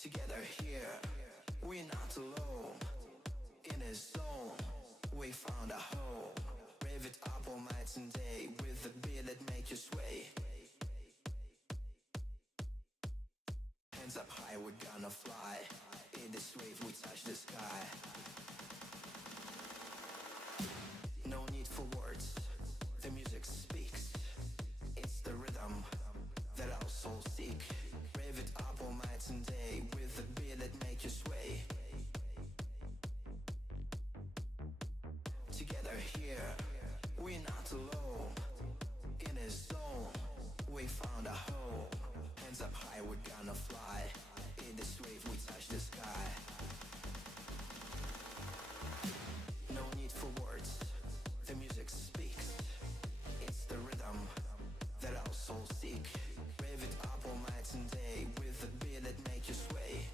Together here, we're not alone. In a zone, we found a home. Rev it up all night and day with the beat that make you sway. Hands up high, we're gonna fly. In this wave, we touch the sky. No need for words, the music speaks. It's the rhythm that our souls seek. Rev it up all night and day with the beat that make you sway. Together here, we're not alone. In a zone, we found a home. Hands up high, we're gonna fly. In this wave, we touch the sky. No need for words, the music speaks. It's the rhythm that our souls seek. Rev it up all night and day with the beat that make you sway.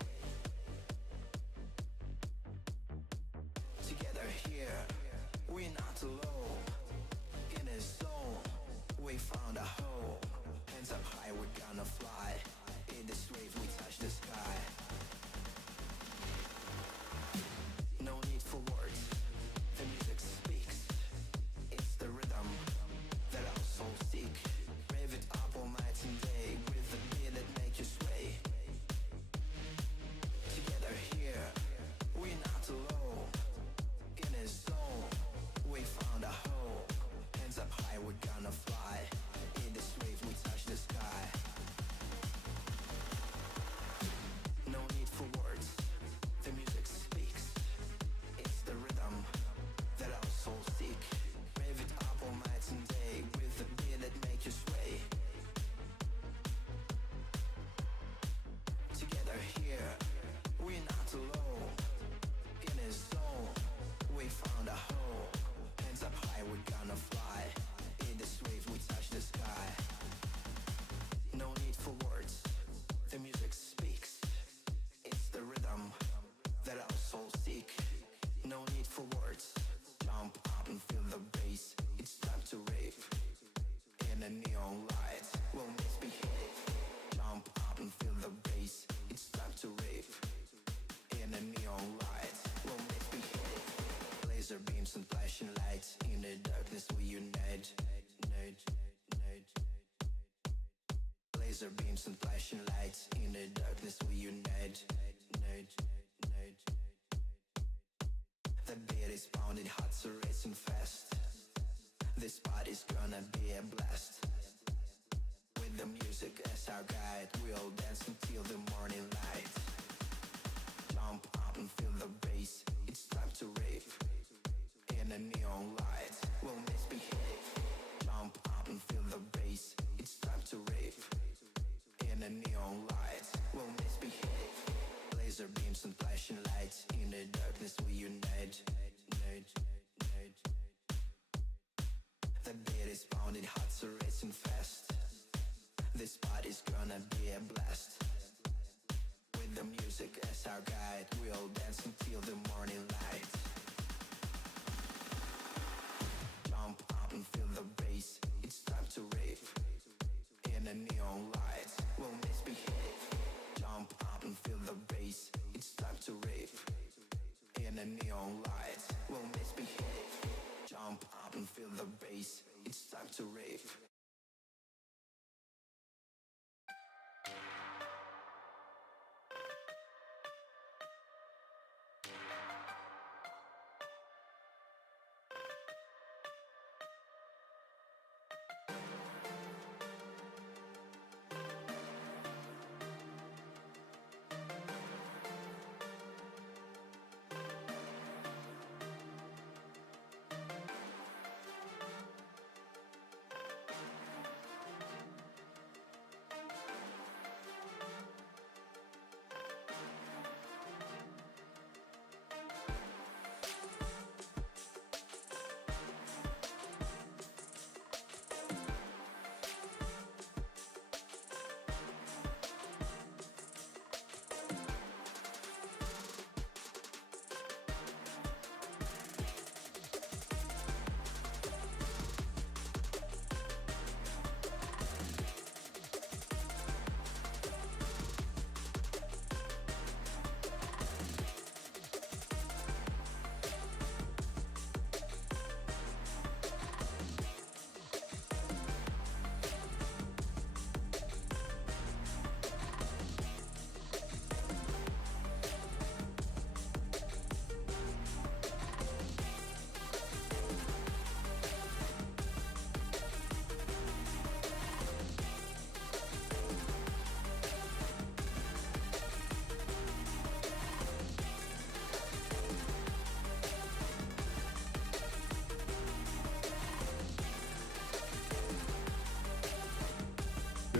Together here, we're not alone. In a zone, we found a home. Hands up high, we're gonna fly. In this wave, we touch the sky. No need for words, the music speaks. It's the rhythm that our souls seek. Rev it up all night and day with the beat that make you sway. Together here, we're not alone. In a zone, we found a home. Hands up high, we're gonna fly. In this wave, we touch the sky. No need for words, the music speaks. It's the rhythm that our souls seek. Rev it up all night and day with the beat that make you sway. Together here, we're not alone. In a zone, we found a home. Hands up high, we're gonna fly. In this wave, we touch the sky. No need for words, the music speaks. It's the rhythm that our souls seek. No need for words, jump up and feel the bass. It's time to rave. In a neon light, we'll misbehave. Jump up and feel the bass. It's time to rave. In a neon light, we'll misbehave. Laser beams and flashing lights. In the darkness we unite. Laser beams and flashing lights. In the darkness we unite. The beat is pounding hot, so racing fast. This party's gonna be a blast. With the music as our guide, we'll dance until the morning light. Jump up and feel the bass. It's time to rave. In a neon light, we'll misbehave. Jump up and feel the bass. It's time to rave. In a neon light, we'll misbehave. Laser beams and flashing lights. In the darkness we unite. The beat is pounding hot, so racing fast. This party's gonna be a blast. With the music as our guide, we'll dance until the morning light. Jump up and feel the bass. It's time to rave. In a neon light, we'll misbehave. Jump up and feel the bass. It's time to rave. In a neon light, we'll misbehave. Jump up and feel the bass. It's time to rave.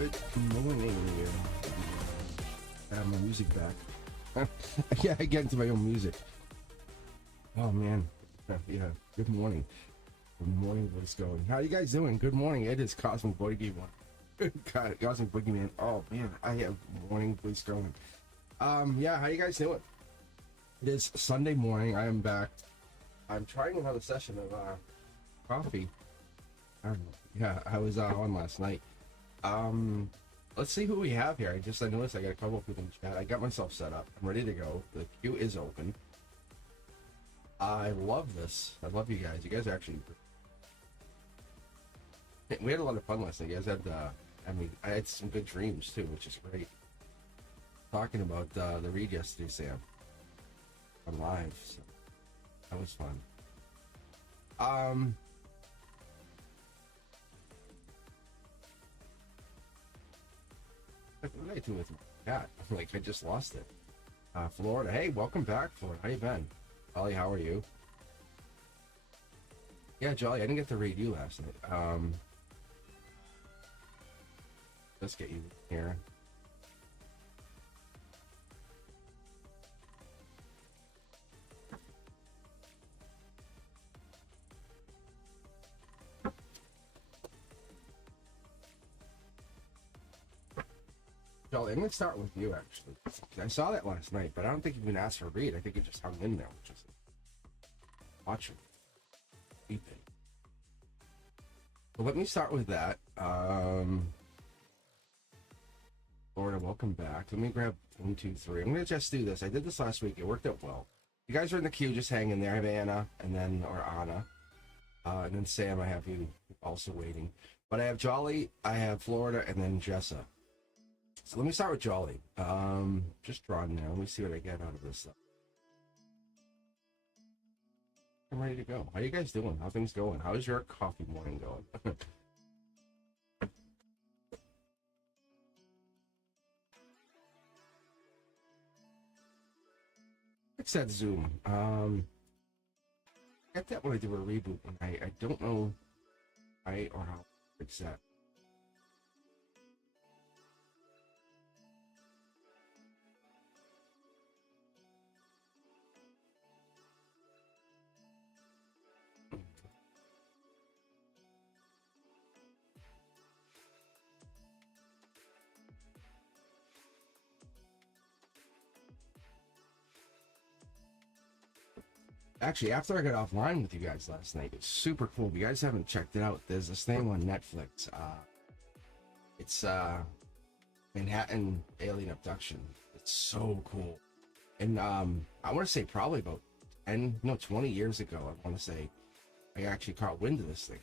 Good morning. I have my music back. Yeah, I get into my own music. Oh man. Yeah. Good morning. Good morning. What's going? How you guys doing? Good morning. It is Cosmic Boogeyman. God, Cosmic Boogeyman. Oh man, I have morning. What's going? Yeah. How you guys doing? It is Sunday morning. I am back. I'm trying another session of coffee. Yeah, I was on last night. Let's see who we have here. I noticed I got a couple of people in chat. I got myself set up. I'm ready to go. The queue is open. I love this. I love you guys. You guys are actually. We had a lot of fun last night. You guys had. I had some good dreams too, which is great. Talking about the read yesterday, Sam. On live, so that was fun. What did I do with my cat? Like, I just lost it. Florida. Hey, welcome back, Florida. How you been? Ollie, how are you? Yeah, Jolly, I didn't get to read you last night. Let's get you here. Jolly, I'm going to start with you, actually. I saw that last night, but I don't think you've been asked for a read. I think it just hung in there, which is watching. Weeping. Well, let me start with that. Florida, welcome back. Let me grab 1, 2, 3. I'm going to just do this. I did this last week. It worked out well. You guys are in the queue. Just hang in there. I have Anna, and then, or Anna. And then Sam, I have you also waiting. But I have Jolly, I have Florida, and then Jessa. So let me start with Jolly. Just drawing now. Let me see what I get out of this stuff. I'm ready to go. How you guys doing? How things going? How's your coffee morning going? It's that Zoom. I got that when I do a reboot, and I don't know why or how it's set. Actually, after I got offline with you guys last night, it's super cool. If you guys haven't checked it out, there's this thing on Netflix. It's Manhattan Alien Abduction. It's so cool. And I want to say probably about 20 years ago, I want to say, I actually caught wind of this thing.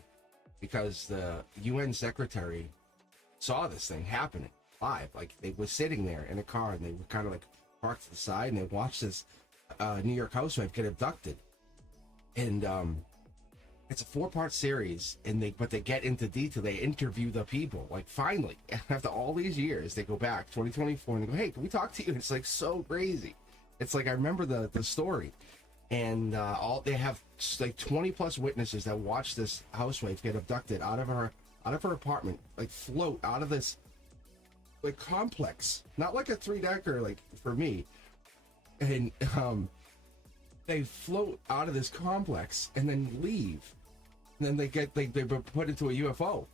Because the UN secretary saw this thing happening live. Like, they were sitting there in a car, and they were kind of like parked to the side, and they watched this New York housewife get abducted. And it's a 4-part series, and they get into detail. They interview the people. Like, finally, after all these years, they go back 2024 and they go, "Hey, can we talk to you?" And it's like so crazy. It's like I remember the story, and they have like 20 plus witnesses that watched this housewife get abducted out of her apartment, like float out of this like complex, not like a 3-decker like for me, and they float out of this complex and then leave. And then they were put into a UFO.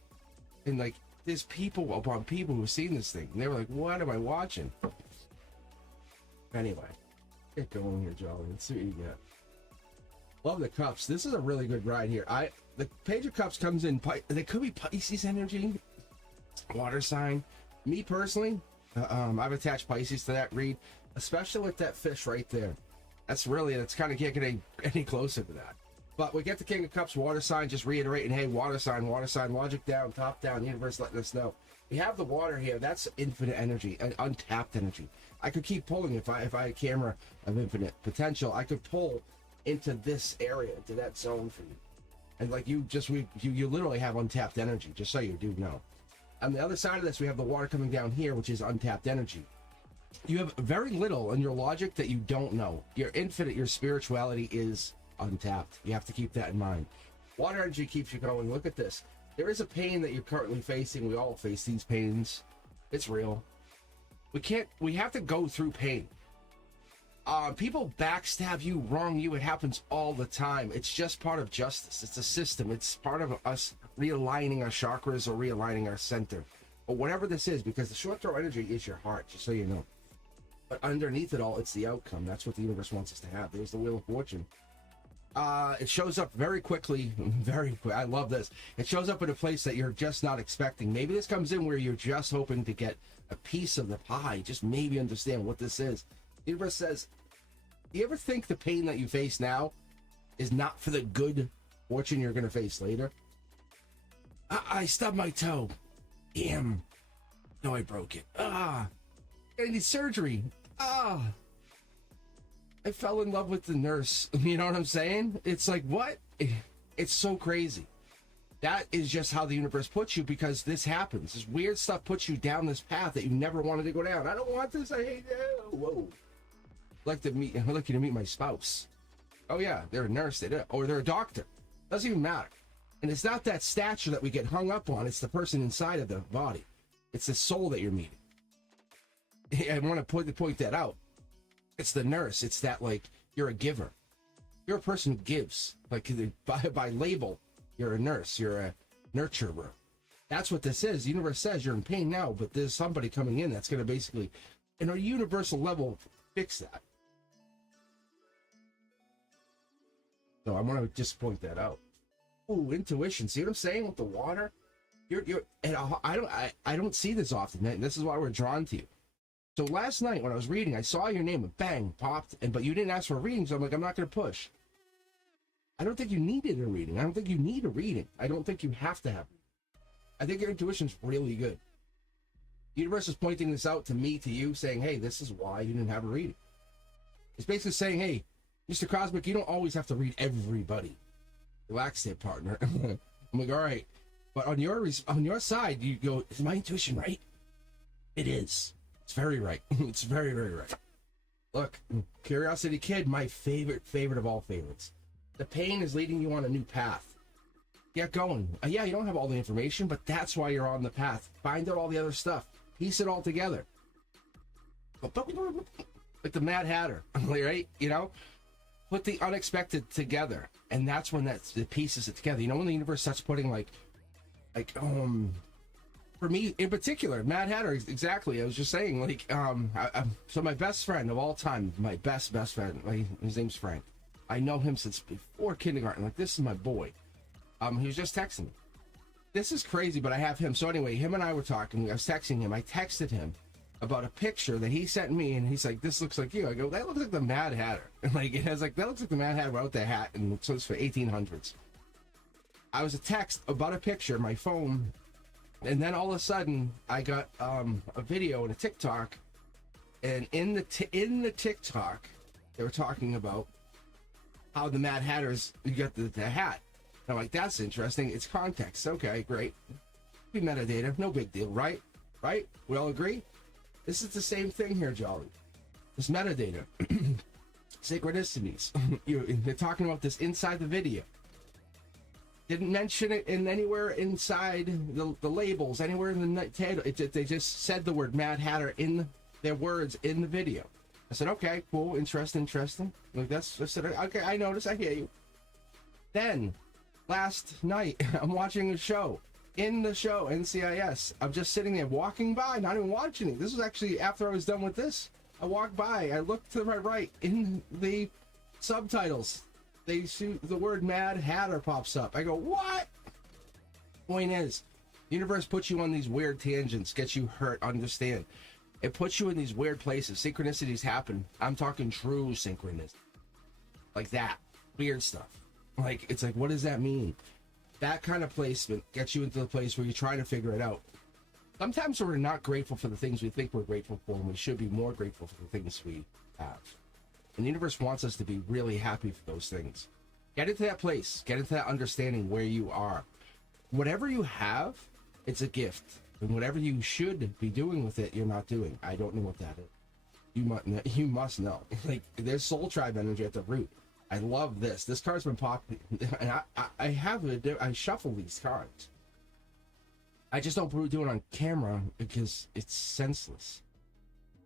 And like there's people upon people who've seen this thing. And they were like, "What am I watching?" Anyway, get going here, Jolly. Let's see what you get. Love the cups. This is a really good ride here. The Page of Cups comes in. They could be Pisces energy, water sign. Me personally, I've attached Pisces to that read, especially with that fish right there. It's kind of can't get any closer to that. But we get the King of Cups, water sign, just reiterating, hey, water sign, logic down, top down, universe letting us know. We have the water here. That's infinite energy, untapped energy. I could keep pulling if I had a camera of infinite potential. I could pull into this area, to that zone for you. And like you literally have untapped energy, just so you do know. On the other side of this, we have the water coming down here, which is untapped energy. You have very little in your logic that you don't know. Your infinite, your spirituality is untapped. You have to keep that in mind. Water energy keeps you going. Look at this. There is a pain that you're currently facing. We all face these pains. It's real. We have to go through pain. People backstab you, wrong you. It happens all the time. It's just part of justice. It's a system. It's part of us realigning our chakras or realigning our center, or whatever this is, because the short throw energy is your heart, just so you know. But underneath it all, it's the outcome. That's what the universe wants us to have. There's the Wheel of Fortune. It shows up very quickly, very quick. I love this. It shows up in a place that you're just not expecting. Maybe this comes in where you're just hoping to get a piece of the pie, just maybe understand what this is. The universe says, you ever think the pain that you face now is not for the good fortune you're going to face later? I stubbed my toe. Damn. No, I broke it. I need surgery. I fell in love with the nurse. You know what I'm saying? It's like, what? It's so crazy. That is just how the universe puts you, because this happens. This weird stuff puts you down this path that you never wanted to go down. I don't want this. I hate it. Whoa. I'd like you to meet my spouse. Oh yeah, they're a nurse. Or they're a doctor. Doesn't even matter. And it's not that stature that we get hung up on. It's the person inside of the body. It's the soul that you're meeting. I want to point that out. It's the nurse. It's that, like, you're a giver. You're a person who gives. Like, by label, you're a nurse. You're a nurturer. That's what this is. The universe says you're in pain now, but there's somebody coming in that's going to basically, in a universal level, fix that. So I want to just point that out. Ooh, intuition. See what I'm saying with the water? And I don't see this often, man. This is why we're drawn to you. So last night when I was reading, I saw your name and bang, popped, but you didn't ask for a reading, so I'm like, I'm not going to push. I don't think you needed a reading. I don't think you need a reading. I don't think you have to have it. I think your intuition's really good. The universe is pointing this out to me, to you, saying, hey, this is why you didn't have a reading. It's basically saying, hey, Mr. Cosmic, you don't always have to read everybody. Relax there, partner. I'm like, all right. But on your side, you go, is my intuition right? It is. It's very right. It's very, very right. Look, Curiosity Kid, my favorite of all favorites. The pain is leading you on a new path. Get going. Yeah, you don't have all the information, but that's why you're on the path. Find out all the other stuff. Piece it all together. Like the Mad Hatter, right? You know? Put the unexpected together. And that's when the pieces it together. You know, when the universe starts putting for me in particular, Mad Hatter, exactly. I was just saying, like, so my best friend of all time, my best friend, his name's Frank. I know him since before kindergarten. Like, this is my boy. He was just texting me. This is crazy, but I have him. So anyway, him and I were talking. I was texting him. I texted him about a picture that he sent me, and he's like, this looks like you. I go, that looks like the Mad Hatter. And like, it has like, that looks like the Mad Hatter without the hat, and so it's for 1800s. I was a text about a picture, my phone, and then all of a sudden I got a video and a TikTok, and in the TikTok they were talking about how the Mad Hatters, you got the hat. And I'm like, that's interesting. It's context. Okay, great. Be metadata, no big deal, right? Right? We all agree? This is the same thing here, Jolly. This metadata. Synchronicities. They're talking about this inside the video. Didn't mention it in anywhere inside the labels, anywhere in the title. They just said the word Mad Hatter in their words in the video. I said, okay, cool, interesting. Like, I said, okay, I noticed, I hear you. Then, last night, I'm watching a show. In the show, NCIS, I'm just sitting there walking by, not even watching it. This was actually after I was done with this. I walked by, I looked to my right, in the subtitles, they see the word Mad Hatter pops up. I go, what? Point is, the universe puts you on these weird tangents, gets you hurt, understand. It puts you in these weird places. Synchronicities happen. I'm talking true synchronicity. Like that. Weird stuff. Like, it's like, what does that mean? That kind of placement gets you into the place where you're trying to figure it out. Sometimes we're not grateful for the things we think we're grateful for, and we should be more grateful for the things we have. And the universe wants us to be really happy for those things. Get into that place. Get into that understanding where you are. Whatever you have, it's a gift. And whatever you should be doing with it, you're not doing. I don't know what that is. You must know. Like, there's soul tribe energy at the root. I love this. This card's been popping, and I shuffle these cards. I just don't do it on camera because it's senseless.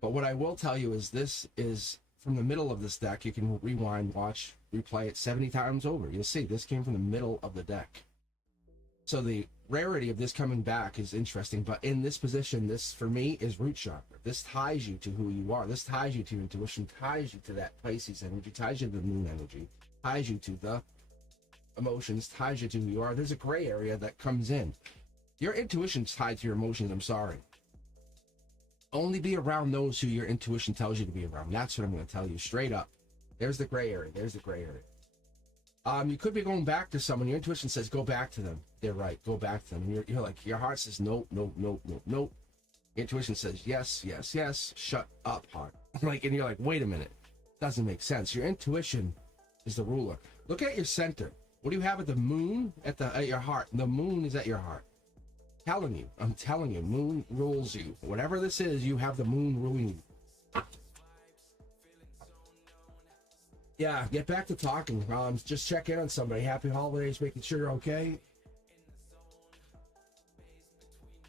But what I will tell you is this is from the middle of this deck. You can rewind, watch, replay it 70 times over. You'll see this came from the middle of the deck. So the rarity of this coming back is interesting. But in this position, this for me is root chakra. This ties you to who you are. This ties you to your intuition, ties you to that Pisces energy, ties you to the moon energy, ties you to the emotions, ties you to who you are. There's a gray area that comes in. Your intuition's tied to your emotions. I'm sorry. Only be around those who your intuition tells you to be around. That's what I'm going to tell you straight up. There's the gray area. There's the gray area. You could be going back to someone. Your intuition says, go back to them. They're right. Go back to them. And you're like, your heart says, nope, nope, nope, nope, nope. Your intuition says, yes, yes, yes. Shut up, heart. Like, and you're like, wait a minute. Doesn't make sense. Your intuition is the ruler. Look at your center. What do you have at the moon? At your heart. The moon is at your heart. I'm telling you, moon rules you. Whatever this is, you have the moon ruling you. Yeah, get back to talking. Just check in on somebody. Happy holidays, making sure you're okay.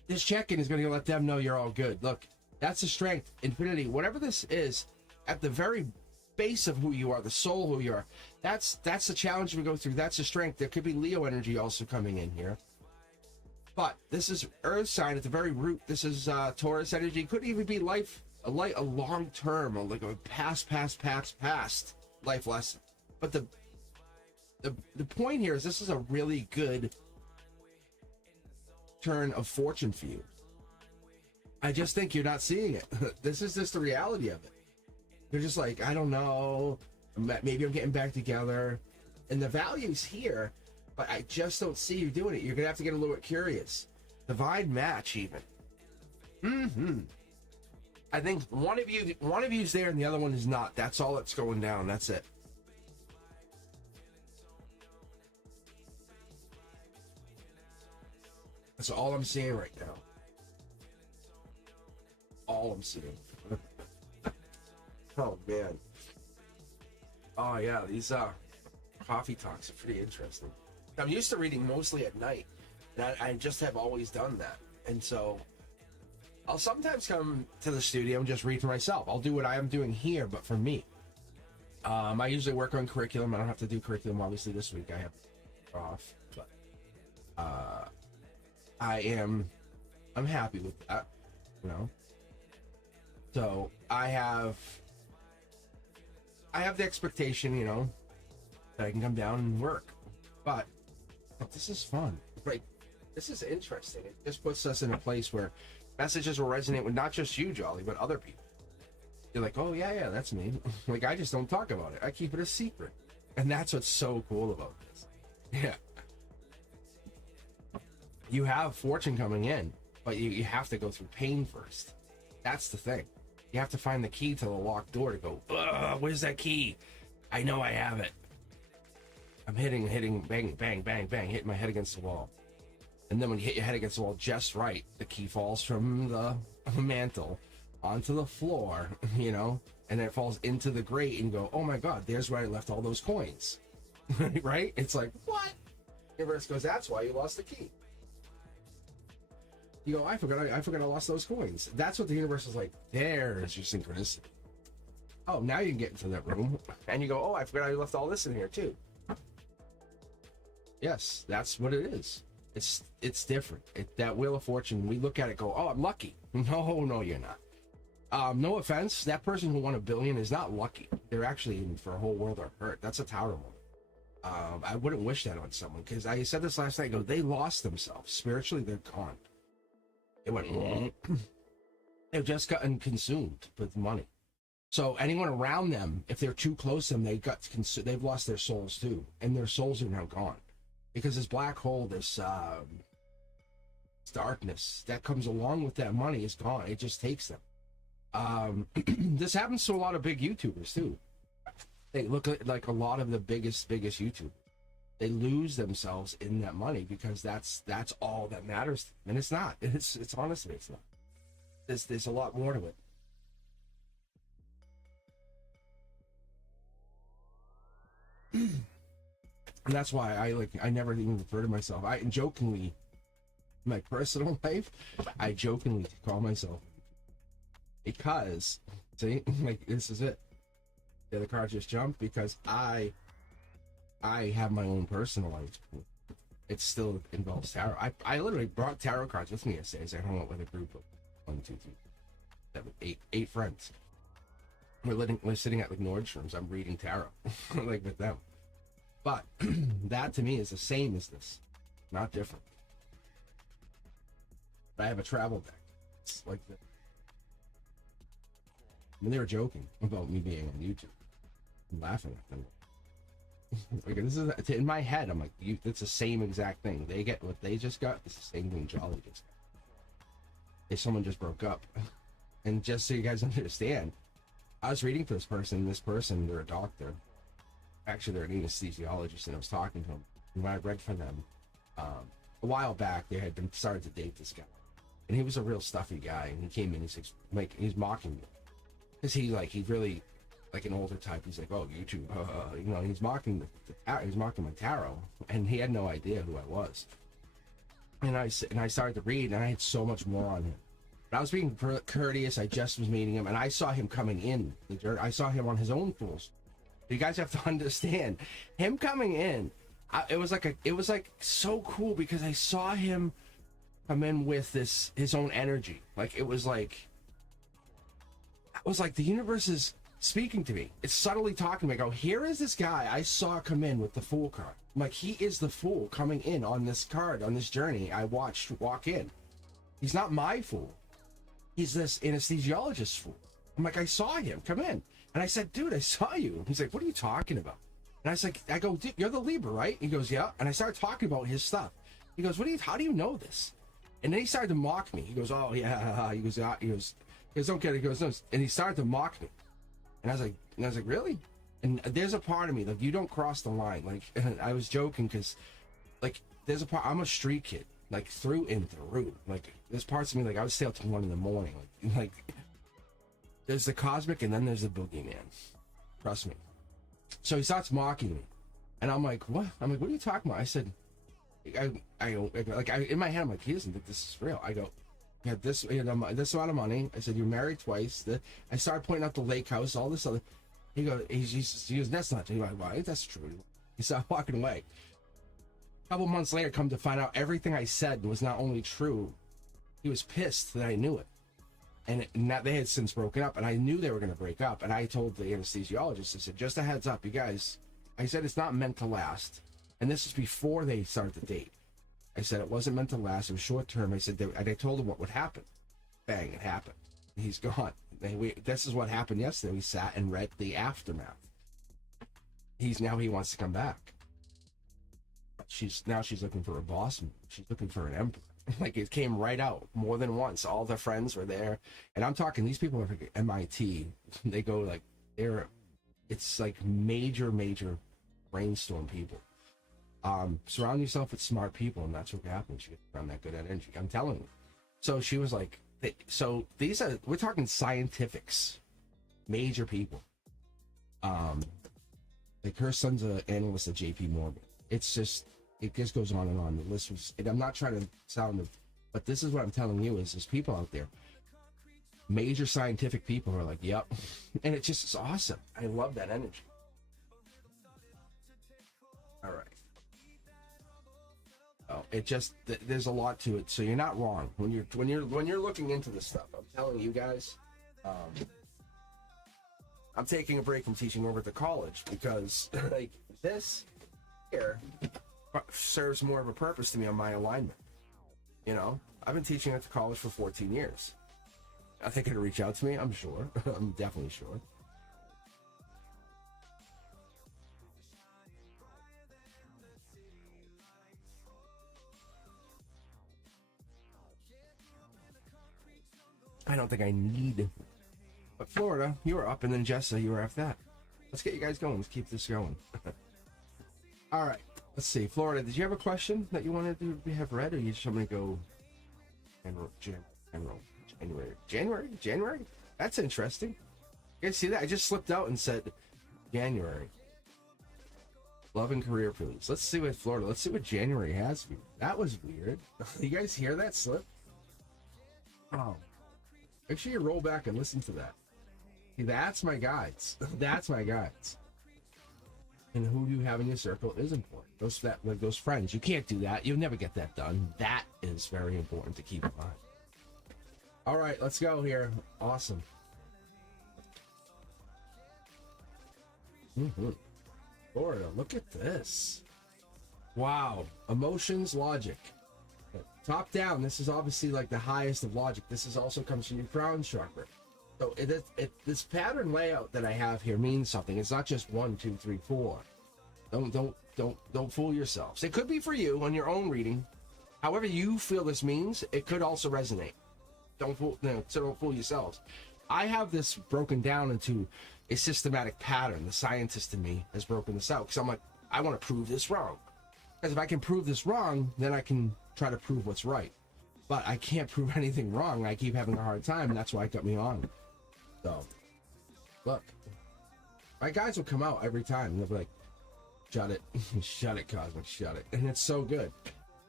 This check-in is going to let them know you're all good. Look, that's the strength, infinity. Whatever this is, at the very base of who you are, the soul who you are, that's the challenge we go through. That's the strength. There could be Leo energy also coming in here. But this is Earth sign at the very root. This is Taurus energy. Could even be a long term, or like a past life lesson. But the point here is this is a really good turn of fortune for you. I just think you're not seeing it. This is just the reality of it. You're just like, I don't know. Maybe I'm getting back together. And the value's here. But I just don't see you doing it. You're gonna have to get a little bit curious. Divine match, even. I think one of you's there and the other one is not. That's all that's going down. That's it. That's all I'm seeing right now. All I'm seeing. Oh man. Oh yeah, these coffee talks are pretty interesting. I'm used to reading mostly at night. And I just have always done that. And so I'll sometimes come to the studio and just read for myself. I'll do what I am doing here, but for me. I usually work on curriculum. I don't have to do curriculum, obviously, this week. I have off. But I'm happy with that, you know. So I have the expectation, you know, that I can come down and work. But this is fun. Like, this is interesting. It just puts us in a place where messages will resonate with not just you, Jolly, but other people. You're like, oh yeah, that's me. Like, I just don't talk about it. I keep it a secret. And that's what's so cool about this. Yeah. You have fortune coming in, but you have to go through pain first. That's the thing. You have to find the key to the locked door to go, where's that key? I know I have it. I'm hitting, bang, bang, bang, bang, hitting my head against the wall. And then when you hit your head against the wall just right, the key falls from the mantle onto the floor, you know, and then it falls into the grate and you go, oh my God, there's where I left all those coins. Right? It's like, what? The universe goes, that's why you lost the key. You go, I forgot I lost those coins. That's what the universe is like. There's your synchronicity. Oh, now you can get into that room. And you go, oh, I forgot I left all this in here too. Yes, that's what it is. It's different. That Wheel of Fortune, we look at it, go, oh, I'm lucky. No, you're not. No offense, that person who won $1 billion is not lucky. They're actually in for a whole world of hurt. That's a tower moment. I wouldn't wish that on someone, because I said this last night. I go, they lost themselves spiritually. They're gone. It went. They've just gotten consumed with money. So anyone around them, if they're too close to them, they've lost their souls too, and their souls are now gone. Because this black hole, this darkness that comes along with that money is gone. It just takes them. This happens to a lot of big YouTubers too. They look like a lot of the biggest YouTubers. They lose themselves in that money because that's all that matters to them. And it's not. It's honestly, it's not. There's a lot more to it. And that's why I never even refer to myself. I jokingly my personal life, I jokingly call myself, because see, like, this is it. The other card just jumped because I have my own personal life. It still involves tarot. I literally brought tarot cards with me yesterday as I hung out with a group of 1, 2, 3, 7, 8 friends. We're sitting at like Nordstrom's. I'm reading tarot, like with them. But that to me is the same as this, not different. But I have a travel deck. It's like this. I mean, they were joking about me being on YouTube. I'm laughing at them. Like, this is in my head. I'm like, it's the same exact thing. They get what they just got. It's the same thing Jolly just got. If someone just broke up, and just so you guys understand, I was reading for this person. This person, they're a doctor. Actually, they're an anesthesiologist, and I was talking to them. And when I read for them, a while back, they had been started to date this guy, and he was a real stuffy guy. And he came in, he's mocking me, because he's really like an older type. He's like, oh, YouTube, you know, he's mocking he's mocking my tarot, and he had no idea who I was. And I started to read, and I had so much more on him. But I was being courteous. I just was meeting him, and I saw him coming in. I saw him on his own fools. You guys have to understand, him coming in. It was like so cool because I saw him come in with his own energy. Like it was like the universe is speaking to me. It's subtly talking to me. I go, here is this guy I saw come in with the Fool card. I'm like, he is the Fool coming in on this card, on this journey I watched walk in. He's not my Fool. He's this anesthesiologist's Fool. I'm like, I saw him come in. And I said, dude, I saw you. He's like, what are you talking about? And I was like, I go, dude, you're the Libra, right? He goes, yeah. And I started talking about his stuff. He goes, how do you know this? And then he started to mock me. He goes, oh, yeah. He goes, don't get it. He goes, no. And he started to mock me. And I was like, really? And there's a part of me, like, you don't cross the line. Like, I was joking because, like, there's a part, I'm a street kid, like, through and through. Like, there's parts of me, like, I would stay up till 1 a.m. Like, there's the Cosmic and then there's the Boogeyman. Trust me. So he starts mocking me. And I'm like, what? I'm like, what are you talking about? I said, in my head, I'm like, he doesn't think this is real. I go, you had this amount of money. I said, you're married twice. I started pointing out the lake house, all this other. He goes, that's not true. He's like, why? That's true. He started walking away. A couple months later, come to find out everything I said was not only true, he was pissed that I knew it. And that they had since broken up, and I knew they were going to break up. And I told the anesthesiologist, I said, just a heads up, you guys. I said, it's not meant to last. And this is before they started to date. I said, it wasn't meant to last. It was short term. I said, and I told him what would happen. Bang, it happened. He's gone. This is what happened yesterday. We sat and read the aftermath. He wants to come back. She's looking for a boss. She's looking for an emperor. Like, it came right out more than once. All their friends were there, and I'm talking, these people are like MIT. They go like, it's like major brainstorm people. Surround yourself with smart people, and that's what happens. You get around that good energy. I'm telling you. So she was like, we're talking scientifics, major people. Like her son's an analyst at JP Morgan. It just goes on and on. The list was, and I'm not trying to sound, but this is what I'm telling you is there's people out there, major scientific people who are like, yep. And it's awesome. I love that energy. All right. Oh, there's a lot to it. So you're not wrong when you're looking into this stuff. I'm telling you guys, I'm taking a break from teaching over at the college because like this here serves more of a purpose to me on my alignment. You know, I've been teaching at the college for 14 years. I think it'll reach out to me. I'm sure. I'm definitely sure. I don't think I need. But Florida, you were up, and then Jessa, you were after that. Let's get you guys going. Let's keep this going. All right. Let's see. Florida, did you have a question that you wanted to have read, or you just want me to go January? That's interesting. You guys see that? I just slipped out and said January. Love and career please. Let's see what Florida. Let's see what January has for you. That was weird. You guys hear that slip? Oh. Make sure you roll back and listen to that. See, that's my guides. That's my guides. And who you have in your circle is important. Those friends. You can't do that. You'll never get that done. That is very important to keep in mind. All right, let's go here. Awesome. Florida, look at this. Wow. Emotions, logic. Top down, this is obviously like the highest of logic. This is also comes from your crown chakra. So this pattern layout that I have here means something. It's not just 1, 2, 3, 4. Don't fool yourselves. It could be for you on your own reading. However you feel this means, it could also resonate. Don't fool yourselves. I have this broken down into a systematic pattern. The scientist in me has broken this out because I'm like, I want to prove this wrong. Because if I can prove this wrong, then I can try to prove what's right. But I can't prove anything wrong. I keep having a hard time, and that's why it got me on. So, look. My guys will come out every time, and they'll be like, shut it. Shut it, Cosmic, shut it. And it's so good.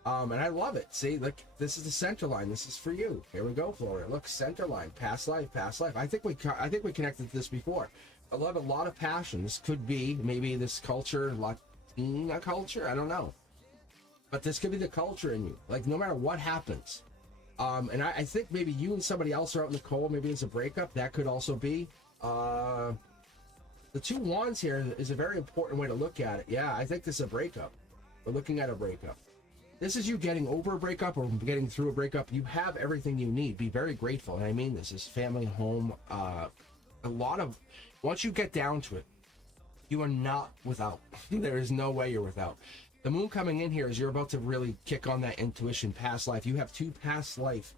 And I love it. See, look, this is the center line. This is for you. Here we go, Florida. Look, center line, past life, past life. I think we connected to this before. I love a lot of passion. This could be maybe this culture, Latina culture. I don't know. But this could be the culture in you. Like, no matter what happens. And I think maybe you and somebody else are out in the cold. Maybe it's a breakup. That could also be. The 2 wands here is a very important way to look at it. Yeah, I think this is a breakup. We're looking at a breakup. This is you getting over a breakup or getting through a breakup. You have everything you need. Be very grateful. And I mean this is family, home. Once you get down to it, you are not without. There is no way you're without. The moon coming in here is you're about to really kick on that intuition, past life. You have 2 past life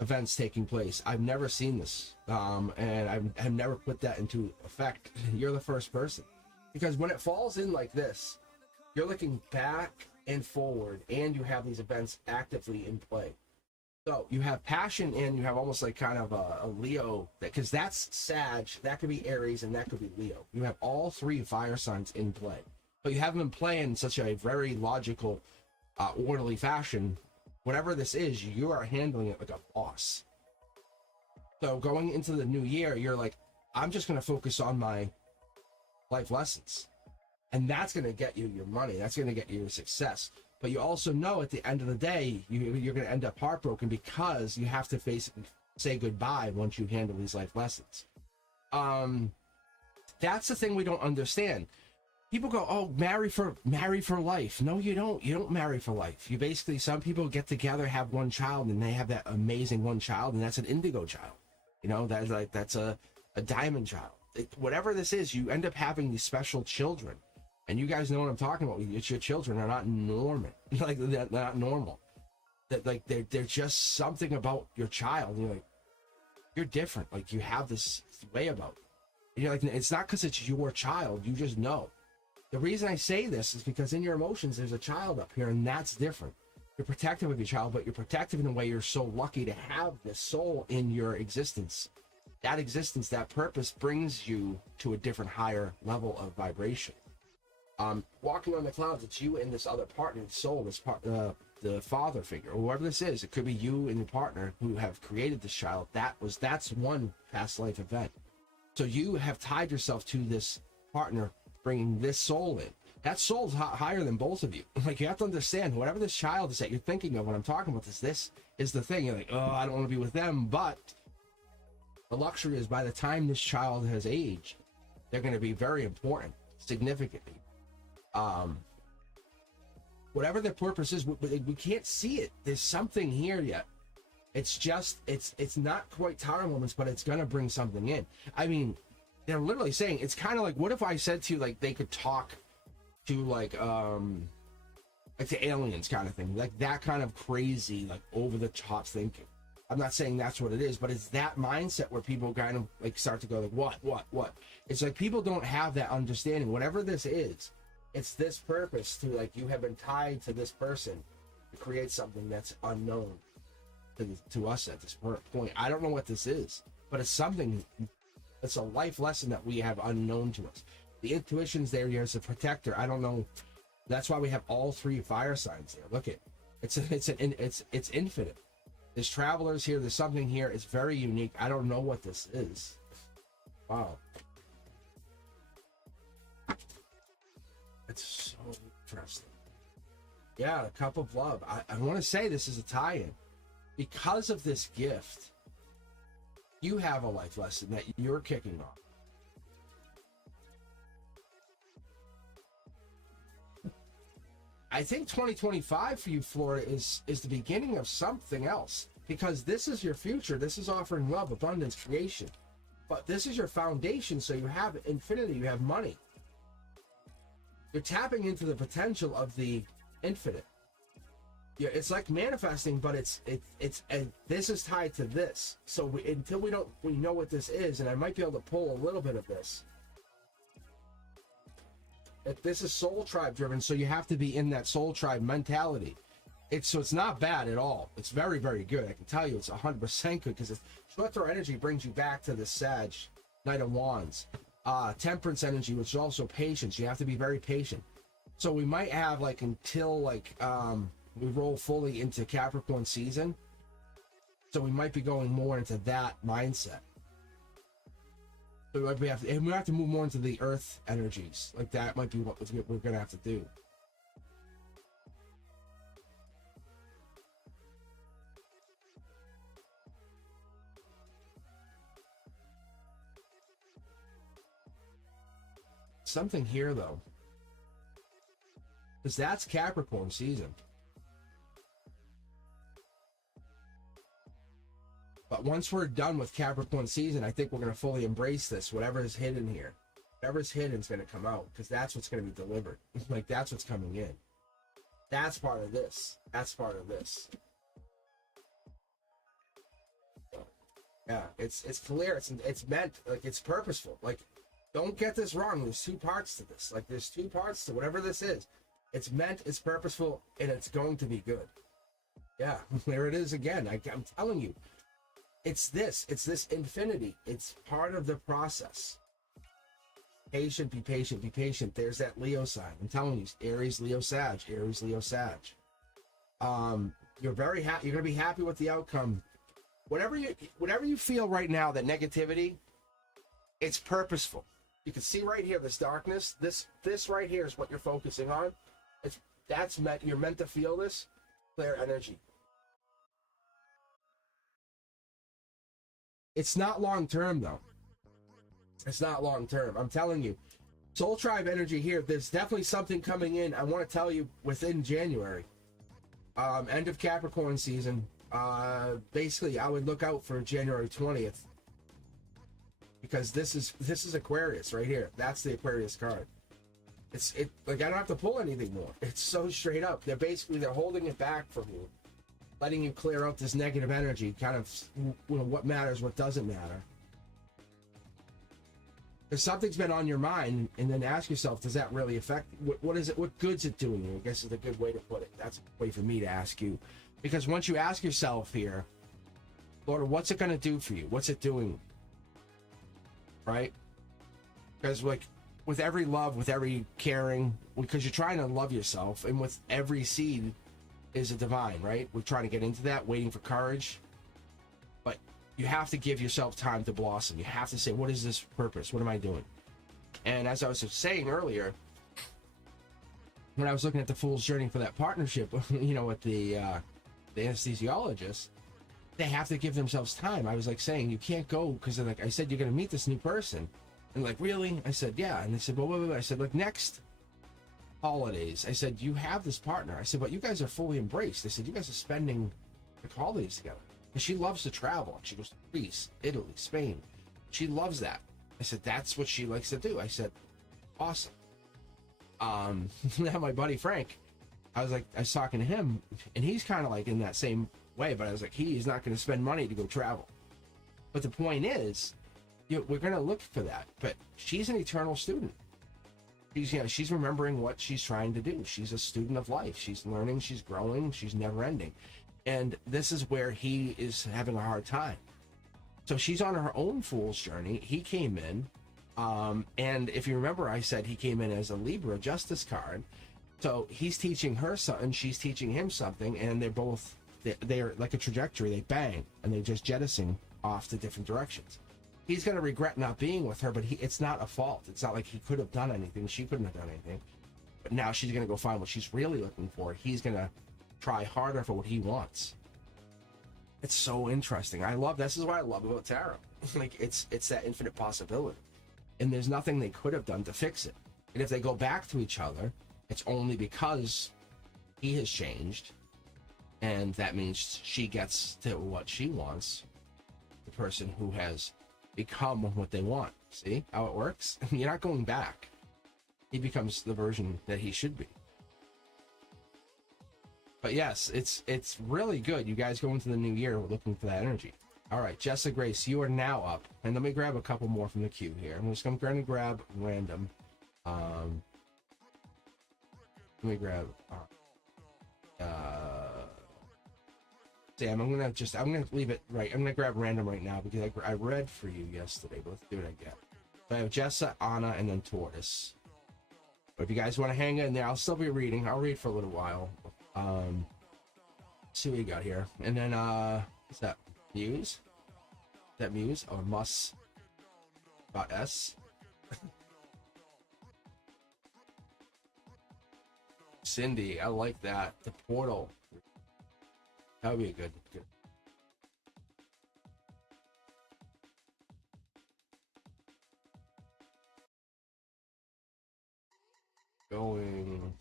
events taking place. I've never seen this. And I've never put that into effect. You're the first person. Because when it falls in like this, you're looking back and forward, and you have these events actively in play. So you have passion, and you have almost like kind of a Leo, because that's Sag, that could be Aries, and that could be Leo. You have all 3 fire signs in play, but you have them in play in such a very logical, orderly fashion. Whatever this is, you are handling it like a boss. So going into the new year, you're like, I'm just going to focus on my life lessons. And that's going to get you your money. That's going to get you your success. But you also know at the end of the day, you're going to end up heartbroken because you have to say goodbye once you handle these life lessons. That's the thing we don't understand. People go, oh, marry for life. No, you don't. You don't marry for life. You basically, some people get together, have 1 child, and they have that amazing 1 child, and that's an indigo child. You know, that's a diamond child. Whatever this is, you end up having these special children. And you guys know what I'm talking about. It's your children are not normal. Like, they're not normal. That, like, they're just something about your child. You're like, you're different. Like, you have this way about it. And you're like, it's not because it's your child. You just know. The reason I say this is because in your emotions, there's a child up here, and that's different. You're protective of your child, but you're protective in a way you're so lucky to have this soul in your existence. That existence, that purpose brings you to a different, higher level of vibration. Walking on the clouds, it's you and this other partner, the soul, this the father figure, or whoever this is. It could be you and your partner who have created this child. That's 1 past life event. So you have tied yourself to this partner, bringing this soul in. That soul's higher than both of you. Like, you have to understand, whatever this child is that you're thinking of when I'm talking about this is the thing. You're like, oh, I don't want to be with them. But the luxury is by the time this child has aged, they're going to be very important, significantly. Whatever their purpose is, we can't see it. There's something here yet. It's just, it's not quite tower moments, but it's going to bring something in. I mean, they're literally saying, it's kind of like, what if I said to you, like, they could talk to, like the aliens kind of thing, like that kind of crazy, like, over the top thinking. I'm not saying that's what it is, but it's that mindset where people kind of, like, start to go, like, what? It's like people don't have that understanding. Whatever this is, it's this purpose to, like, you have been tied to this person to create something that's unknown to us at this point. I don't know what this is, but it's something. It's a life lesson that we have unknown to us. The intuition's there as a protector. I don't know. That's why we have all three fire signs there. Look at it's infinite. There's travelers here. There's something here. It's very unique. I don't know what this is. Wow. It's so interesting. Yeah, a cup of love. I want to say this is a tie-in. Because of this gift, you have a life lesson that you're kicking off. I think 2025 for you, Florida, is the beginning of something else, because this is your future. This is offering love, abundance, creation. But this is your foundation, so you have infinity, you have money. You're tapping into the potential of the infinite. Yeah, it's like manifesting, but it's this is tied to this. So until we know what this is, and I might be able to pull a little bit of this. This is soul tribe driven, so you have to be in that soul tribe mentality. It's not bad at all. It's very, very good. I can tell you it's 100% good, because short throw energy brings you back to the Sag, Knight of Wands. Temperance energy, which is also patience. You have to be very patient. So we might have until we roll fully into Capricorn season. So we might be going more into that mindset. So we have to move more into the earth energies. Like that might be what we're gonna have to do. Something here though, because that's Capricorn season. But once we're done with Capricorn season, I think we're going to fully embrace this. Whatever is hidden here, whatever's hidden is going to come out, because that's what's going to be delivered. That's what's coming in. That's part of this. That's part of this. Yeah, it's clear. It's meant, it's purposeful. Don't get this wrong. There's two parts to this. There's two parts to whatever this is. It's meant, it's purposeful, and it's going to be good. Yeah, there it is again. I'm telling you. It's this infinity. It's part of the process. Patient, be patient, be patient. There's that Leo sign. I'm telling you, Aries, Leo, Sag, Aries, Leo, Sag. You're very happy. You're gonna be happy with the outcome. Whatever you feel right now, that negativity, it's purposeful. You can see right here, this darkness. This right here is what you're focusing on. You're meant to feel this clear energy. It's not long term though. It's not long term. I'm telling you. Soul Tribe energy here. There's definitely something coming in. I want to tell you within January. End of Capricorn season. Basically, I would look out for January 20th. Because this is Aquarius right here. That's the Aquarius card. I don't have to pull anything more. It's so straight up. They're holding it back from you. Letting you clear out this negative energy, kind of what matters, what doesn't matter. If something's been on your mind, and then ask yourself, does that really affect, what is it, what good's it doing you? I guess is a good way to put it. That's a way for me to ask you. Because once you ask yourself here, Lord, what's it going to do for you? What's it doing? Right? Because with every love, with every caring, because you're trying to love yourself, and with every seed, is a divine, right? We're trying to get into that, waiting for courage. But you have to give yourself time to blossom. You have to say, what is this purpose? What am I doing? And as I was saying earlier, when I was looking at the Fool's Journey for that partnership, with the anesthesiologist, they have to give themselves time. I was saying, you can't go, because I said, you're going to meet this new person. And really? I said, yeah. And they said, well, wait. I said, next holidays, I said, you have this partner. I said, but you guys are fully embraced. I said, you guys are spending the holidays together. And she loves to travel. She goes to Greece, Italy, Spain. She loves that. I said, that's what she likes to do. I said, awesome. Now my buddy Frank, I was talking to him, and he's kind of in that same way, but I was he's not going to spend money to go travel. But the point is, we're going to look for that. But she's an eternal student. She's remembering what she's trying to do. She's a student of life. She's learning, she's growing, she's never ending. And this is where he is having a hard time. So she's on her own fool's journey. He came in. And if you remember, I said he came in as a Libra Justice card. So he's teaching her something, she's teaching him something, and they're like a trajectory. They bang, and they just jettison off to different directions. He's going to regret not being with her, but it's not a fault. It's not like he could have done anything. She couldn't have done anything. But now she's going to go find what she's really looking for. He's going to try harder for what he wants. It's so interesting. This is what I love about tarot. Like, it's that infinite possibility. And there's nothing they could have done to fix it. And if they go back to each other, it's only because he has changed. And that means she gets to what she wants. The person who has become what they want. See how it works? You're not going back. He becomes the version that he should be. But yes, it's really good. You guys go into the new year looking for that energy. All right, Jessica Grace, you are now up. And let me grab a couple more from the queue here. I'm just going to grab random. Let me grab. Sam, I'm gonna leave it right. I'm gonna grab random right now because I read for you yesterday. But let's see what I get. So I have Jessa, Anna, and then Tortoise. But if you guys want to hang in there, I'll still be reading. I'll read for a little while. See what you got here. And then what's that? Muse? Is that Muse or Mus? S. Cindy, I like that. The portal. That would be a good. Going.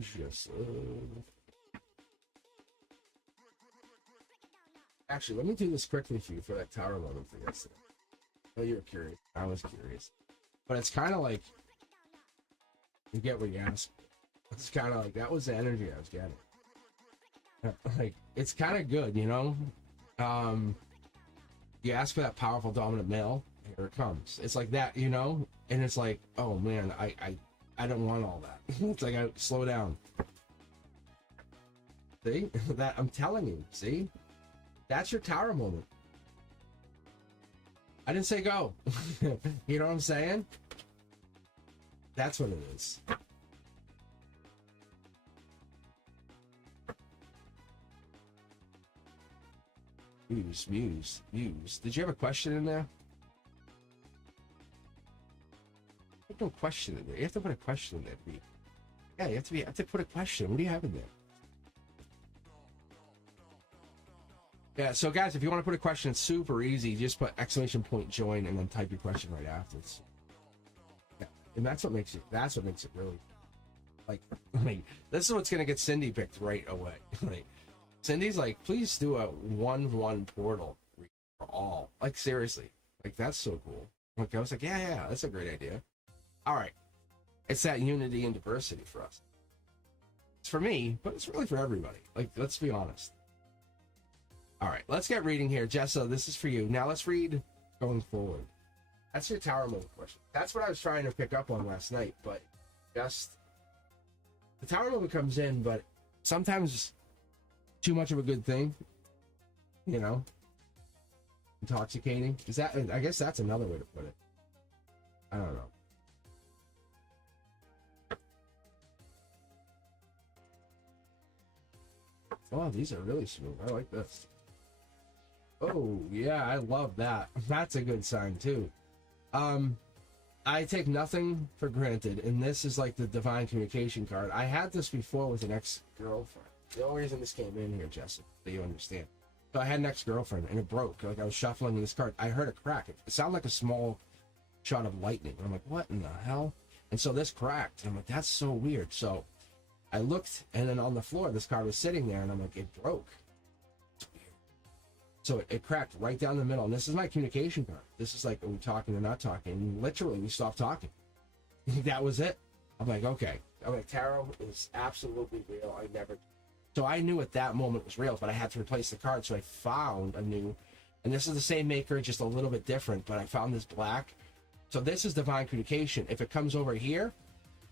Just. Actually, let me do this quickly for you for that tower moment for yesterday. Oh, you're curious. I was curious. But it's kind of like, you get what you ask. It's kind of like, that was the energy I was getting. Like, it's kind of good, you know? You ask for that powerful dominant male, here it comes. It's like that, you know? And it's like, oh man, I don't want all that. It's like, slow down. See? That, I'm telling you, see? That's your tower moment. I didn't say go. You know what I'm saying? That's what it is. Muse. Did you have a question in there? There's no question in there. You have to put a question in there, Pete. Yeah, you have to put a question. What do you have in there? Yeah, so guys, if you want to put a question, it's super easy. You just put ! join and then type your question right after. Yeah, and that's what makes it really like this is what's gonna get Cindy picked right away. Like, Cindy's like, please do a 1-1 portal for all. Like, seriously. Like, that's so cool. Like, I was like, yeah, that's a great idea. All right. It's that unity and diversity for us. It's for me, but it's really for everybody. Like, let's be honest. All right, let's get reading here. Jessa, this is for you. Now let's read going forward. That's your tower moment question. That's what I was trying to pick up on last night, but just the tower moment comes in, but sometimes too much of a good thing, you know, intoxicating. Is that? I guess that's another way to put it. I don't know. Oh, these are really smooth. I like this. Oh, yeah, I love that. That's a good sign, too. I take nothing for granted, and this is like the divine communication card. I had this before with an ex-girlfriend. The only reason this came in here, Jessica, so you understand. So I had an ex-girlfriend, and it broke. Like, I was shuffling this card. I heard a crack. It sounded like a small shot of lightning. I'm like, what in the hell? And so this cracked. And I'm like, that's so weird. So I looked, and then on the floor, this card was sitting there, and I'm like, it broke. So it cracked right down the middle. And this is my communication card. This is like, are we talking or not talking? And literally, we stopped talking. That was it. I'm like, okay. I'm like, tarot is absolutely real. So I knew at that moment it was real, but I had to replace the card. So I found a new, and this is the same maker, just a little bit different, but I found this black. So this is divine communication. If it comes over here,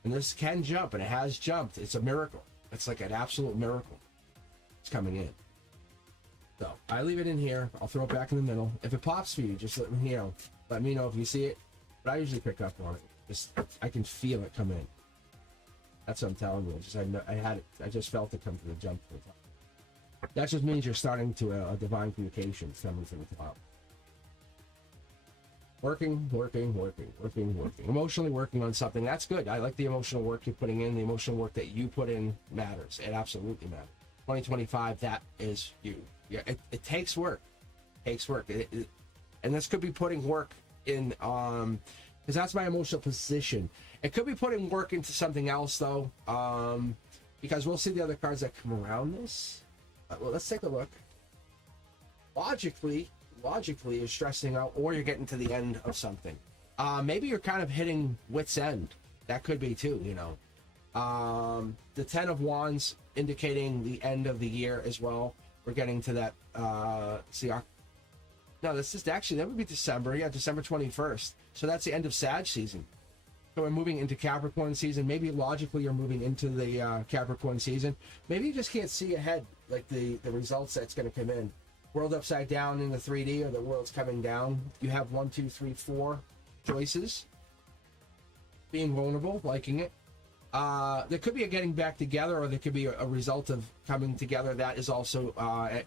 and this can jump, and it has jumped, it's a miracle. It's like an absolute miracle. It's coming in. So I leave it in here. I'll throw it back in the middle. If it pops for you, just let me know. Let me know if you see it. But I usually pick up on it. Just I can feel it come in. That's what I'm telling you. Just I had it. I just felt it come to the jump to the top. That just means you're starting to a divine communication coming to the top. Working. Emotionally working on something. That's good. I like the emotional work you're putting in. The emotional work that you put in matters. It absolutely matters. 2025, that is you. Yeah, it takes work. And this could be putting work in, because that's my emotional position. It could be putting work into something else, though, because we'll see the other cards that come around this. Well, let's take a look. Logically, you're stressing out, or you're getting to the end of something. Maybe you're kind of hitting wit's end. That could be too, you know. The 10 of Wands indicating the end of the year as well. We're getting to that. No, this is actually, that would be December. Yeah, December 21st. So that's the end of Sag season. So we're moving into Capricorn season. Maybe logically you're moving into the Capricorn season. Maybe you just can't see ahead, like the results that's going to come in. World upside down in the 3D, or the world's coming down. You have 1, 2, 3, 4 choices. Being vulnerable, liking it. There could be a getting back together, or there could be a result of coming together that is also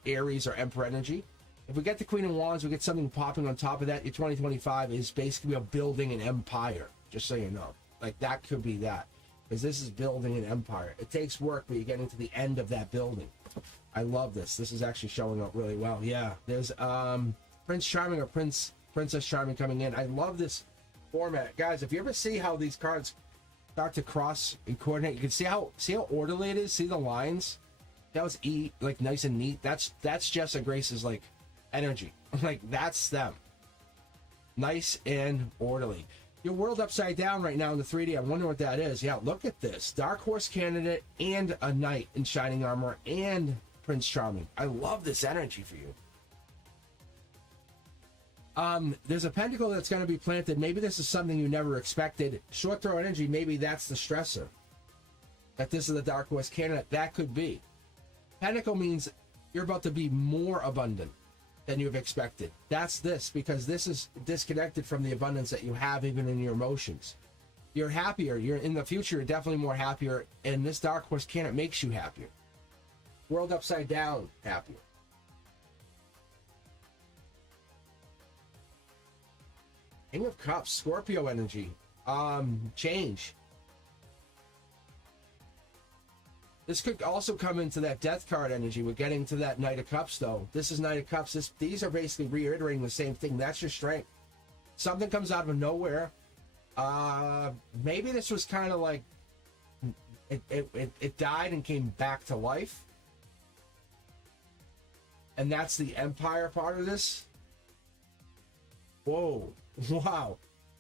Aries or Emperor energy. If we get the Queen of Wands, we get something popping on top of that. Your 2025 is basically about building an empire, just so you know. Like, that could be that. Because this is building an empire. It takes work, but you're getting to the end of that building. I love this. This is actually showing up really well. Yeah, there's Prince Charming or Princess Charming coming in. I love this format. Guys, if you ever see how these cards start to cross and coordinate, you can see how orderly it is. See the lines? That was like nice and neat. That's Jess and Grace's like energy. Like, that's them. Nice and orderly. Your world upside down right now in the 3D. I wonder what that is. Yeah, look at this. Dark Horse candidate and a knight in shining armor and Prince Charming. I love this energy for you. There's a pentacle that's going to be planted. Maybe this is something you never expected. Short throw energy, maybe that's the stressor. That this is the Dark Horse candidate. That could be. Pentacle means you're about to be more abundant than you've expected. That's this, because this is disconnected from the abundance that you have even in your emotions. You're happier. You're in the future, you're definitely more happier, and this Dark Horse candidate makes you happier. World upside down, happier. King of Cups, Scorpio energy. Change. This could also come into that Death card energy. We're getting to that Knight of Cups, though. This is Knight of Cups. These are basically reiterating the same thing. That's your strength. Something comes out of nowhere. Maybe this was kind of like it died and came back to life. And that's the Empire part of this. Whoa. Wow.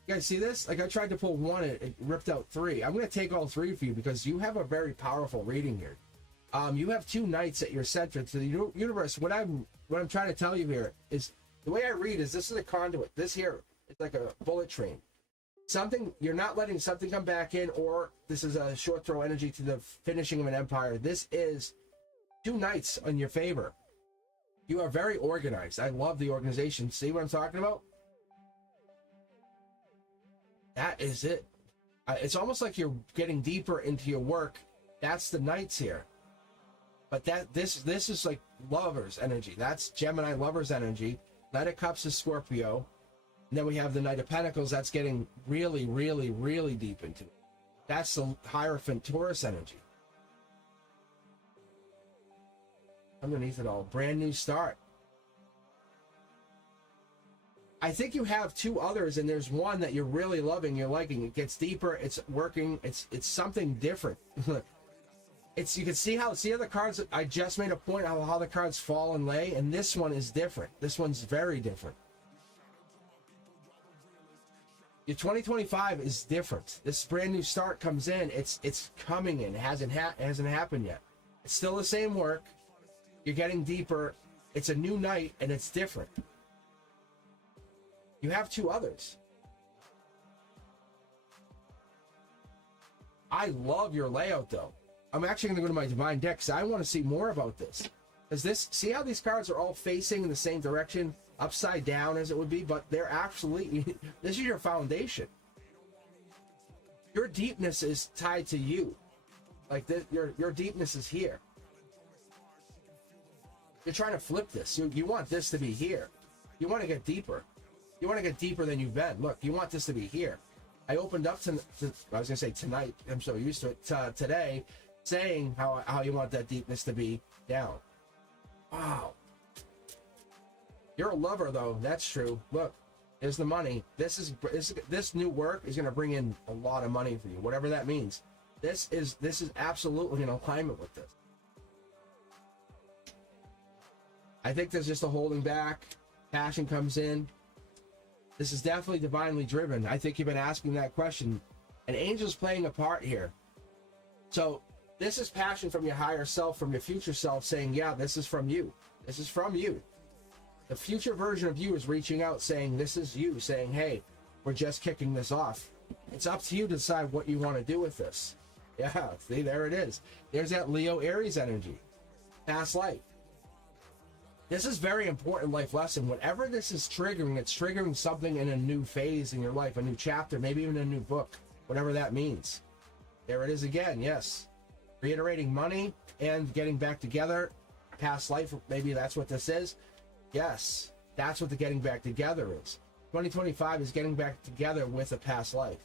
You guys see this? Like, I tried to pull one, it ripped out 3. I'm going to take all 3 for you because you have a very powerful reading here. You have 2 knights at your center to the universe. What I'm trying to tell you here is, the way I read is, this is a conduit. This here is like a bullet train. Something, you're not letting something come back in, or this is a short throw energy to the finishing of an empire. This is 2 knights in your favor. You are very organized. I love the organization. See what I'm talking about? That is it. It's almost like you're getting deeper into your work. That's the knights here. But this is like lovers energy. That's Gemini lovers energy. Knight of Cups is Scorpio. And then we have the Knight of Pentacles. That's getting really, really, really deep into it. That's the Hierophant Taurus energy. Underneath it all, brand new start. I think you have 2 others, and there's one that you're really loving, you're liking. It gets deeper, it's working, it's something different. You can see how the cards, I just made a point how the cards fall and lay, and this one is different. This one's very different. Your 2025 is different. This brand new start comes in, it's coming in. It hasn't happened yet. It's still the same work. You're getting deeper. It's a new night, and it's different. You have 2 others. I love your layout, though. I'm actually going to go to my Divine deck because I want to see more about this. Because this, see how these cards are all facing in the same direction, upside down as it would be, but they're actually, this is your foundation. Your deepness is tied to you. Like this, your deepness is here. You're trying to flip this. You want this to be here. You want to get deeper. You want to get deeper than you've been. Look, you want this to be here. I opened up to I was going to say tonight. I'm so used to it. Today, saying how you want that deepness to be down. Wow. You're a lover, though. That's true. Look, there's the money. This new work is going to bring in a lot of money for you, whatever that means. This is absolutely in alignment with this. I think there's just a holding back. Passion comes in. This is definitely divinely driven. I think you've been asking that question. An angel's playing a part here. So this is passion from your higher self, from your future self, saying, yeah, this is from you. This is from you. The future version of you is reaching out, saying, this is you, saying, hey, we're just kicking this off. It's up to you to decide what you want to do with this. Yeah, see, there it is. There's that Leo Aries energy. Past life. This is very important life lesson. Whatever this is triggering, it's triggering something in a new phase in your life, a new chapter, maybe even a new book, whatever that means. There it is again, yes. Reiterating money and getting back together. Past life, maybe that's what this is. Yes, that's what the getting back together is. 2025 is getting back together with a past life.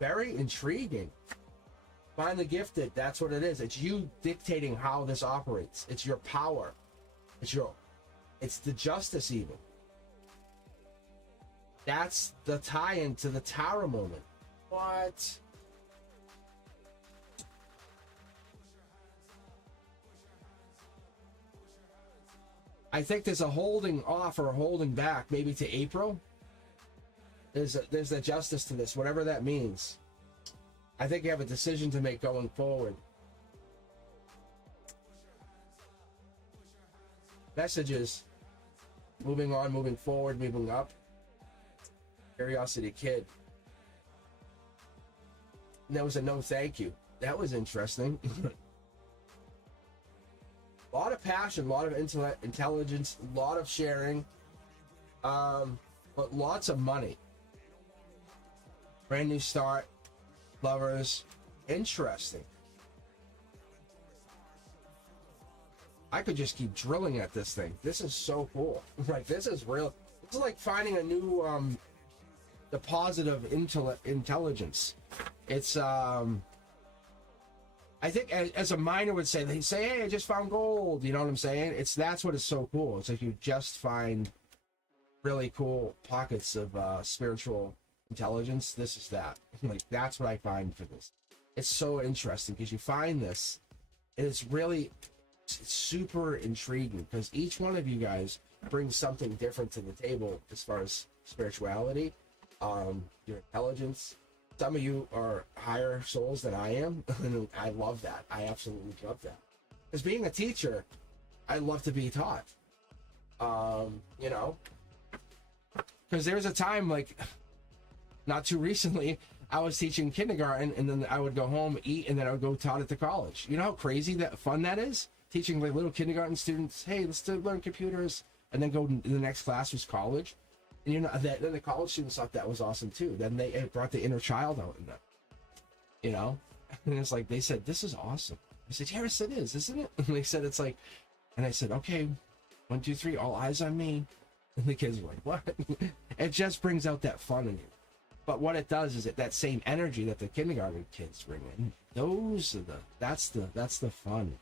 Very intriguing. Finally gifted, that's what it is. It's you dictating how this operates. It's your power. It's the justice even. That's the tie-in to the Tower moment. What? I think there's a holding off or a holding back, maybe to April. There's a justice to this, whatever that means. I think you have a decision to make going forward. Messages. Moving on, moving forward, moving up. Curiosity Kid. And there was a no thank you. That was interesting. A lot of passion, a lot of intelligence, a lot of sharing, but lots of money. Brand new start, lovers, interesting. I could just keep drilling at this thing. This is so cool. Like, this is real. This is like finding a new deposit of intelligence. It's I think as a miner would say, they say, hey, I just found gold. You know what I'm saying? That's what is so cool. It's like you just find really cool pockets of spiritual intelligence. This is that. Like, that's what I find for this. It's so interesting because you find this, and it's super intriguing because each one of you guys brings something different to the table as far as spirituality, your intelligence. Some of you are higher souls than I am, and I love that. I absolutely love that. Because being a teacher, I love to be taught. You know, because there's a time, like, not too recently, I was teaching kindergarten, and then I would go home, eat, and then I would go taught it to college. You know how crazy that fun that is? Teaching like little kindergarten students, hey, let's learn computers, and then go to the next class was college. And you know that then the college students thought that was awesome too. Then it brought the inner child out in them. You know, and it's like they said, "This is awesome." I said, "Yes, it is, isn't it?" And they said, "It's like," and I said, "Okay, 1, 2, 3, all eyes on me." And the kids were like, "What?" It just brings out that fun in you. But what it does is that same energy that the kindergarten kids bring in, that's the fun.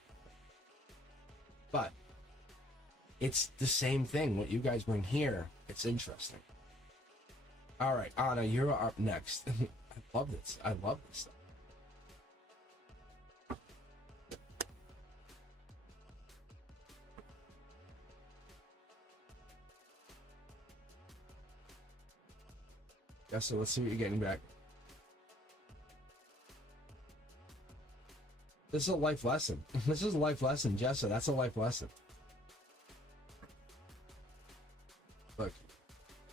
But it's the same thing. What you guys bring here, it's interesting. All right, Anna, you're up next. I love this. I love this stuff. Yeah, so let's see what you're getting back. This is a life lesson. This is a life lesson, Jessa. That's a life lesson. Look,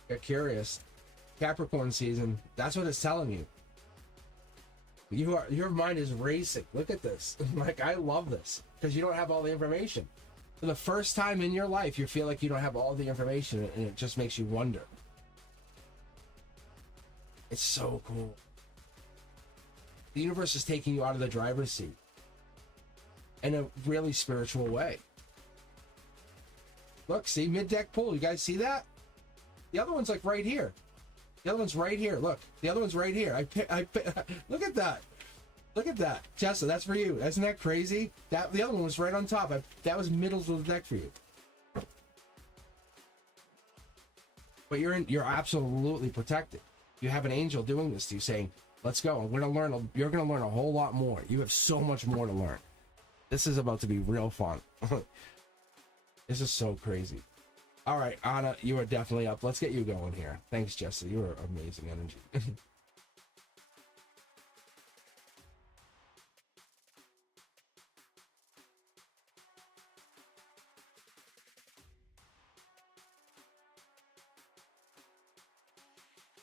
get curious. Capricorn season, that's what it's telling you. Your mind is racing. Look at this. Like, I love this because you don't have all the information. For the first time in your life, you feel like you don't have all the information, and it just makes you wonder. It's so cool. The universe is taking you out of the driver's seat in a really spiritual way. Look, see, mid-deck pull. You guys see that? The other one's like right here. The other one's right here. Look, the other one's right here. Look at that. Look at that. Jessa, that's for you. Isn't that crazy? The other one was right on top. That was middle of the deck for you. But you're absolutely protected. You have an angel doing this to you, saying, let's go. You're gonna learn a whole lot more. You have so much more to learn. This is about to be real fun. This is so crazy. All right, Anna, you are definitely up. Let's get you going here. Thanks, Jesse. You are amazing energy.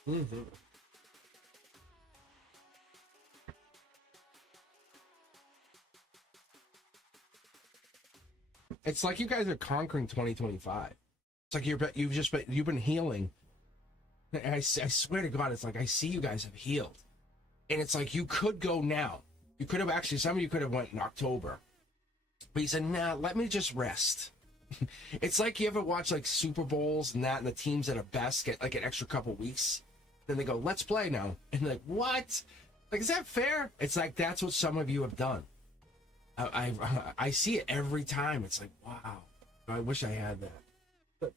Mm-hmm. It's like you guys are conquering 2025. It's like you've been healing. And I swear to God, it's like I see you guys have healed, and it's like you could go now. You could have actually. Some of you could have went in October, but you said, "Nah, let me just rest." It's like you ever watch like Super Bowls and the teams that are best get like an extra couple weeks. Then they go, let's play now. And they're like, what? Like, is that fair? It's like, that's what some of you have done. I see it every time. It's like, wow, I wish I had that. But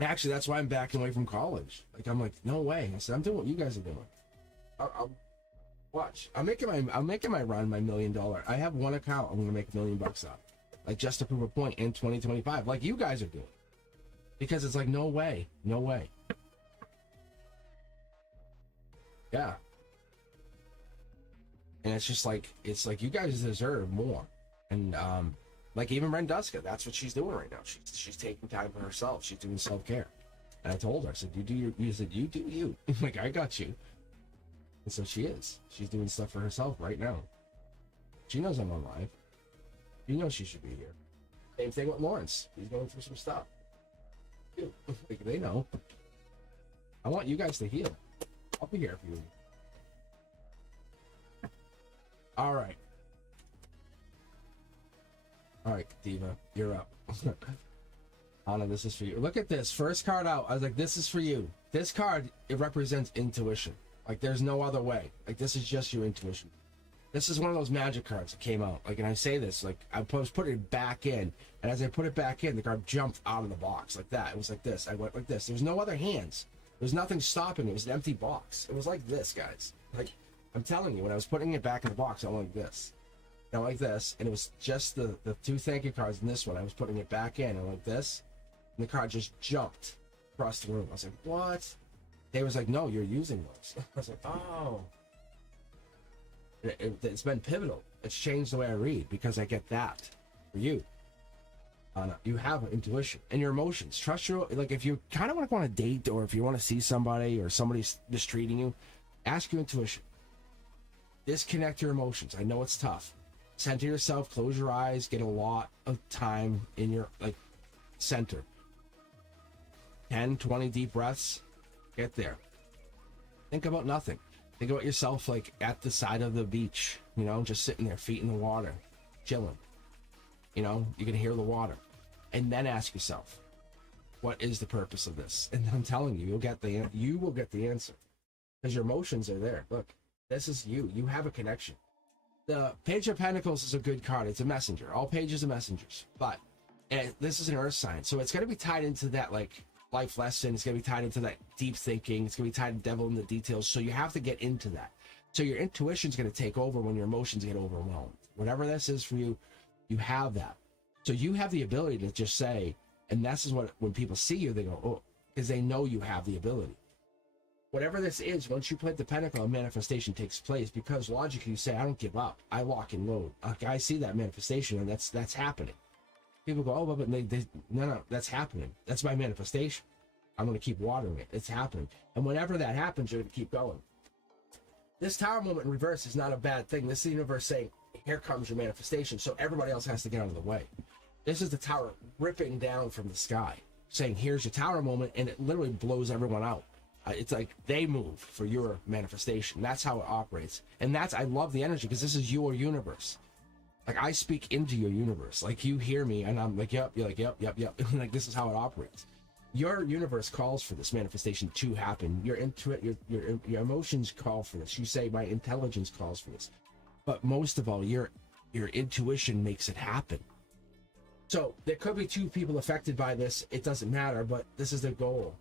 actually, that's why I'm backing away from college. Like, I'm like, no way. I said, I'm doing what you guys are doing. I'll watch. I'm making my run, my $1 million. I have one account I'm going to make $1 million off. Like, just to prove a point in 2025, like you guys are doing. Because it's like, no way. No way. Yeah. And it's just like, you guys deserve more. And like even Renduska, that's what she's doing right now. She's taking time for herself. She's doing self-care. And I told her, I said, you do you. Like, I got you. And so she is. She's doing stuff for herself right now. She knows I'm on live. You know she should be here. Same thing with Lawrence. He's going through some stuff. Like, they know. I want you guys to heal. I'll be here for you. All right. All right, Diva, you're up. Anna, this is for you. Look at this. First card out. I was like, this is for you. This card, it represents intuition. Like, there's no other way. Like, this is just your intuition. This is one of those magic cards that came out. Like, and I say this, like, I was putting it back in. And as I put it back in, the card jumped out of the box like that. It was like this. I went like this. There was no other hands. There was nothing stopping it. It was an empty box. It was like this, guys. Like, I'm telling you, when I was putting it back in the box, I went like this. I went like this, and it was just the two thank you cards in this one. I was putting it back in, and like this, and the card just jumped across the room. I was like, what? They was like, no, you're using those. I was like, oh. It's been pivotal. It's changed the way I read, because I get that for you. You have intuition and your emotions. Trust your, like, if you kind of want to go on a date, or if you want to see somebody, or somebody's mistreating you, ask your intuition. Disconnect your emotions. I know it's tough. Center yourself, close your eyes, get a lot of time in your, like, center. 10, 20 deep breaths. Get there. Think about nothing. Think about yourself, like, at the side of the beach, you know, just sitting there, feet in the water, chilling. You know, you can hear the water. And then ask yourself, what is the purpose of this? And I'm telling you, you will get the answer. Because your emotions are there. Look, this is you. You have a connection. The Page of Pentacles is a good card. It's a messenger. All pages are messengers. But this is an earth sign. So it's going to be tied into that, like, life lesson. It's going to be tied into that deep thinking. It's going to be tied to devil in the details. So you have to get into that. So your intuition is going to take over when your emotions get overwhelmed. Whatever this is for you, you have that. So you have the ability to just say, and this is what, when people see you, they go, oh, because they know you have the ability. Whatever this is, once you plant the pentacle, a manifestation takes place, because logically you say, I don't give up. I lock and load. Like, I see that manifestation, and that's happening. People go, oh, but no, that's happening. That's my manifestation. I'm going to keep watering it. It's happening. And whenever that happens, you're going to keep going. This tower moment in reverse is not a bad thing. This is the universe saying, here comes your manifestation, so everybody else has to get out of the way. This is the tower ripping down from the sky, saying, here's your tower moment, and it literally blows everyone out. It's like they move for your manifestation. That's how it operates. And that's, I love the energy, because this is your universe. Like, I speak into your universe. Like, you hear me, and I'm like, yep. You're like, yep. Like, this is how it operates. Your universe calls for this manifestation to happen. Your your emotions call for this. You say, my intelligence calls for this. But most of all, your intuition makes it happen. So there could be two people affected by this. It doesn't matter, but this is the goal.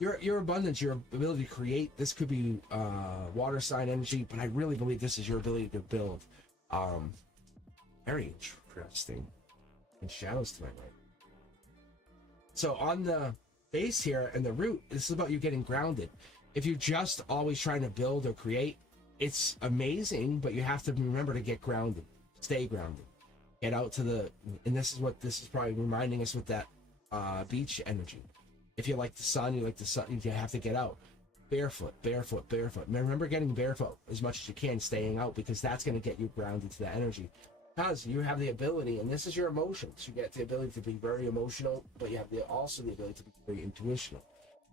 Your abundance, your ability to create. This could be water sign energy, but I really believe this is your ability to build. Very interesting. And shadows to my right. So on the base here and the root, this is about you getting grounded. If you're just always trying to build or create, it's amazing, but you have to remember to get grounded. Stay grounded. Get out to the, and this is what this is probably reminding us with that beach energy. If you like the sun, you have to get out. Barefoot. Remember getting barefoot as much as you can, staying out, because that's going to get you grounded to that energy. Because you have the ability, and this is your emotions. You get the ability to be very emotional, but you have also the ability to be very intuitional.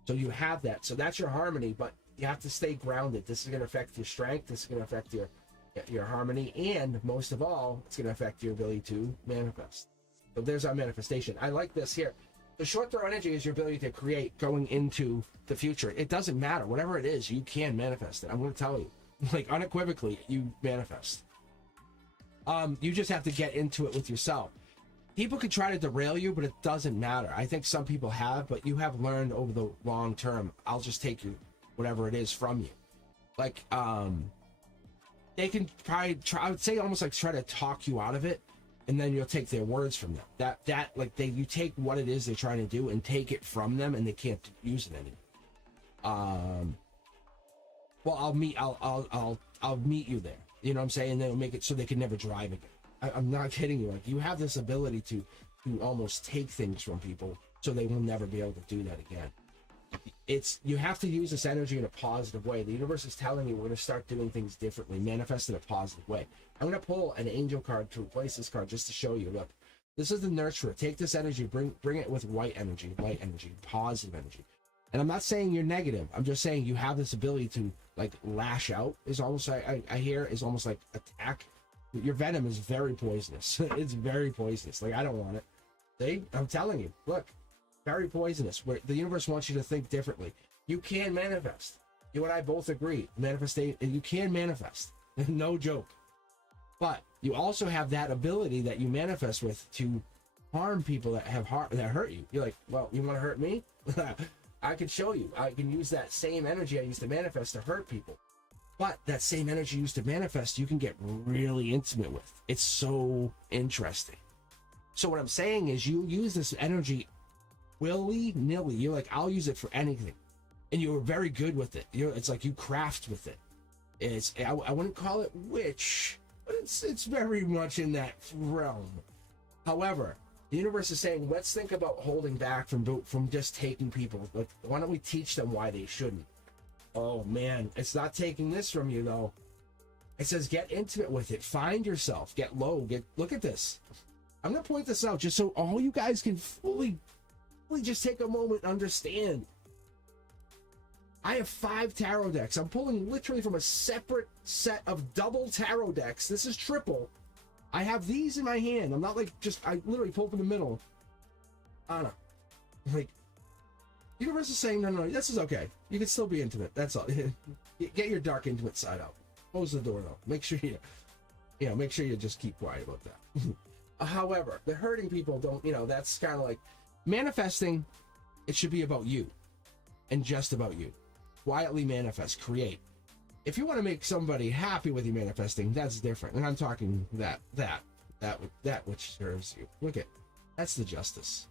So you have that. So that's your harmony, but you have to stay grounded. This is going to affect your strength. This is going to affect your harmony, and most of all, it's going to affect your ability to manifest. So there's our manifestation. I like this here. The short throw energy is your ability to create going into the future. It doesn't matter. Whatever it is, you can manifest it. I'm going to tell you. Like, unequivocally, you manifest. You just have to get into it with yourself. People can try to derail you, but it doesn't matter. I think some people have, but you have learned over the long term, I'll just take you, whatever it is from you. Like, they can probably try, I would say almost like try to talk you out of it, and then you'll take their words from them. You take what it is they're trying to do and take it from them, and they can't use it anymore. Well, I'll meet you there. You know what I'm saying? They'll make it so they can never drive again. I'm not kidding you. Like, you have this ability to almost take things from people so they will never be able to do that again. You have to use this energy in a positive way. The universe is telling you we're going to start doing things differently, manifest in a positive way. I'm going to pull an angel card to replace this card just to show you. Look, this is the nurturer. Take this energy, bring it with white energy, positive energy. And I'm not saying you're negative. I'm just saying you have this ability to, like, lash out. Is almost, I hear, is almost like attack. Your venom is very poisonous. It's very poisonous. Like, I don't want it. See? I'm telling you. Look, very poisonous. Where the universe wants you to think differently. You can manifest. You and I both agree. You can manifest. No joke. But you also have that ability that you manifest with to harm people that hurt you. You're like, well, you want to hurt me? I can show you. I can use that same energy I used to manifest to hurt people. But that same energy used to manifest, you can get really intimate with. It's so interesting. So what I'm saying is you use this energy willy-nilly. You're like, I'll use it for anything. And you're very good with it. It's like you craft with it. I wouldn't call it witch, but it's very much in that realm. However, the universe is saying, let's think about holding back from just taking people. Like, why don't we teach them why they shouldn't? Oh man, it's not taking this from you though. It says get intimate with it. Find yourself. Get low. Look at this. I'm gonna point this out just so all you guys can fully just take a moment and understand. I have 5 tarot decks. I'm pulling literally from a separate set of double tarot decks. This is triple. I have these in my hand. I'm not like I literally pull from the middle. I don't know. Like, universe is saying, no, this is okay. You can still be intimate. That's all. Get your dark, intimate side out. Close the door though. Make sure you just keep quiet about that. However, the hurting people don't, that's kind of like manifesting. It should be about you and just about you. Quietly manifest, create. If you want to make somebody happy with you manifesting, that's different. And I'm talking that which serves you. Look at, that's the justice.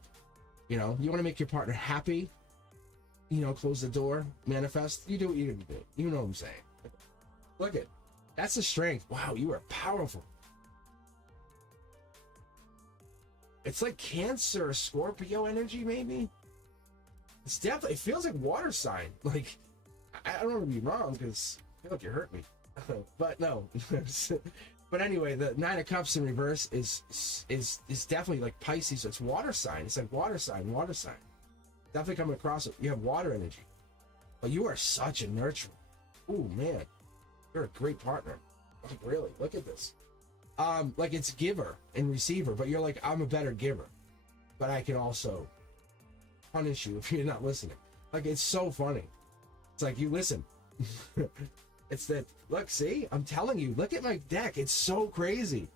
You want to make your partner happy. Close the door, manifest. You do what you're gonna do. You know what I'm saying. Look at, that's the strength. Wow, you are powerful. It's like Cancer, Scorpio energy, maybe. It's definitely. It feels like water sign. Like, I don't want to be wrong because I feel like you hurt me. But no. But anyway, the Nine of Cups in reverse is definitely like Pisces. It's water sign. It's like water sign, water sign. Definitely coming across it. You have water energy. But you are such a nurturer. Ooh, man. You're a great partner. Like, really, look at this. Like it's giver and receiver, but you're like, I'm a better giver. But I can also punish you if you're not listening. Like, it's so funny. It's like, you listen. It's that, look, see? I'm telling you, look at my deck. It's so crazy.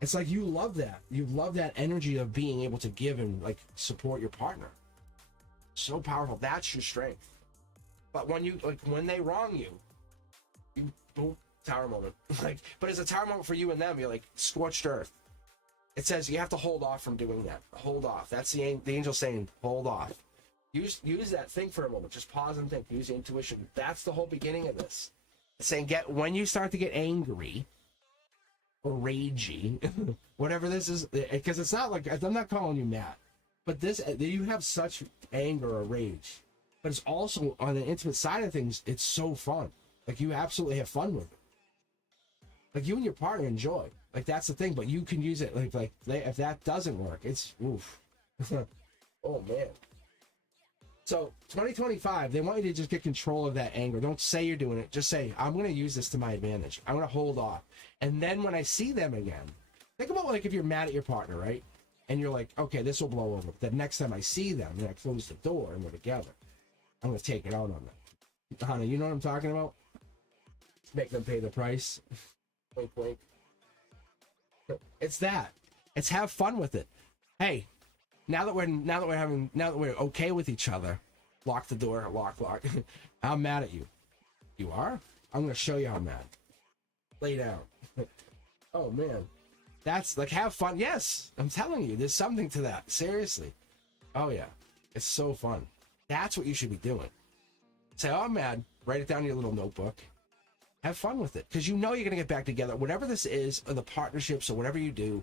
It's like you love that. You love that energy of being able to give and, like, support your partner. So powerful. That's your strength. But when you, like, when they wrong you, you boom, tower moment. Like, but it's a tower moment for you and them. You're like scorched earth. It says you have to hold off from doing that. Hold off. That's the angel saying, hold off. Use that. Think for a moment. Just pause and think. Use your intuition. That's the whole beginning of this. It's saying when you start to get angry or ragey, whatever this is, because it's not like, I'm not calling you mad, but this, you have such anger or rage, but it's also on the intimate side of things. It's so fun. Like, you absolutely have fun with it. Like, you and your partner enjoy. Like, that's the thing. But you can use it like if that doesn't work, it's oof. Oh man. So 2025, they want you to just get control of that anger. Don't say you're doing it. Just say, I'm going to use this to my advantage. I'm going to hold off. And then when I see them again, think about like if you're mad at your partner, right? And you're like, okay, this will blow over. The next time I see them, and I close the door and we're together, I'm going to take it out on them. Hannah, you know what I'm talking about? Make them pay the price. Wink, wink. It's that. It's have fun with it. Hey, now that we're okay with each other, lock the door, lock. I'm mad at you. You are? I'm gonna show you how I'm mad. Lay down. Oh man. That's like, have fun. Yes, I'm telling you, there's something to that. Seriously. Oh yeah. It's so fun. That's what you should be doing. Say, oh, I'm mad. Write it down in your little notebook. Have fun with it, because you know you're gonna get back together. Whatever this is, or the partnerships, or whatever you do,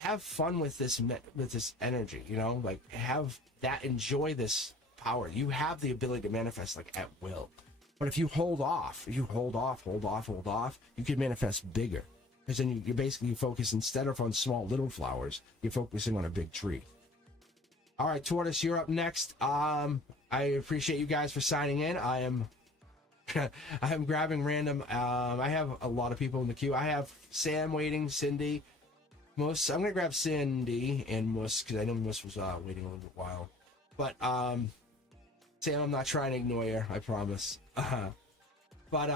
have fun with this energy. You know, like have that. Enjoy this power. You have the ability to manifest like at will. But if you hold off, you hold off, you can manifest bigger. Because then you basically focus, instead of on small little flowers, you're focusing on a big tree. All right, Tortoise, you're up next. I appreciate you guys for signing in. I am grabbing random. I have a lot of people in the queue. I have Sam waiting, Cindy, Mus. I'm gonna grab Cindy and Mus because I know Mus was waiting a little while. But Sam, I'm not trying to ignore you. I promise. But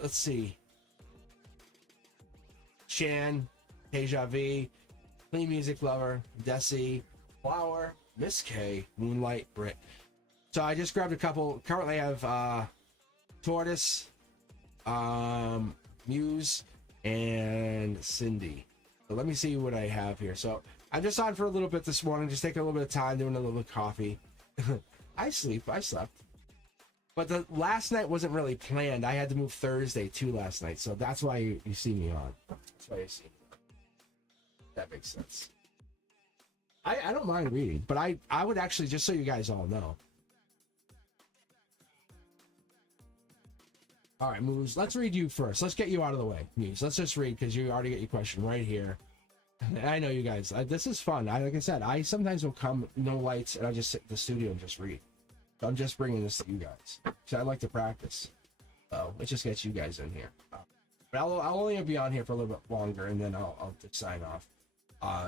let's see. Shan, Deja V, Clean Music Lover, Desi, Flower, Miss K, Moonlight, Brit. So I just grabbed a couple. Currently I have Tortoise, Muse, and Cindy. So let me see what I have here. So I'm just on for a little bit this morning, just taking a little bit of time, doing a little bit of coffee. I slept. But the last night wasn't really planned. I had to move Thursday to last night, so that's why you see me on. That's why you see me on. That makes sense. I don't mind reading, but I would actually, just so you guys all know. All right, Moose, let's read you first. Let's get you out of the way, Muse. Let's just read, because you already get your question right here. I know you guys. This is fun. Like I said, I sometimes will come, no lights, and I just sit in the studio and just read. So I'm just bringing this to you guys. So I like to practice. So it just gets you guys in here. But I'll only be on here for a little bit longer, and then I'll just sign off.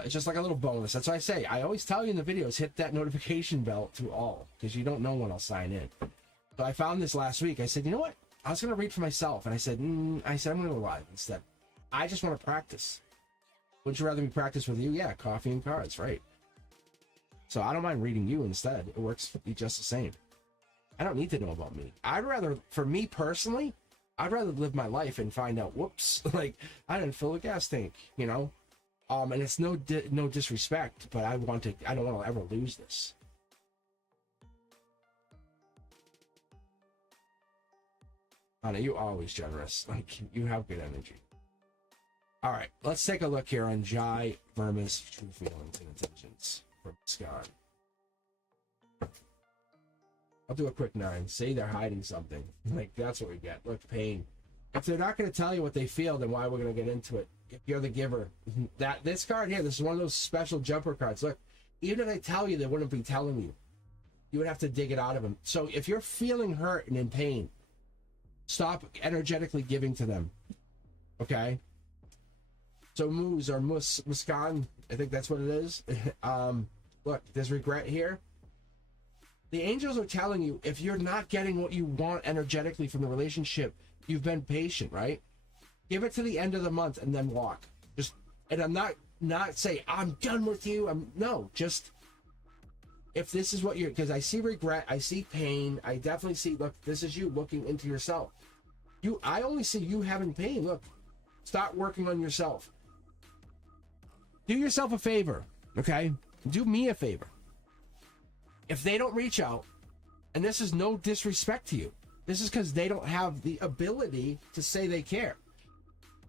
It's just like a little bonus. That's why I say, I always tell you in the videos, hit that notification bell to all, because you don't know when I'll sign in. So I found this last week. I said, you know what? I was going to read for myself, and I said, I'm going to go live instead. I just want to practice. Would you rather me practice with you? Yeah, coffee and cards, right? So I don't mind reading you instead. It works for me just the same. I don't need to know about me. I'd rather, for me personally, I'd rather live my life and find out, whoops, like, I didn't fill a gas tank, you know? And it's no disrespect, but I don't want to ever lose this. Anna, you're always generous. Like, you have good energy. All right, let's take a look here on Jai Verma's true feelings and intentions from Scott. I'll do a quick 9. Say they're hiding something. Like, that's what we get. Look, pain. If they're not going to tell you what they feel, then why we're going to get into it? If you're the giver, this card here, this is one of those special jumper cards. Look, even if they tell you, they wouldn't be telling you. You would have to dig it out of them. So if you're feeling hurt and in pain, stop energetically giving to them. Okay? So Moose or Muskan, I think that's what it is. Look, there's regret here. The angels are telling you, if you're not getting what you want energetically from the relationship, you've been patient, right? Give it to the end of the month and then walk. And I'm not saying I'm done with you. Just if this is what you're, because I see regret, I see pain, I definitely see, look, this is you looking into yourself. I only see you having pain. Look, start working on yourself. Do yourself a favor, okay? Do me a favor. If they don't reach out, and this is no disrespect to you, this is because they don't have the ability to say they care.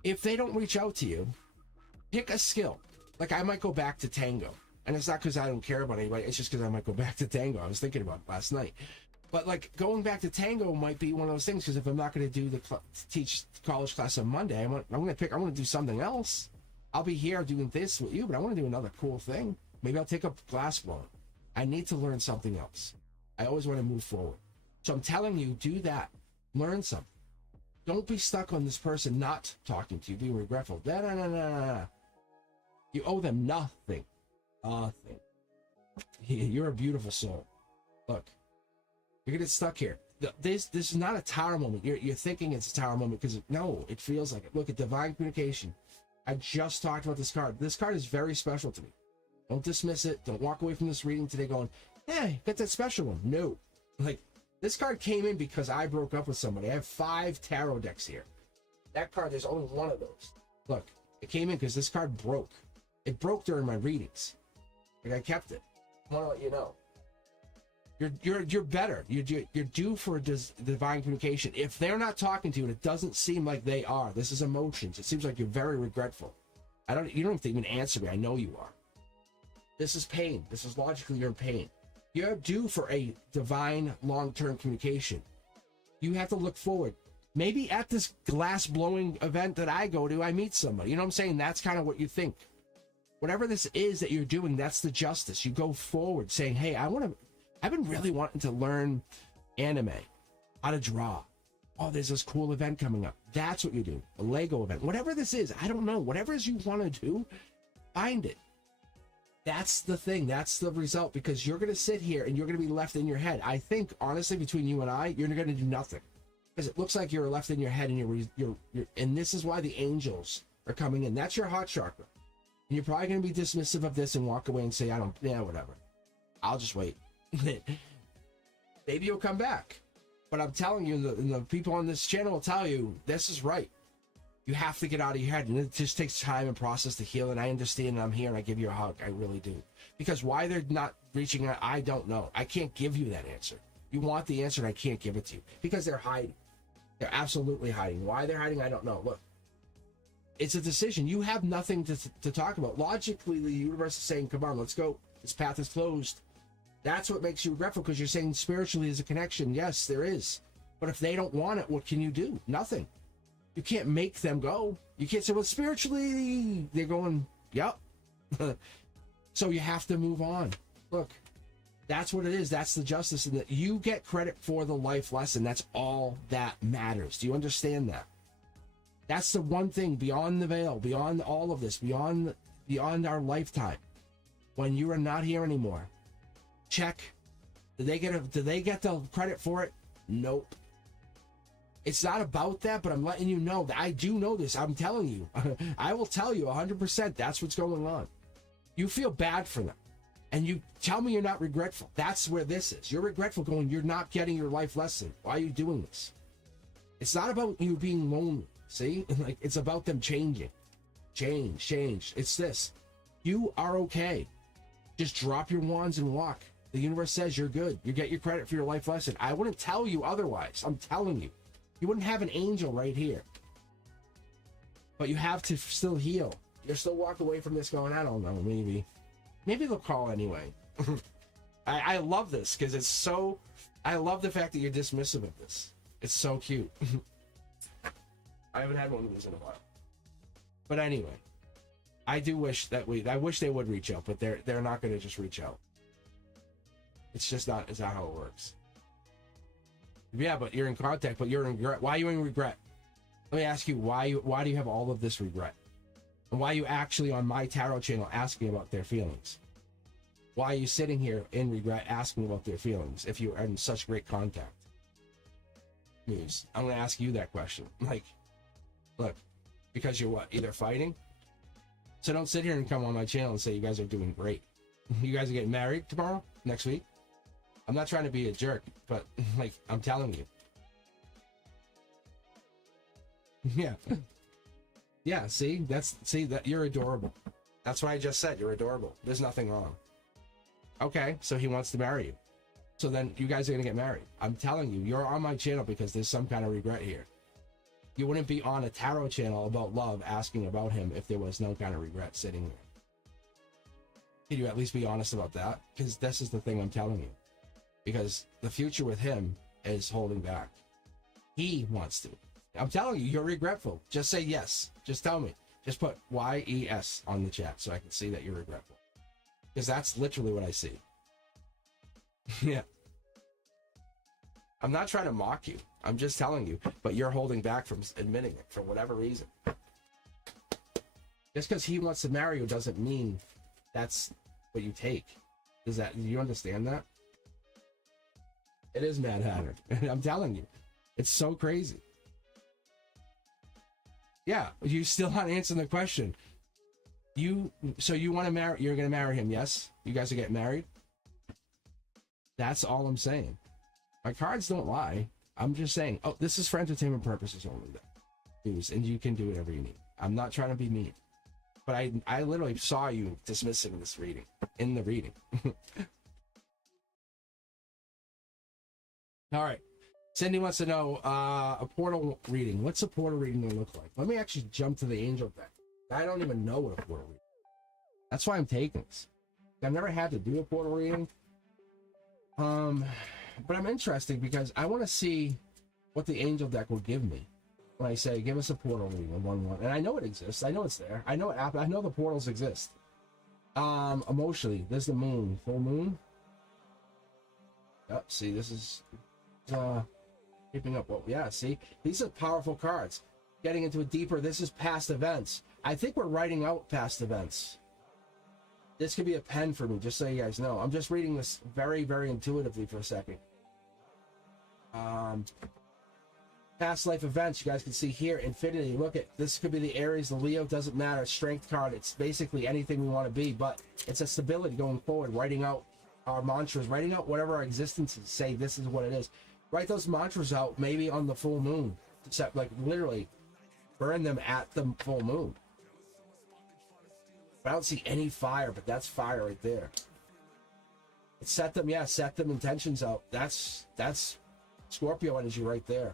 If they don't reach out to you, pick a skill. Like I might go back to tango. And it's not because I don't care about anybody. It's just because I might go back to tango. I was thinking about it last night. But like going back to tango might be one of those things, because if I'm not going to do teach college class on Monday, I want to do something else. I'll be here doing this with you, but I want to do another cool thing. Maybe I'll take up glass blowing. I need to learn something else. I always want to move forward. So I'm telling you, do that. Learn something. Don't be stuck on this person not talking to you, being regretful. No. You owe them nothing. Nothing. You're a beautiful soul. Look, you're gonna get stuck here. This is not a tower moment. You're thinking it's a tower moment because no, it feels like it. Look at divine communication. I just talked about this card. This card is very special to me. Don't dismiss it. Don't walk away from this reading today going, hey, got that special one. No. Like, this card came in because I broke up with somebody. I have 5 tarot decks here. That card, there's only one of those. Look, it came in because this card broke. It broke during my readings. Like, I kept it. I want to let you know. You're better. You're due for divine communication. If they're not talking to you, and it doesn't seem like they are, this is emotions. It seems like you're very regretful. You don't have to even answer me. I know you are. This is pain. This is logically you're in pain. You're due for a divine long-term communication. You have to look forward. Maybe at this glass blowing event that I go to, I meet somebody. You know what I'm saying? That's kind of what you think. Whatever this is that you're doing, that's the justice. You go forward saying, hey, I've been really wanting to learn anime, how to draw. Oh, there's this cool event coming up. That's what you do. A Lego event. Whatever this is, I don't know. Whatever it is you want to do, find it. That's the thing. That's the result, because you're going to sit here and you're going to be left in your head. I think, honestly, between you and I, you're going to do nothing. Because it looks like you're left in your head, and you're and this is why the angels are coming in. That's your heart chakra. And you're probably going to be dismissive of this and walk away and say, whatever. I'll just wait. Maybe you'll come back. But I'm telling you, the people on this channel will tell you, this is right. You have to get out of your head, and it just takes time and process to heal, and I understand, and I'm here, and I give you a hug. I really do. Because why they're not reaching out, I don't know. I can't give you that answer. You want the answer, and I can't give it to you. Because they're hiding. They're absolutely hiding. Why they're hiding, I don't know. Look, it's a decision. You have nothing to talk about. Logically, the universe is saying, come on, let's go. This path is closed. That's what makes you regretful, because you're saying spiritually there's a connection. Yes, there is. But if they don't want it, what can you do? Nothing. You can't make them go. You can't say, well, spiritually, they're going, yep. So you have to move on. Look, that's what it is. That's the justice. And that you get credit for the life lesson. That's all that matters. Do you understand that? That's the one thing beyond the veil, beyond all of this, beyond our lifetime. When you are not here anymore, check. Did they get the credit for it? Nope. It's not about that, but I'm letting you know that I do know this. I'm telling you. I will tell you 100% that's what's going on. You feel bad for them. And you tell me you're not regretful. That's where this is. You're regretful going, you're not getting your life lesson. Why are you doing this? It's not about you being lonely. See? Like, it's about them changing. Change. It's this. You are okay. Just drop your wands and walk. The universe says you're good. You get your credit for your life lesson. I wouldn't tell you otherwise. I'm telling you. You wouldn't have an angel right here. But you have to still heal. You'll still walk away from this going, I don't know, maybe. Maybe they'll call anyway. I love this because it's so... I love the fact that you're dismissive of this. It's so cute. I haven't had one of these in a while. But anyway, I do wish that I wish they would reach out, but they're not going to just reach out. It's just not, it's not how it works. Yeah, but you're in contact, but you're in regret. Why are you in regret? Let me ask you, why do you have all of this regret? And why are you actually on my tarot channel asking about their feelings? Why are you sitting here in regret asking about their feelings if you are in such great contact? Muse, I'm going to ask you that question. Like, look, because you're what? Either fighting? So don't sit here and come on my channel and say you guys are doing great. You guys are getting married tomorrow? Next week? I'm not trying to be a jerk, but like, I'm telling you. Yeah. Yeah, see that you're adorable. That's what I just said. You're adorable. There's nothing wrong. Okay, so he wants to marry you. So then you guys are going to get married. I'm telling you, you're on my channel because there's some kind of regret here. You wouldn't be on a tarot channel about love asking about him if there was no kind of regret sitting there. Can you at least be honest about that? Because this is the thing I'm telling you. Because the future with him is holding back. He wants to. I'm telling you, you're regretful. Just say yes. Just tell me. Just put YES on the chat so I can see that you're regretful. Because that's literally what I see. Yeah. I'm not trying to mock you. I'm just telling you. But you're holding back from admitting it for whatever reason. Just because he wants to marry you doesn't mean that's what you take. Do you understand that? It is Mad Hatter. I'm telling you. It's so crazy. Yeah, you still not answering the question. So you want to marry, you're going to marry him, yes? You guys are getting married? That's all I'm saying. My cards don't lie. I'm just saying, oh, this is for entertainment purposes only, though. And you can do whatever you need. I'm not trying to be mean. But I literally saw you dismissing this reading, in the reading. All right. Cindy wants to know a portal reading. What's a portal reading going to look like? Let me actually jump to the angel deck. I don't even know what a portal reading is. That's why I'm taking this. I've never had to do a portal reading. But I'm interested because I want to see what the angel deck will give me when I say, give us a portal reading, a 1-1. And I know it exists. I know it's there. I know the portals exist. Emotionally, there's the moon. Full moon. Yep, see, this is... keeping up. Well, yeah, see, these are powerful cards. Getting into a deeper, this is past events. I think we're writing out past events. This could be a pen for me, just so you guys know. I'm just reading this very, very intuitively for a second. Past life events, you guys can see here, infinity. Look at this, could be the Aries, the Leo, doesn't matter. Strength card, it's basically anything we want to be, but it's a stability going forward, writing out our mantras, writing out whatever our existence is, say this is what it is. Write those mantras out maybe on the full moon, except like literally burn them at the full moon. I don't see any fire, but that's fire right there. Set them intentions out. That's Scorpio energy right there.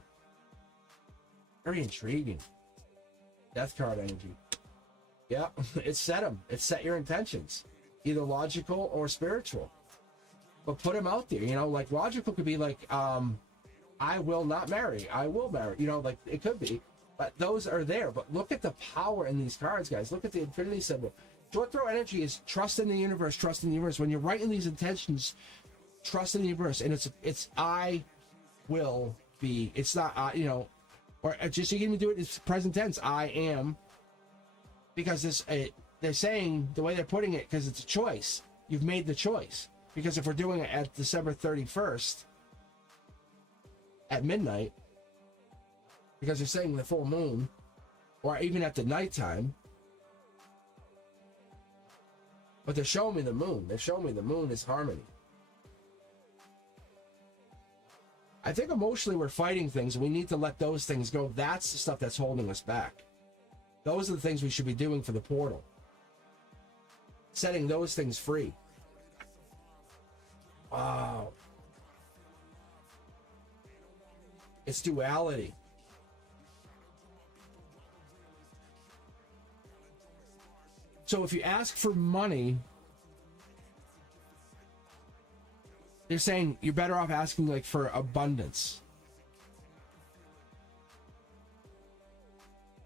Very intriguing. Death card energy. Yeah, it's set them. It's set your intentions, either logical or spiritual. But put them out there. You know, like logical could be like, I will not marry. I will marry. You know, like it could be. But those are there. But look at the power in these cards, guys. Look at the infinity symbol. Short throw energy is trust in the universe, trust in the universe. When you're writing these intentions, trust in the universe. And it's I will be. It's not, you know, or just you can even do it in present tense. I am. Because they're saying, the way they're putting it, because it's a choice. You've made the choice. Because if we're doing it at December 31st at midnight, because they're saying the full moon, or even at the nighttime, but they're showing me the moon. They're showing me the moon is harmony. I think emotionally we're fighting things, and we need to let those things go. That's the stuff that's holding us back. Those are the things we should be doing for the portal. Setting those things free. Wow. It's duality. So if you ask for money, they're saying you're better off asking like for abundance.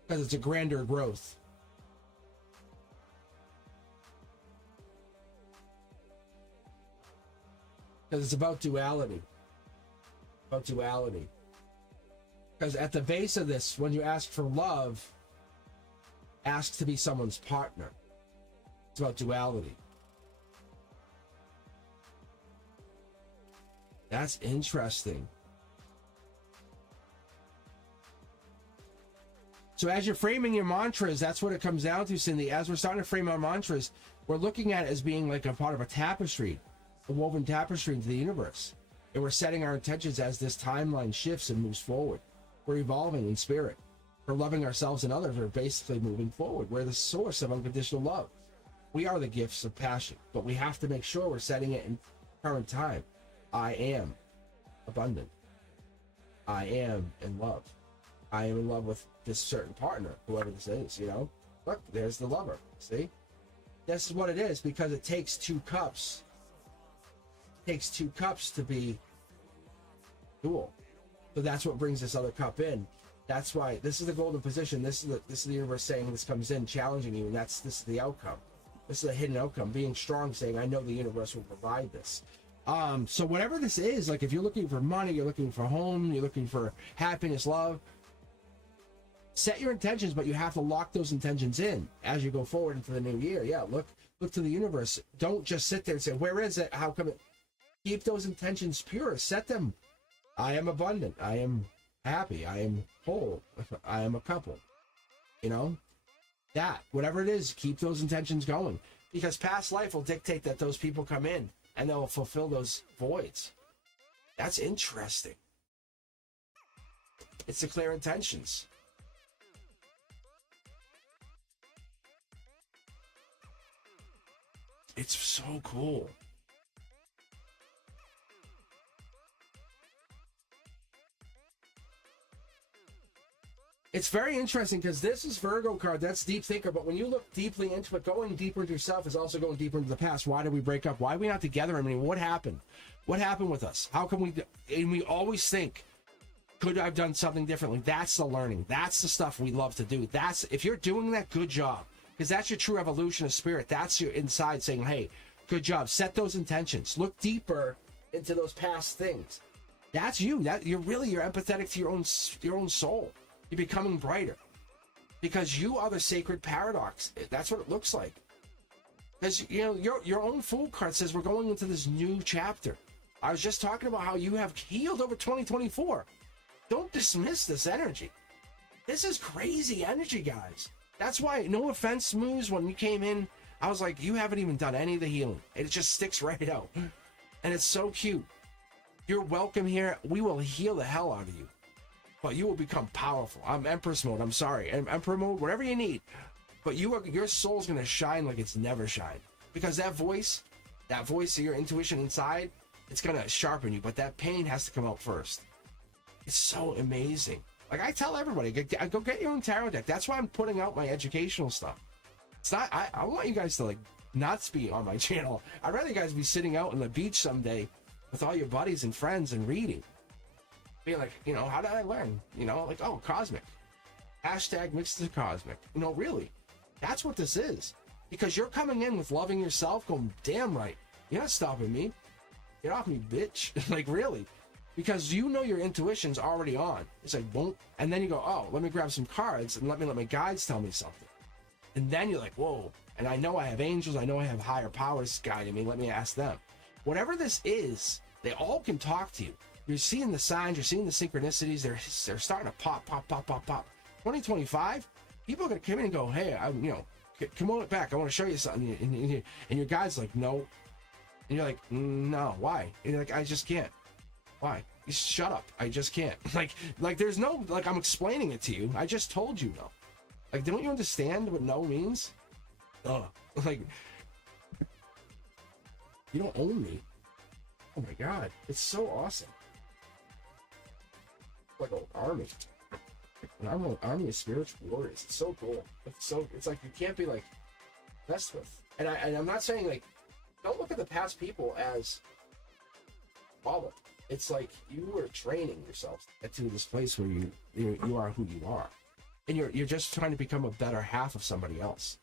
because it's a grander growth. Because it's about duality. About duality. Because at the base of this, when you ask for love, ask to be someone's partner. It's about duality. That's interesting. So as you're framing your mantras, that's what it comes down to, Cindy. As we're starting to frame our mantras, we're looking at it as being like a part of a tapestry, a woven tapestry into the universe. And we're setting our intentions as this timeline shifts and moves forward. We're evolving in spirit. We're loving ourselves and others. We're basically moving forward. We're the source of unconditional love. We are the gifts of passion, but we have to make sure we're setting it in current time. I am abundant. I am in love. I am in love with this certain partner, whoever this is, you know? Look, there's the lover, see? This is what it is, because it takes two cups. It takes two cups to be dual. So that's what brings this other cup in. That's why this is the golden position. This is the universe saying this comes in, challenging you, and this is the outcome. This is a hidden outcome. Being strong, saying, I know the universe will provide this. So whatever this is, like if you're looking for money, you're looking for home, you're looking for happiness, love, set your intentions, but you have to lock those intentions in as you go forward into the new year. Yeah, look to the universe. Don't just sit there and say, where is it? How come it? Keep those intentions pure. Set them. I am abundant. I am happy. I am whole. I am a couple. You know, that whatever it is, keep those intentions going, because past life will dictate that those people come in and they'll fulfill those voids. That's interesting. It's the clear intentions. It's so cool. It's very interesting because this is Virgo card. That's deep thinker. But when you look deeply into it, going deeper into yourself is also going deeper into the past. Why did we break up? Why are we not together anymore? What happened? What happened with us? How can we? And we always think, could I have done something differently? That's the learning. That's the stuff we love to do. That's, if you're doing that, good job. Because that's your true evolution of spirit. That's your inside saying, hey, good job. Set those intentions. Look deeper into those past things. That's you. That you're empathetic to your own soul. You're becoming brighter. Because you are the sacred paradox. That's what it looks like. Because you know your own Fool card says we're going into this new chapter. I was just talking about how you have healed over 2024. Don't dismiss this energy. This is crazy energy, guys. That's why, no offense, Moose, when you came in, I was like, you haven't even done any of the healing. It just sticks right out. And it's so cute. You're welcome here. We will heal the hell out of you. But you will become powerful. I'm Empress mode. I'm sorry. Emperor mode, whatever you need. But your soul's going to shine like it's never shined. Because that voice of your intuition inside, it's going to sharpen you. But that pain has to come out first. It's so amazing. Like I tell everybody, go get your own tarot deck. That's why I'm putting out my educational stuff. It's not, I want you guys to like not be on my channel. I'd rather you guys be sitting out on the beach someday with all your buddies and friends and reading. Being like, you know, how did I learn? You know, like, oh, Cosmic. Hashtag mixed to Cosmic. You know, really. That's what this is. Because you're coming in with loving yourself, going, damn right. You're not stopping me. Get off me, bitch. Like, really. Because you know your intuition's already on. It's like, boom. And then you go, oh, let me grab some cards and let my guides tell me something. And then you're like, whoa. And I know I have angels. I know I have higher powers guiding me. Let me ask them. Whatever this is, they all can talk to you. You're seeing the signs. You're seeing the synchronicities. They're starting to pop. 2025, people are going to come in and go, hey, come on back. I want to show you something. And your guide's like, no. And you're like, no, why? And you're like, I just can't. Why? You shut up. I just can't. Like there's no, like, I'm explaining it to you. I just told you no. Like, don't you understand what no means? Like, you don't own me. Oh my God. It's so awesome. Like an army. An army of spiritual warriors. It's so cool. It's like you can't be like messed with. And I'm not saying like, don't look at the past people as fallen. It's like you were training yourself to get to this place where you are who you are. and you're just trying to become a better half of somebody else.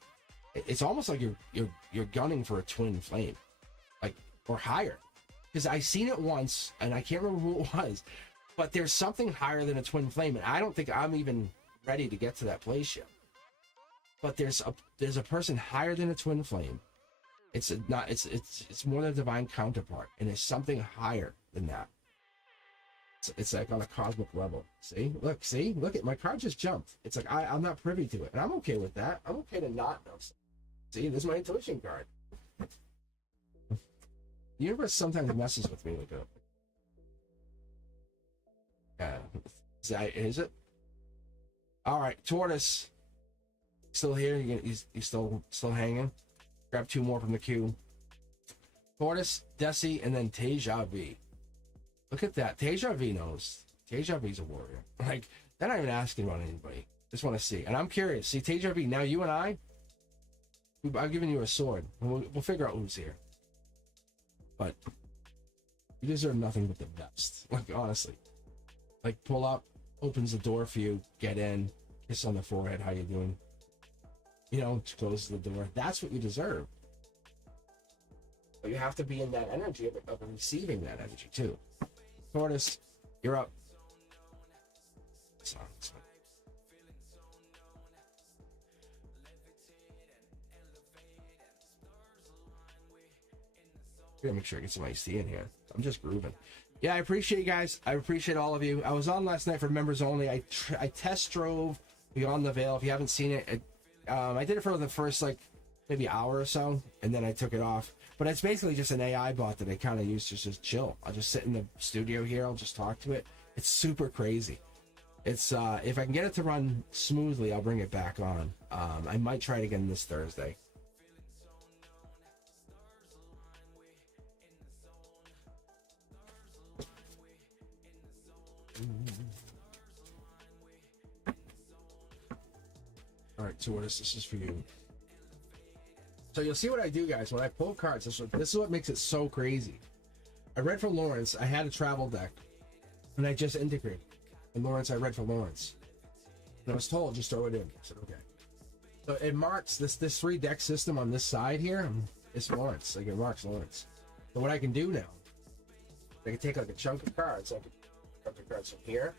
It's almost like you're gunning for a twin flame, like, or higher. Because I seen it once, and I can't remember who it was, but there's something higher than a twin flame, and I don't think I'm even ready to get to that place yet. But there's a person higher than a twin flame. It's more than a divine counterpart, and it's something higher than that. It's like on a cosmic level. See, look at my card just jumped. It's like I'm not privy to it, and I'm okay with that. I'm okay to not know. See, this is my intuition card. The universe sometimes messes with me with it. Yeah, is it? All right, Tortoise, still here? You still hanging? Grab 2 more from the queue. Tortoise, Desi, and then Teja V. Look at that. Teja V knows. Teja V's a warrior. Like, they're not even asking about anybody. Just want to see. And I'm curious. See, Teja V, now you and I've given you a sword. We'll figure out who's here. But you deserve nothing but the best. Like, honestly. Like, pull up, opens the door for you, get in, kiss on the forehead, how you doing? You know, closes the door. That's what you deserve. But you have to be in that energy of receiving that energy, too. Tortoise, you're up. Gotta make sure I get some iced tea in here. I'm just grooving. Yeah, I appreciate you guys. I appreciate all of you. I was on last night for members only. I test drove Beyond the Veil. If you haven't seen it, I did it for the first, like, maybe hour or so, and then I took it off. But it's basically just an AI bot that I kind of use to just chill. I'll just sit in the studio here. I'll just talk to it. It's super crazy. It's if I can get it to run smoothly, I'll bring it back on. I might try it again this Thursday. All right, so this is for you. So you'll see what I do, guys. When I pull cards, this is what makes it so crazy. I read for Lawrence. I had a travel deck, and I just integrated. And Lawrence, I read for Lawrence. And I was told, just throw it in. I said, okay. So it marks this 3-deck system on this side here. It's Lawrence. Like, it marks Lawrence. So what I can do now, I can take like a chunk of cards. I can chunk of cards from here,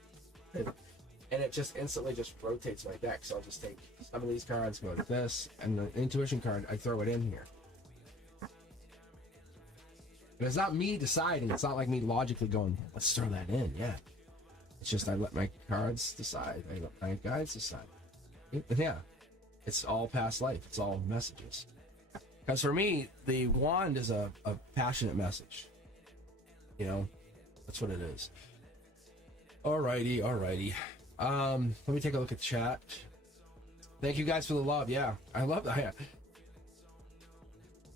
and it just instantly just rotates my deck. So I'll just take some of these cards, go like this, and the intuition card, I throw it in here. And it's not me deciding. It's not like me logically going, let's throw that in. Yeah. It's just I let my cards decide. I let my guides decide. Yeah. It's all past life. It's all messages. Because for me, the wand is a passionate message. You know? That's what it is. Alrighty. Let me take a look at the chat. Thank you guys for the love. Yeah, I love that. Yeah.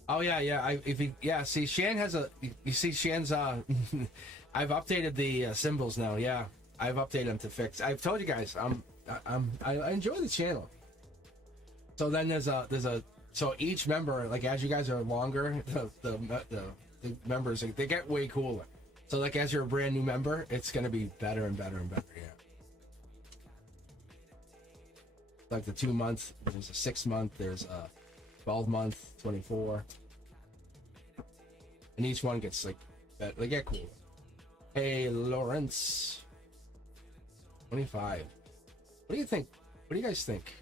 Oh yeah. See, Shan has a. You see, Shan's. I've updated the symbols now. Yeah, I've updated them to fix. I've told you guys. I enjoy the channel. So then there's a. So each member, like as you guys are longer, the members, they get way cooler. So like as you're a brand new member, it's gonna be better and better and better. Yeah. Like the 2-month, there's a 6-month, there's a 12-month, 24, and each one gets like better. They get cooler. Hey, Lawrence, 25. What do you think? What do you guys think?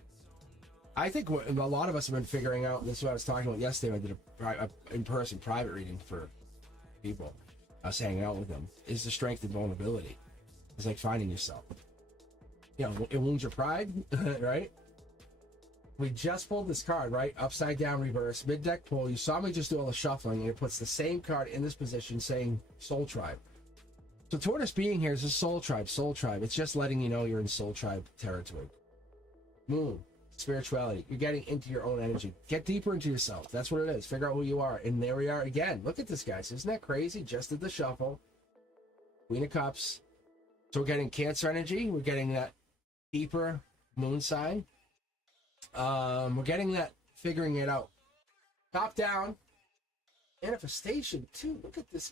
I think what a lot of us have been figuring out. This is what I was talking about yesterday. I did a in-person private reading for people. I was hanging out with them. Is the strength and vulnerability. It's like finding yourself. You know, it wounds your pride, right? We just pulled this card, right? Upside down, reverse, mid-deck pull. You saw me just do all the shuffling, and it puts the same card in this position saying Soul Tribe. So Tortoise being here is a Soul Tribe, Soul Tribe. It's just letting you know you're in Soul Tribe territory. Moon, spirituality. You're getting into your own energy. Get deeper into yourself. That's what it is. Figure out who you are. And there we are again. Look at this, guys. Isn't that crazy? Just did the shuffle. Queen of Cups. So we're getting Cancer energy. We're getting that deeper moon sign. We're getting that figuring it out. Top down. Manifestation too. Look at this.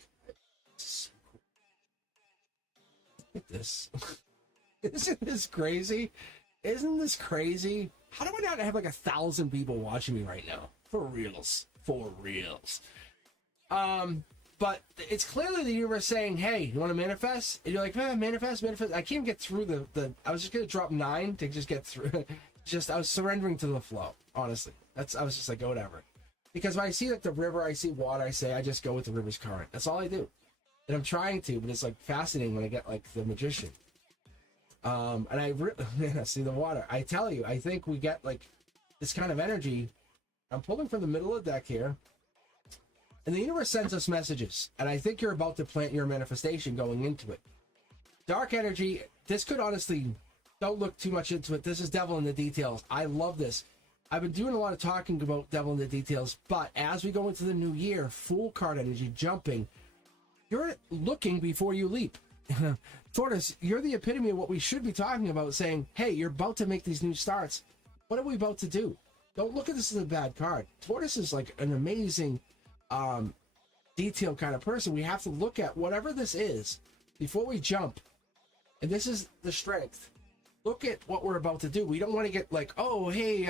Look at this. Isn't this crazy? Isn't this crazy? How do I not have like 1,000 people watching me right now? For reals. For reals. But it's clearly the universe saying, hey, you want to manifest? And you're like, manifest. I can't get through the I was just going to drop 9 to just get through. I was surrendering to the flow, honestly. I was just like, whatever. Because when I see like the river, I see water, I just go with the river's current. That's all I do. And I'm trying to, but it's like fascinating when I get like the magician. And I see the water. I tell you, I think we get like this kind of energy. I'm pulling from the middle of the deck here. And the universe sends us messages. And I think you're about to plant your manifestation going into it. Dark energy, this could honestly, don't look too much into it. This is devil in the details. I love this. I've been doing a lot of talking about devil in the details. But as we go into the new year, Fool card energy, jumping, you're looking before you leap. Tortoise, you're the epitome of what we should be talking about, saying, hey, you're about to make these new starts. What are we about to do? Don't look at this as a bad card. Tortoise is like an amazing detailed kind of person. We have to look at whatever this is before we jump. And this is the strength. Look at what we're about to do. We don't want to get like, oh, hey,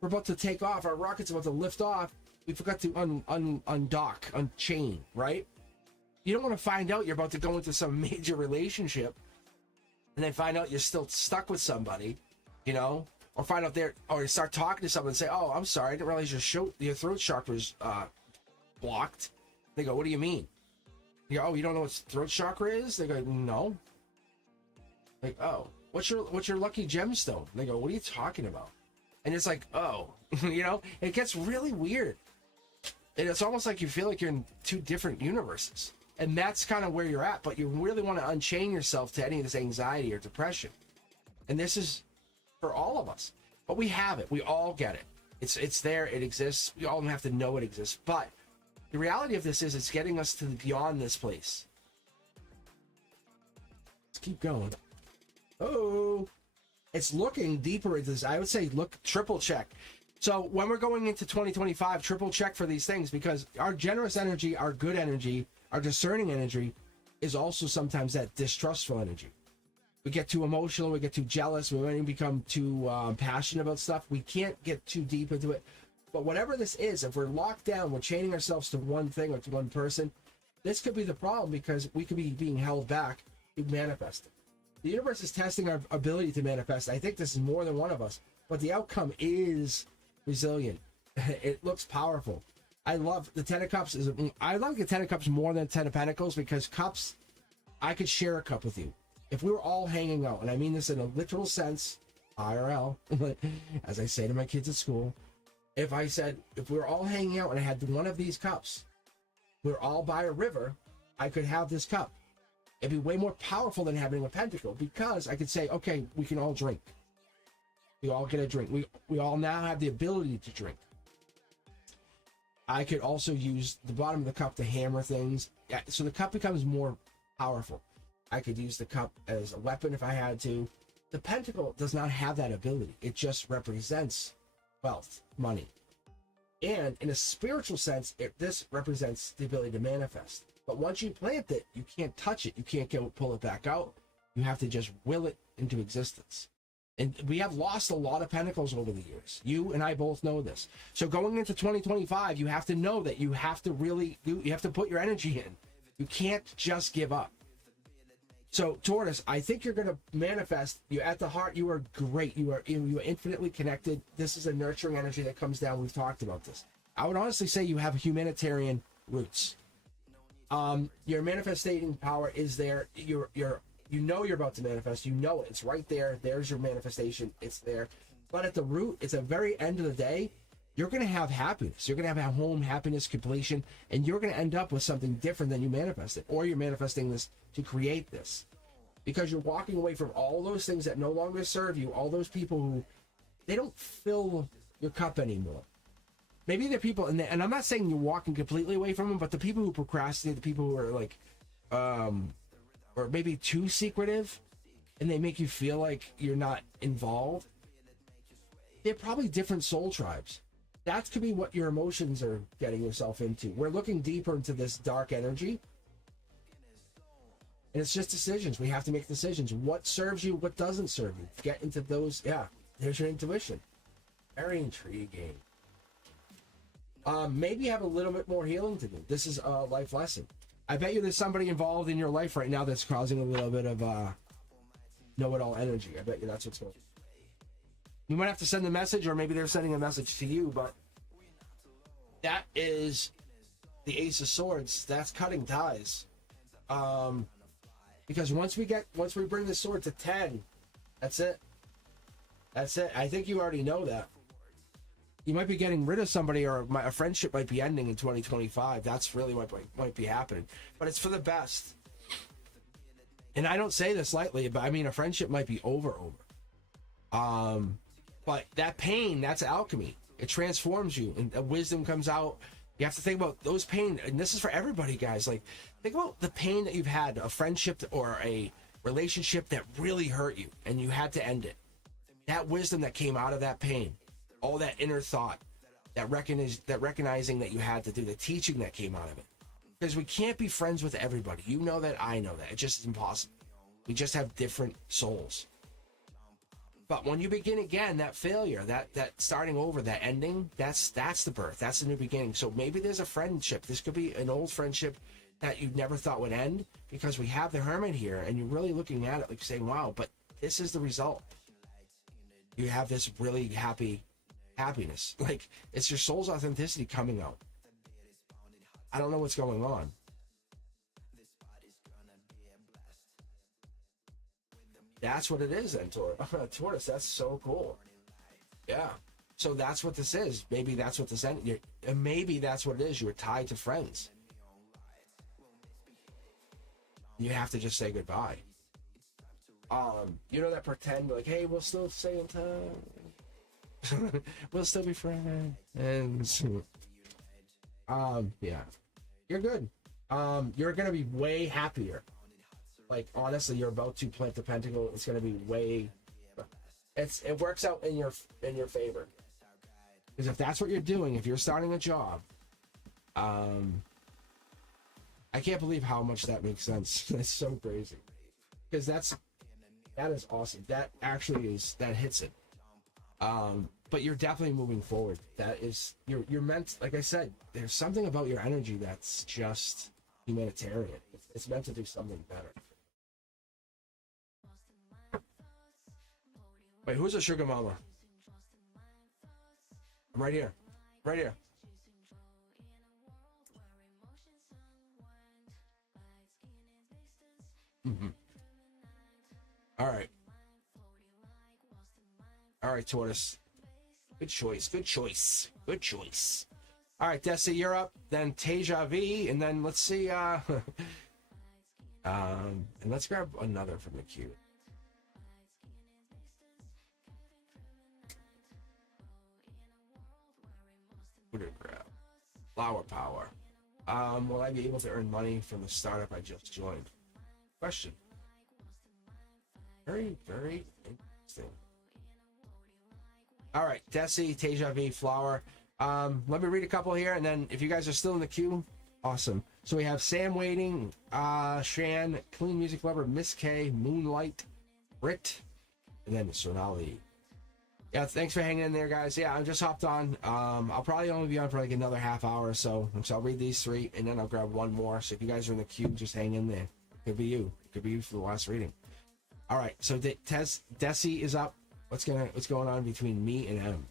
we're about to take off. Our rocket's about to lift off. We forgot to undock, unchain, right? You don't want to find out you're about to go into some major relationship and then find out you're still stuck with somebody, you know, or find out or you start talking to someone and say, oh, I'm sorry, I didn't realize your throat chakra's blocked. They go, what do you mean? You go, oh, you don't know what throat chakra is? They go, no. Like, oh, what's your lucky gemstone? They go, what are you talking about? And it's like, oh, you know, it gets really weird. And it's almost like you feel like you're in two different universes. And that's kind of where you're at, but you really want to unchain yourself to any of this anxiety or depression. And this is for all of us. But we have it. We all get it. It's there. It exists. We all have to know it exists. But the reality of this is it's getting us to beyond this place. Let's keep going. Oh, it's looking deeper into this. I would say look, triple check. So when we're going into 2025, triple check for these things, because our generous energy, our good energy, our discerning energy is also sometimes that distrustful energy. We get too emotional, we get too jealous, we might even become too passionate about stuff. We can't get too deep into it. But whatever this is, if we're locked down, we're chaining ourselves to one thing or to one person, this could be the problem, because we could be being held back in manifesting. The universe is testing our ability to manifest. I think this is more than one of us, but the outcome is resilient. It looks powerful. I love the Ten of Cups. I love the Ten of Cups more than Ten of Pentacles, because cups, I could share a cup with you. If we were all hanging out, and I mean this in a literal sense, IRL, as I say to my kids at school, if we were all hanging out and I had one of these cups, we're all by a river, I could have this cup. It'd be way more powerful than having a pentacle, because I could say, okay, we can all drink. We all get a drink. We all now have the ability to drink. I could also use the bottom of the cup to hammer things. So the cup becomes more powerful. I could use the cup as a weapon if I had to. The pentacle does not have that ability. It just represents wealth, money. And in a spiritual sense, this represents the ability to manifest. But once you plant it, you can't touch it. You can't pull it back out. You have to just will it into existence. And we have lost a lot of pentacles over the years. You and I both know this. So going into 2025, you have to know that you have to you have to put your energy in. You can't just give up. So Taurus, I think you're going to manifest. You at the heart, you are great. You are infinitely connected. This is a nurturing energy that comes down. We've talked about this. I would honestly say you have humanitarian roots. Your manifesting power is there. You know you're about to manifest. You know it. It's right there. There's your manifestation. It's there. But at the root, it's the very end of the day, you're going to have happiness. You're going to have a home, happiness, completion, and you're going to end up with something different than you manifested. Or you're manifesting this to create this. Because you're walking away from all those things that no longer serve you, all those people who, they don't fill your cup anymore. Maybe they're people, and I'm not saying you're walking completely away from them, but the people who procrastinate, the people who are like, or maybe too secretive, and they make you feel like you're not involved, they're probably different soul tribes. That could be what your emotions are getting yourself into. We're looking deeper into this dark energy. And it's just decisions. We have to make decisions. What serves you, what doesn't serve you. Get into those. Yeah, there's your intuition. Very intriguing. Maybe you have a little bit more healing to do. This is a life lesson. I bet you there's somebody involved in your life right now that's causing a little bit of know-it-all energy. I bet you that's what's going on. You might have to send a message, or maybe they're sending a message to you, but that is the Ace of Swords. That's cutting ties. Because once we bring the sword to 10, that's it. That's it. I think you already know that. You might be getting rid of somebody, or a friendship might be ending in 2025. That's really what might be happening. But it's for the best. And I don't say this lightly, but I mean, a friendship might be over. But that pain, that's alchemy. It transforms you, and wisdom comes out. You have to think about those pain, and this is for everybody, guys. Like, think about the pain that you've had, a friendship or a relationship that really hurt you, and you had to end it. That wisdom that came out of that pain, all that inner thought, that recognizing that you had to do, the teaching that came out of it. Because we can't be friends with everybody. You know that, I know that. It's just impossible. We just have different souls. But when you begin again, that failure, that starting over, that ending, that's the birth. That's the new beginning. So maybe there's a friendship. This could be an old friendship that you never thought would end, because we have the Hermit here, and you're really looking at it like saying, wow, but this is the result. You have this really happiness. Like, it's your soul's authenticity coming out. I don't know what's going on. That's what it is then, Taurus. That's so cool. Yeah. So that's what this is. Maybe that's what this ended. Maybe that's what it is. You were tied to friends. You have to just say goodbye. You know that pretend, like, hey, we'll still stay in touch. We'll still be friends. And yeah. You're good. You're gonna be way happier. Like, honestly, you're about to plant the pentacle. It's going to be way... It works out in your favor. Because if that's what you're doing, if you're starting a job, I can't believe how much that makes sense. That's so crazy. Because that is awesome. That actually is... That hits it. But you're definitely moving forward. That is... You're meant... Like I said, there's something about your energy that's just humanitarian. It's meant to do something better. Wait, who's a sugar mama? I'm right here. Right here. Mm-hmm. All right. All right, Tortoise. Good choice. Good choice. Good choice. All right, Desi, you're up. Then Teja V, and then let's see. And let's grab another from the queue. Who did I grab? Flower Power. Will I be able to earn money from the startup I just joined? Question. Very, very interesting. All right, Desi, Teja V, Flower. Let me read a couple here, and then if you guys are still in the queue, awesome. So we have Sam Waiting, Shan, Clean Music Lover, Miss K, Moonlight, Brit, and then Sonali. Yeah, thanks for hanging in there, guys. Yeah, I just hopped on. I'll probably only be on for like another half hour or so. So I'll read these three, and then I'll grab one more. So if you guys are in the queue, just hang in there. Could be you. Could be you for the last reading. All right, so Desi is up. What's going on between me and M?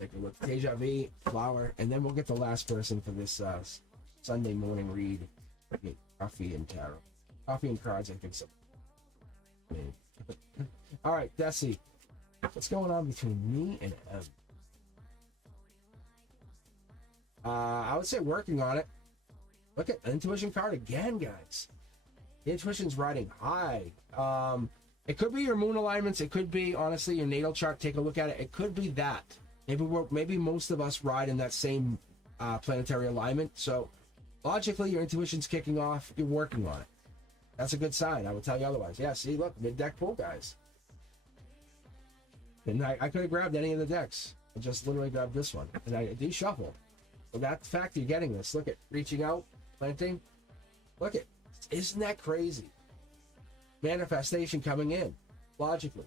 Take a look. Deja V, Flower, and then we'll get the last person for this Sunday morning read. Coffee and tarot. Coffee and cards, I think so. All right, Desi. What's going on between me and M? I would say working on it. Look at the intuition card again, guys. The intuition's riding high. It could be your moon alignments. It could be, honestly, your natal chart. Take a look at it. It could be that. Maybe most of us ride in that same planetary alignment. So logically, your intuition's kicking off. You're working on it. That's a good sign. I would tell you otherwise. Yeah, see, look, mid-deck pull, guys. And I could have grabbed any of the decks. I just literally grabbed this one. And I do shuffle. So that's the fact you're getting this. Look at reaching out, planting. Look at Isn't that crazy? Manifestation coming in, logically.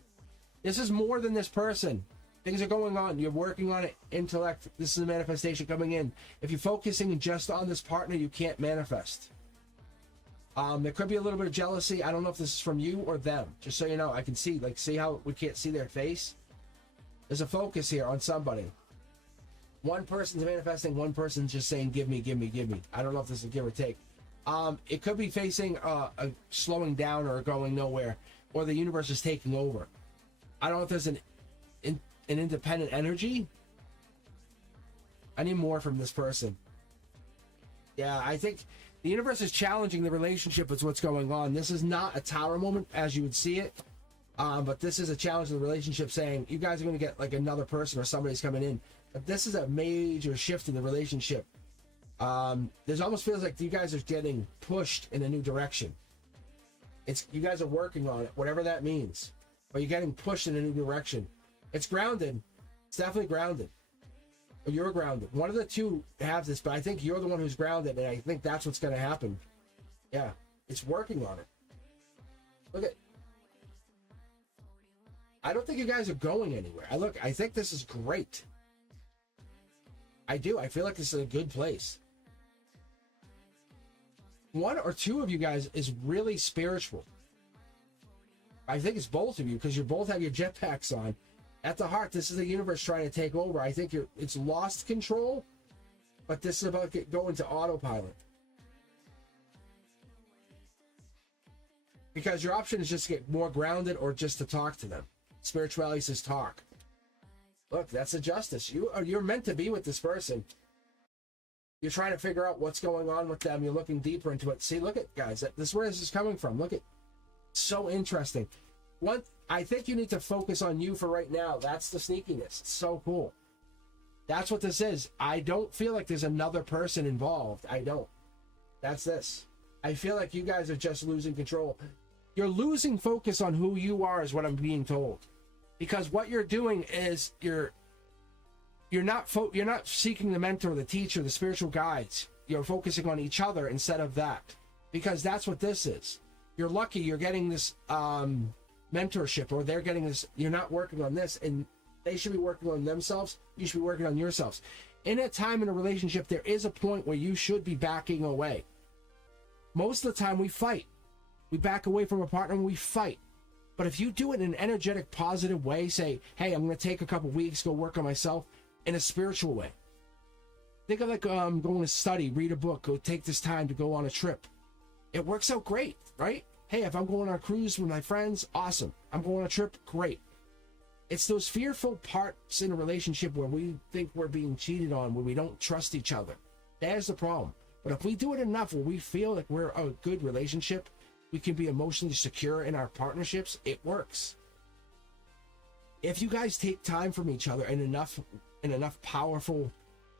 This is more than this person. Things are going on. You're working on it. Intellect. This is a manifestation coming in. If you're focusing just on this partner, you can't manifest. There could be a little bit of jealousy. I don't know if this is from you or them. Just so you know, I can see, like, see how we can't see their face? There's a focus here on somebody. One person's manifesting, one person's just saying, give me, give me, give me. I don't know if this is give or take. It could be facing a slowing down or going nowhere, or the universe is taking over. I don't know if there's an independent energy. I need more from this person. Yeah, I think the universe is challenging the relationship with what's going on. This is not a tower moment as you would see it, but this is a challenge in the relationship, saying you guys are going to get like another person or somebody's coming in. But this is a major shift in the relationship. There's almost feels like you guys are getting pushed in a new direction. It's you guys are working on it, whatever that means. But you're getting pushed in a new direction. It's grounded. It's definitely grounded. Or you're grounded. One of the two have this, but I think you're the one who's grounded, and I think that's what's going to happen. Yeah, it's working on it. Look at. I don't think you guys are going anywhere. I think this is great. I do. I feel like this is a good place. One or two of you guys is really spiritual. I think it's both of you, because you both have your jetpacks on. At the heart, this is the universe trying to take over. I think it's lost control, but this is about going to autopilot. Because your option is just to get more grounded or just to talk to them. Spirituality says talk. Look, that's a justice. You're meant to be with this person. You're trying to figure out what's going on with them. You're looking deeper into it. See, look at, guys, this is where this is coming from. Look at, so interesting. I think you need to focus on you for right now. That's the sneakiness. It's so cool. That's what this is. I don't feel like there's another person involved. I don't. That's this. I feel like you guys are just losing control. You're losing focus on who you are, is what I'm being told. Because what you're doing is you're not seeking the mentor, the teacher, the spiritual guides. You're focusing on each other instead of that. Because that's what this is. You're lucky you're getting this mentorship, or they're getting this. You're not working on this, and they should be working on themselves. You should be working on yourselves. In a time in a relationship, there is a point where you should be backing away. Most of the time we fight. We back away from a partner and we fight. But if you do it in an energetic, positive way, say, hey, I'm going to take a couple weeks, go work on myself, in a spiritual way. Think of like going to study, read a book, go take this time to go on a trip. It works out great, right? Hey, if I'm going on a cruise with my friends, awesome. I'm going on a trip, great. It's those fearful parts in a relationship where we think we're being cheated on, where we don't trust each other. That's the problem. But if we do it enough where we feel like we're a good relationship, we can be emotionally secure in our partnerships, it works. If you guys take time from each other in enough powerful,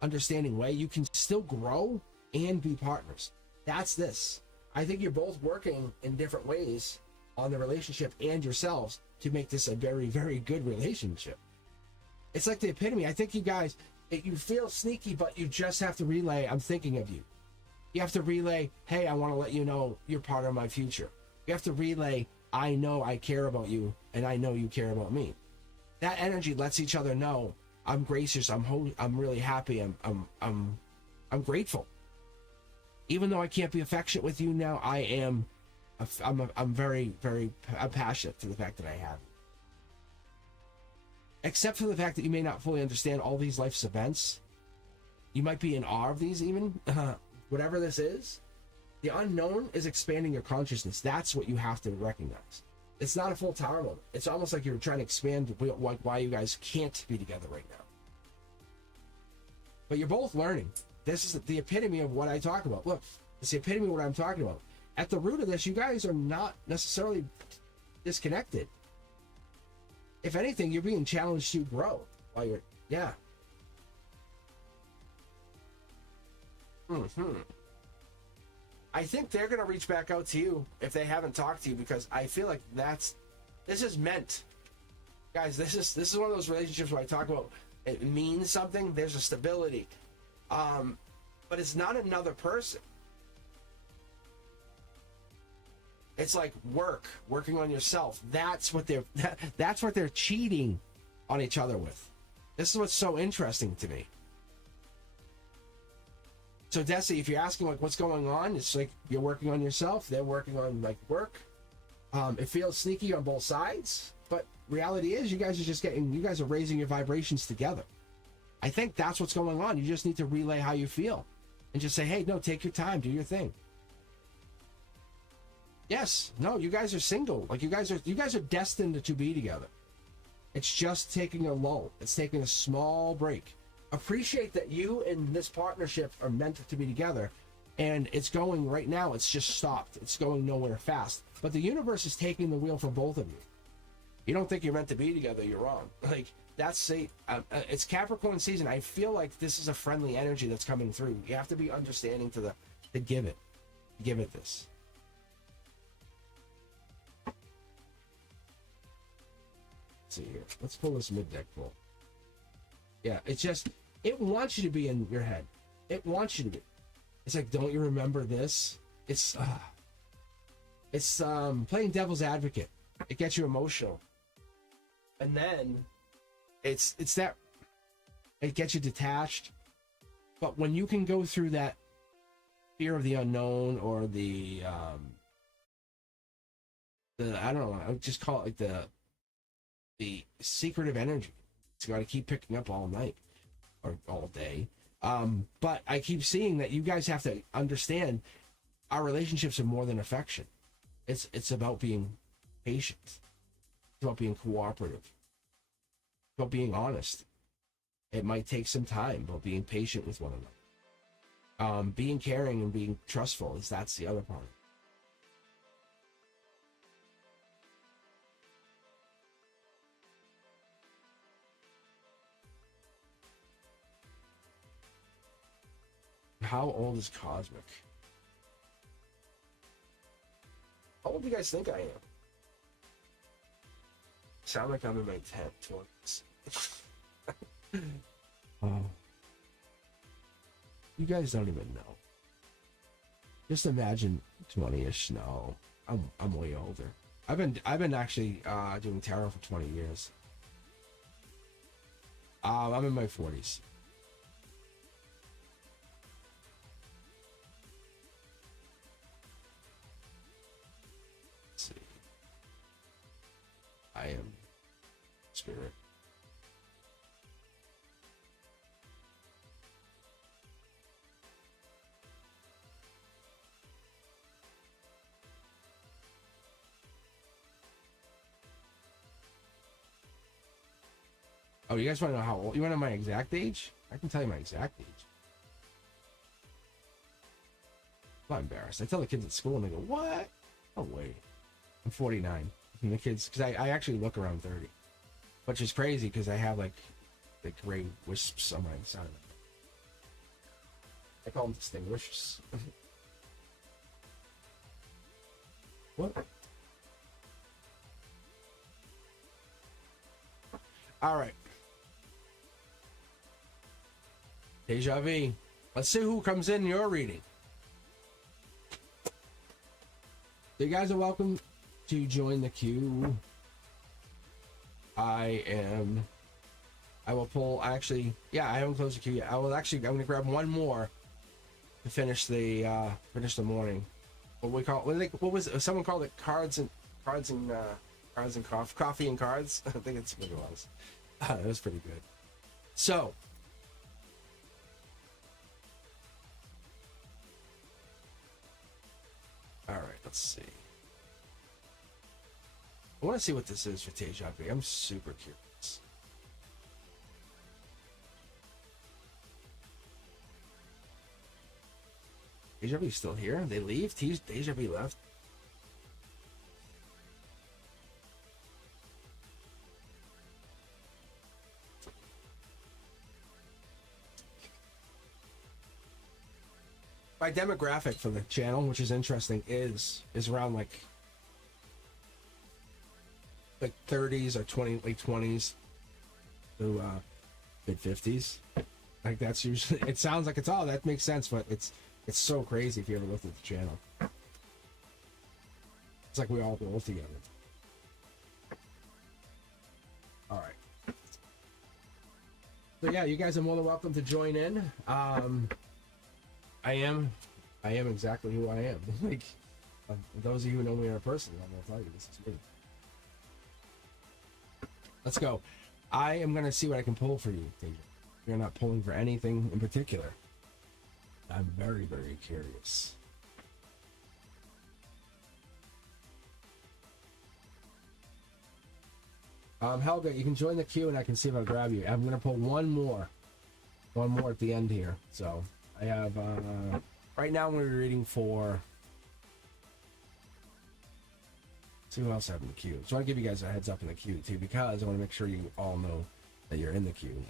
understanding way, you can still grow and be partners. That's this. I think you're both working in different ways on the relationship and yourselves to make this a very, very good relationship. It's like the epitome. I think you guys, you feel sneaky, but you just have to relay, I'm thinking of you. You have to relay, hey, I want to let you know you're part of my future. You have to relay, I know I care about you, and I know you care about me. That energy lets each other know, I'm gracious, I'm really happy, I'm grateful. Even though I can't be affectionate with you now, I'm very, very, I'm passionate for the fact that I have. Except for the fact that you may not fully understand all these life's events. You might be in awe of these even. Whatever this is, the unknown is expanding your consciousness. That's what you have to recognize. It's not a full tower moment. It's almost like you're trying to expand why you guys can't be together right now. But you're both learning. This is the epitome of what I talk about. Look, it's the epitome of what I'm talking about. At the root of this, you guys are not necessarily disconnected. If anything, you're being challenged to grow while you're, yeah. I think they're going to reach back out to you if they haven't talked to you, because I feel like this is meant. Guys, this is one of those relationships where I talk about it means something. There's a stability. But it's not another person. It's like working on yourself. That's what that's what they're cheating on each other with. This is what's so interesting to me. So Desi, if you're asking like what's going on, it's like you're working on yourself, they're working on like work. It feels sneaky on both sides, but reality is you guys are raising your vibrations together. I think that's what's going on. You just need to relay how you feel and just say, hey, no, take your time, do your thing. Yes, no, you guys are single. Like you guys are destined to be together. It's just taking a lull. It's taking a small break. Appreciate that you and this partnership are meant to be together, and it's going right now. It's just stopped. It's going nowhere fast. But the universe is taking the wheel for both of you. You don't think you're meant to be together, you're wrong. Like, it's Capricorn season. I feel like this is a friendly energy that's coming through. You have to be understanding to give it this. Let's see here. Let's pull this mid-deck pull. Yeah, it wants you to be in your head. It wants you to be. It's like, don't you remember this? It's playing devil's advocate. It gets you emotional. And then it's that it gets you detached. But when you can go through that fear of the unknown or the I don't know, I would just call it like the secretive energy. It's got to keep picking up all night or all day. But I keep seeing that you guys have to understand our relationships are more than affection. It's about being patient. It's about being cooperative. It's about being honest. It might take some time, but being patient with one another. Being caring and being trustful that's the other part. How old is Cosmic? How old do you guys think I am? Sound like I'm in my 20s. Oh. You guys don't even know. Just imagine 20-ish. No, I'm way older. I've been actually doing tarot for 20 years. I'm in my 40s. I am spirit. Oh, you guys want to know how old? You want to know my exact age? I can tell you my exact age. I'm not embarrassed. I tell the kids at school and they go, "What? Oh wait, I'm 49." And the kids, because I actually look around 30, which is crazy because I have like the gray wisps on my side. I call them distinguished. What? All right. Deja vu. Let's see who comes in your reading. You guys are welcome to join the queue. I will pull, actually, yeah, I haven't closed the queue yet. I'm gonna grab one more to finish the morning. What was it? Someone called it cards and coffee and cards. I think that's what it was. It was pretty good. So, all right, let's see. I want to see what this is for Deja Vu. I'm super curious. Deja Vu's still here? They leave? Deja Vu left? My demographic for the channel, which is interesting, is around like 30s or late 20s to mid 50s. Like that's usually, it sounds like it's all that makes sense, but it's so crazy if you ever looked at the channel. It's like we all roll together. All right. So yeah, you guys are more than welcome to join in. I am exactly who I am. Like, those of you who know me in person, I'm gonna tell you this is me. Let's go. I am gonna see what I can pull for you, Deja. You're not pulling for anything in particular. I'm very, very curious. Helga, you can join the queue and I can see if I grab you. I'm gonna pull one more at the end here. So I have right now we're reading for. See who else I have in the queue. So I want to give you guys a heads up in the queue too, because I want to make sure you all know that you're in the queue.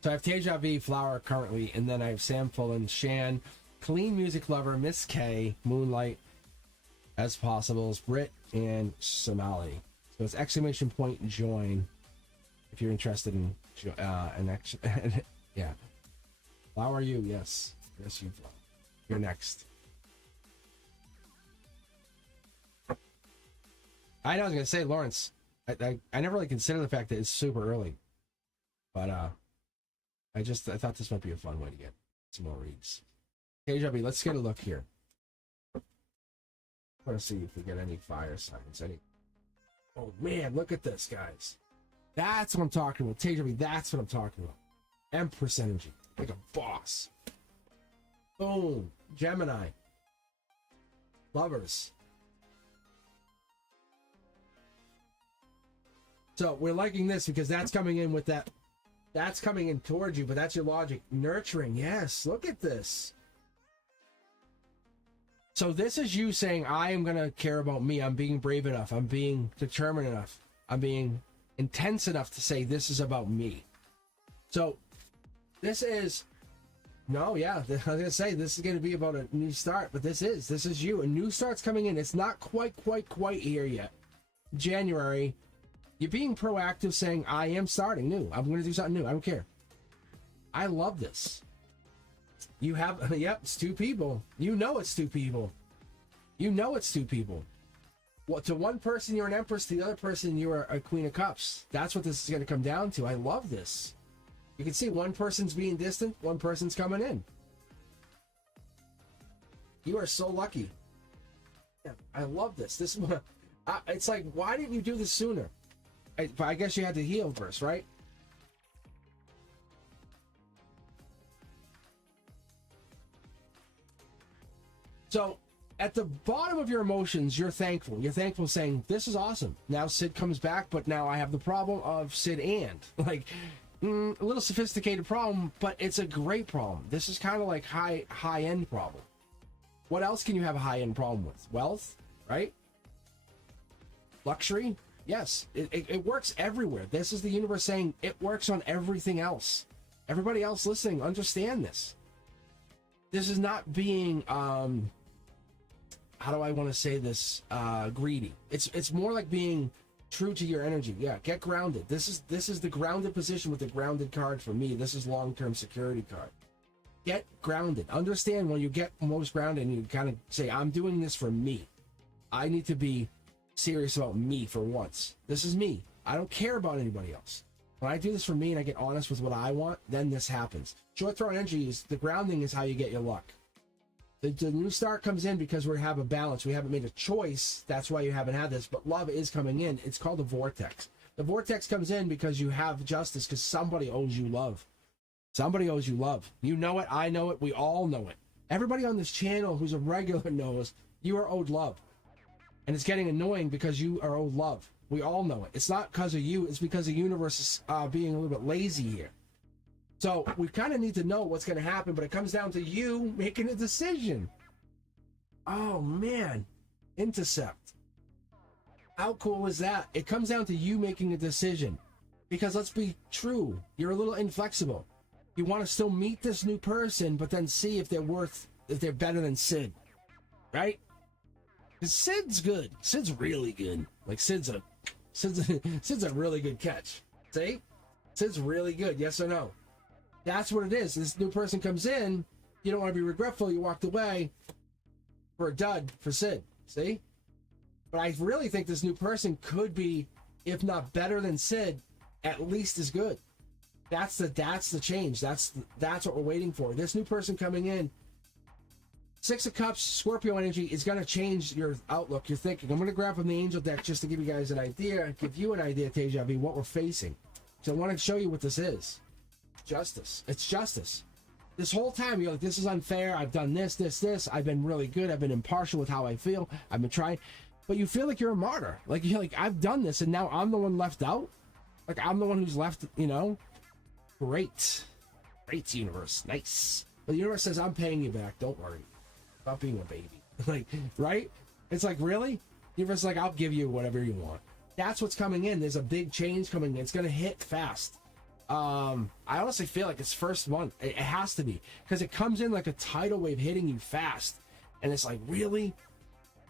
So I have Teja V, Flower currently, and then I have Sam Fullen, Shan, Clean Music Lover, Miss K, Moonlight, As Possibles, Brit, and Somali. So it's exclamation point join if you're interested in an action. Yeah. Flower, you, yes. Yes, you, Flower. You're next. I know I was gonna say, Lawrence. I never really considered the fact that it's super early, but I thought this might be a fun way to get some more reads. Okay, Jubby, let's get a look here. I want to see if we get any fire signs. Oh man, look at this, guys. That's what I'm talking about. TJB, that's what I'm talking about. Empress energy, like a boss. Boom, Gemini. Lovers. So we're liking this because that's coming in with that. That's coming in towards you, but that's your logic. Nurturing, yes. Look at this. So this is you saying, I am going to care about me. I'm being brave enough. I'm being determined enough. I'm being intense enough to say this is about me. So this is, no, yeah, I was going to say this is going to be about a new start, but this is you. A new start's coming in. It's not quite here yet. January. You're being proactive, saying, I am starting new. I'm going to do something new. I don't care. I love this. You have, yep, it's two people. You know it's two people. You know it's two people. Well, to one person, you're an empress. To the other person, you're a queen of cups. That's what this is going to come down to. I love this. You can see one person's being distant, one person's coming in. You are so lucky. Yeah, I love this. This is it's like, why didn't you do this sooner? I guess you had to heal first, right? So at the bottom of your emotions, you're thankful. You're thankful, saying, this is awesome. Now Sid comes back, but now I have the problem of Sid and. Like, a little sophisticated problem, but it's a great problem. This is kind of like high-end problem. What else can you have a high-end problem with? Wealth, right? Luxury? Yes, it works everywhere. This is the universe saying it works on everything else. Everybody else listening, understand this. This is not being, how do I want to say this, greedy. It's more like being true to your energy. Yeah, get grounded. This is the grounded position with the grounded card for me. This is long-term security card. Get grounded. Understand when you get most grounded and you kind of say, I'm doing this for me. I need to be serious about me for once. This is me. I don't care about anybody else. When I do this for me and I get honest with what I want, then this happens. Short throw energy is the grounding is how you get your luck. The new start comes in because we have a balance. We haven't made a choice. That's why you haven't had this. But love is coming in. It's called a vortex. The vortex comes in because you have justice, because somebody owes you love. Somebody owes you love. You know it. I know it. We all know it. Everybody on this channel who's a regular knows you are owed love. And it's getting annoying because you are owed love. We all know it. It's not because of you. It's because the universe is being a little bit lazy here. So we kind of need to know what's going to happen, but it comes down to you making a decision. Oh, man. Intercept. How cool is that? It comes down to you making a decision. Because let's be true. You're a little inflexible. You want to still meet this new person, but then see if they're better than Sid. Right? Sid's good. Sid's really good. Like Sid's a really good catch. See? Sid's really good. Yes or no? That's what it is. This new person comes in. You don't want to be regretful. You walked away for a dud for Sid. See? But I really think this new person could be, if not better than Sid, at least as good. That's the change. That's what we're waiting for. This new person coming in, Six of Cups, Scorpio energy is going to change your outlook, your thinking. I'm going to grab from the angel deck just to give you guys an idea, give you an idea, Teja V, what we're facing. So I want to show you what this is. Justice. It's justice. This whole time you're like, this is unfair. I've done this. I've been really good. I've been impartial with how I feel. I've been trying. But you feel like you're a martyr. Like, you're like, I've done this and now I'm the one left out. Like, I'm the one who's left, you know? Great. Great, universe. Nice. But the universe says, I'm paying you back. Don't worry. Stop being a baby. Like, right? It's like, really? The universe is like, I'll give you whatever you want. That's what's coming in. There's a big change coming in. It's going to hit fast. I honestly feel like it's first one. It has to be. Because it comes in like a tidal wave hitting you fast. And it's like, really?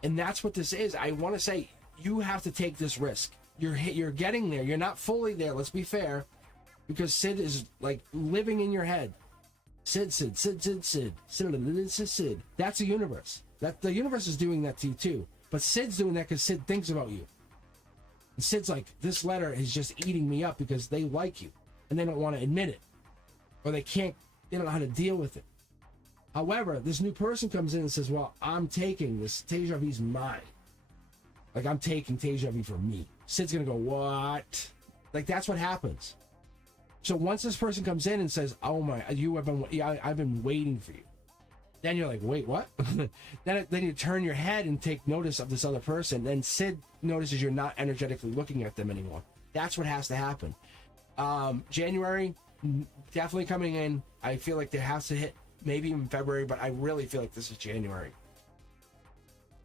And that's what this is. I want to say, you have to take this risk. You're getting there. You're not fully there. Let's be fair. Because Sid is like living in your head. Sid. That's the universe. That the universe is doing that to you too. But Sid's doing that because Sid thinks about you. And Sid's like, this letter is just eating me up because they like you. And they don't want to admit it. Or they don't know how to deal with it. However, this new person comes in and says, well, I'm taking this. Teja V's mine. Like, I'm taking Teja V for me. Sid's going to go, what? Like, that's what happens. So once this person comes in and says, oh my, I've been waiting for you. Then you're like, wait, what? then you turn your head and take notice of this other person. Then Sid notices you're not energetically looking at them anymore. That's what has to happen. January, definitely coming in. I feel like there has to hit maybe even February, but I really feel like this is January.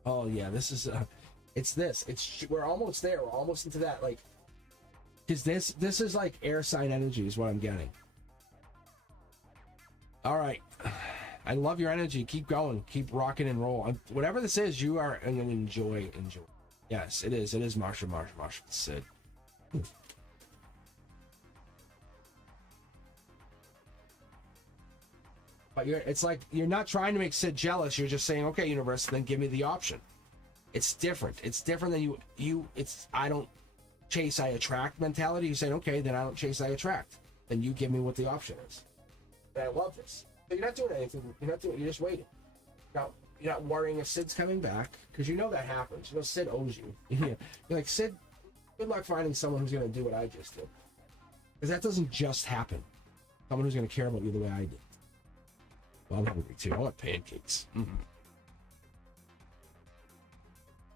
Oh yeah, this is, we're almost there. We're almost into that, like, because this is like air sign energy is what I'm getting. All right. I love your energy. Keep going. Keep rocking and roll. Whatever this is, you are going to enjoy. Yes, it is. It is Marshall Sid. But it's like you're not trying to make Sid jealous. You're just saying, okay, universe, then give me the option. It's different. It's different than it's I don't chase, I attract mentality. You're saying, okay, then I don't chase, I attract. Then you give me what the option is. And I love this. So you're not doing anything. You're just waiting. Now, you're not worrying if Sid's coming back, because you know that happens. You know Sid owes you. You're like, Sid, good luck finding someone who's going to do what I just did. Because that doesn't just happen. Someone who's going to care about you the way I did. Well, I'm hungry too. I want pancakes. Mm-hmm.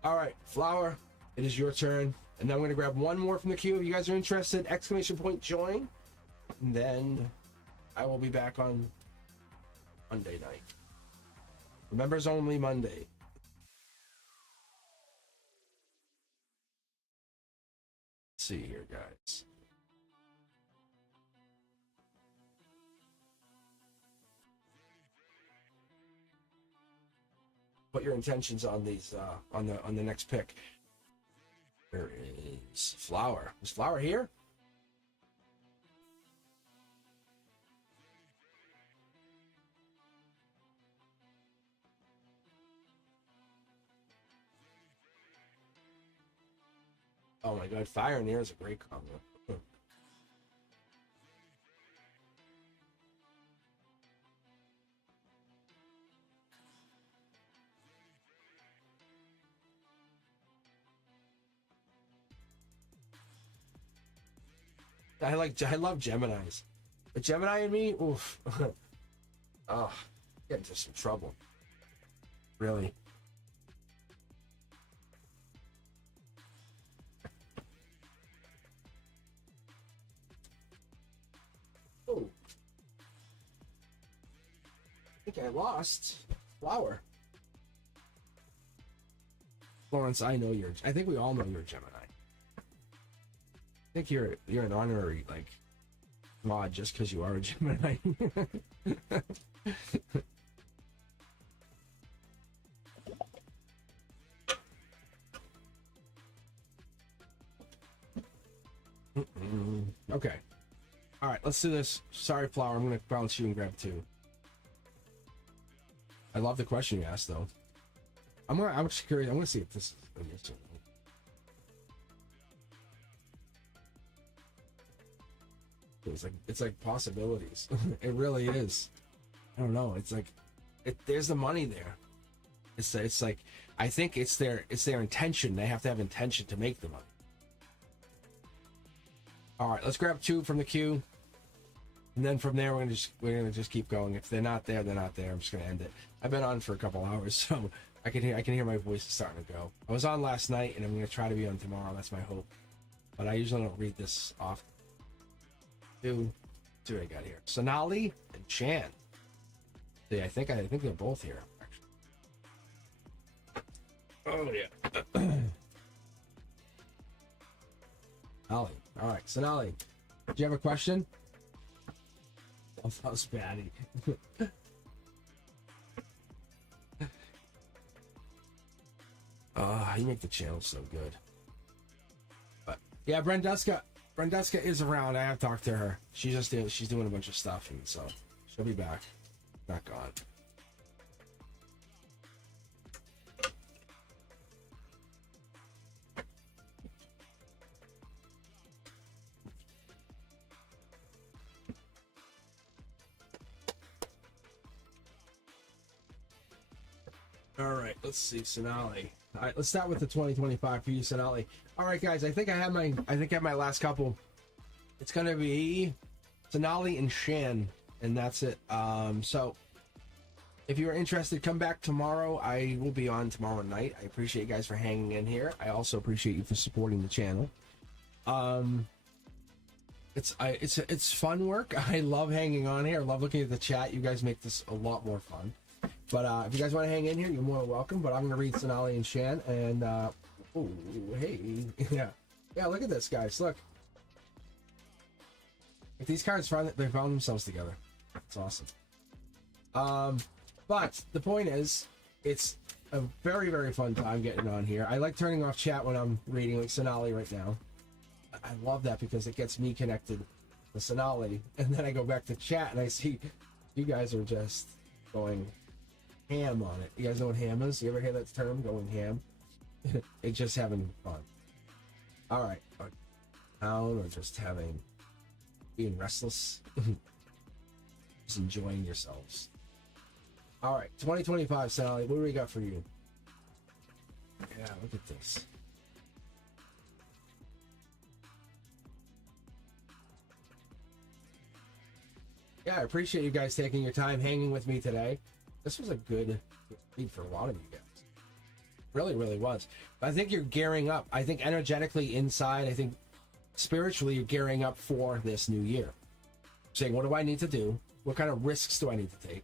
All right, Flower, it is your turn. And then I'm going to grab one more from the queue. If you guys are interested, exclamation point join. And then I will be back on Monday night. Members only Monday. Let's see here, guys. Put your intentions on these on the next pick. Where is Flower? Is Flower here? Oh my god, Fire and Air is a great combo. I love Geminis. The Gemini in me, oof. Oh, get into some trouble. Really. Oh. I think I lost Flower. Lawrence, I think we all know you're a Gemini. I think you're an honorary like mod just because you are a Gemini. Okay. All right, let's do this. Sorry, Flower. I'm gonna bounce you and grab two. I love the question you asked, though. I'm just curious. I'm gonna see if this is initial. It's like possibilities. It really is. I don't know. It's like there's the money there. It's like I think it's their intention. They have to have intention to make the money. All right, let's grab 2 from the queue, and then from there we're gonna just keep going. If they're not there, they're not there. I'm just gonna end it. I've been on for a couple hours, so I can hear my voice is starting to go. I was on last night, and I'm gonna try to be on tomorrow. That's my hope. But I usually don't read this often. 2 I got here. Sonali and Chan. Yeah, I think they're both here. Actually. Oh yeah. Sonali. All right, Sonali. Do you have a question? Oh, that was batty. You make the channel so good. But yeah, Brenduska is around. I have talked to her. She's doing a bunch of stuff, and so she'll be back. Not gone. All right, let's see, Sonali. All right, let's start with the 2025 for you, Sonali. All right, guys, I think I have my last couple. It's gonna be Sonali and Shan, and that's it. So if you're interested, come back tomorrow. I will be on tomorrow night. I appreciate you guys for hanging in here. I also appreciate you for supporting the channel. It's fun work. I love hanging on here. I love looking at the chat. You guys make this a lot more fun. But if you guys want to hang in here, you're more than welcome. But I'm going to read Sonali and Shan. And, oh, hey. Yeah, look at this, guys. Look. If these cards they found themselves together. It's awesome. But the point is, it's a very, very fun time getting on here. I like turning off chat when I'm reading, like Sonali right now. I love that because it gets me connected to Sonali. And then I go back to chat and I see you guys are just going ham on it. You guys know what ham is? You ever hear that term, going ham? It's just having fun. All right. Down or just being restless. Just enjoying yourselves. All right. 2025, Sally. What do we got for you? Yeah, look at this. Yeah, I appreciate you guys taking your time hanging with me today. This was a good read for a lot of you guys. Really, really was. I think you're gearing up. I think energetically inside, I think spiritually you're gearing up for this new year. Saying, what do I need to do? What kind of risks do I need to take?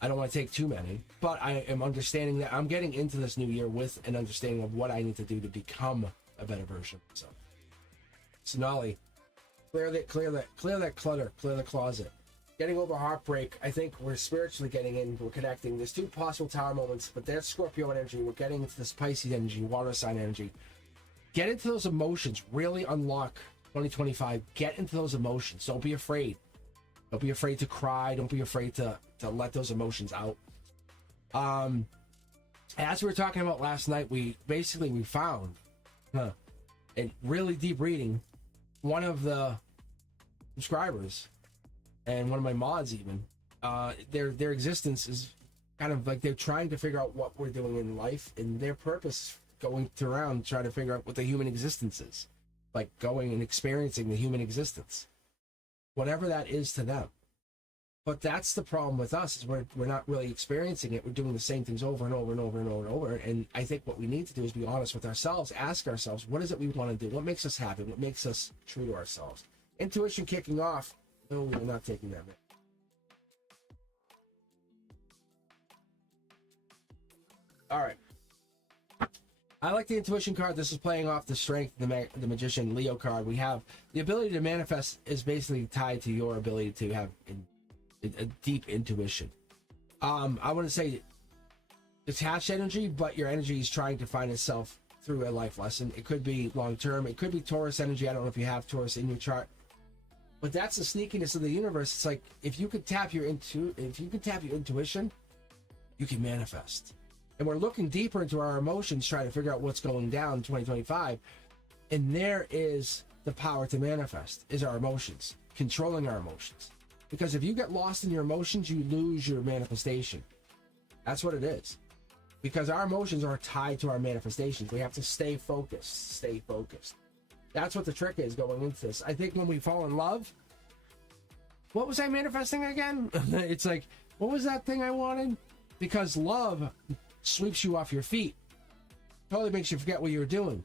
I don't want to take too many, but I am understanding that I'm getting into this new year with an understanding of what I need to do to become a better version of myself. Sonali, clear that clutter, clear the closet. Getting over heartbreak, I think we're spiritually getting in, we're connecting. There's 2 possible tower moments, but that's Scorpio energy. We're getting into this Pisces energy, water sign energy. Get into those emotions. Really unlock 2025. Get into those emotions. Don't be afraid. Don't be afraid to cry. Don't be afraid to let those emotions out. As we were talking about last night, we found in really deep reading, one of the subscribers and one of my mods even, their existence is kind of like they're trying to figure out what we're doing in life, and their purpose going around trying to figure out what the human existence is, like going and experiencing the human existence, whatever that is to them. But that's the problem with us, is we're not really experiencing it. We're doing the same things over and over and over and over and over. And I think what we need to do is be honest with ourselves, ask ourselves, what is it we want to do? What makes us happy? What makes us true to ourselves? Intuition kicking off. No, we're not taking that. All right. I like the intuition card. This is playing off the strength, the magician Leo card. We have the ability to manifest is basically tied to your ability to have a deep intuition. I wouldn't say detached energy, but your energy is trying to find itself through a life lesson. It could be long term. It could be Taurus energy. I don't know if you have Taurus in your chart. But that's the sneakiness of the universe. It's like if you could tap your intuition, you can manifest. And we're looking deeper into our emotions, trying to figure out what's going down in 2025. And there is the power to manifest, is our emotions, controlling our emotions. Because if you get lost in your emotions, you lose your manifestation. That's what it is. Because our emotions are tied to our manifestations. We have to stay focused, stay focused. That's what the trick is going into this. I think when we fall in love, what was I manifesting again? It's like, what was that thing I wanted? Because love sweeps you off your feet. Totally makes you forget what you were doing.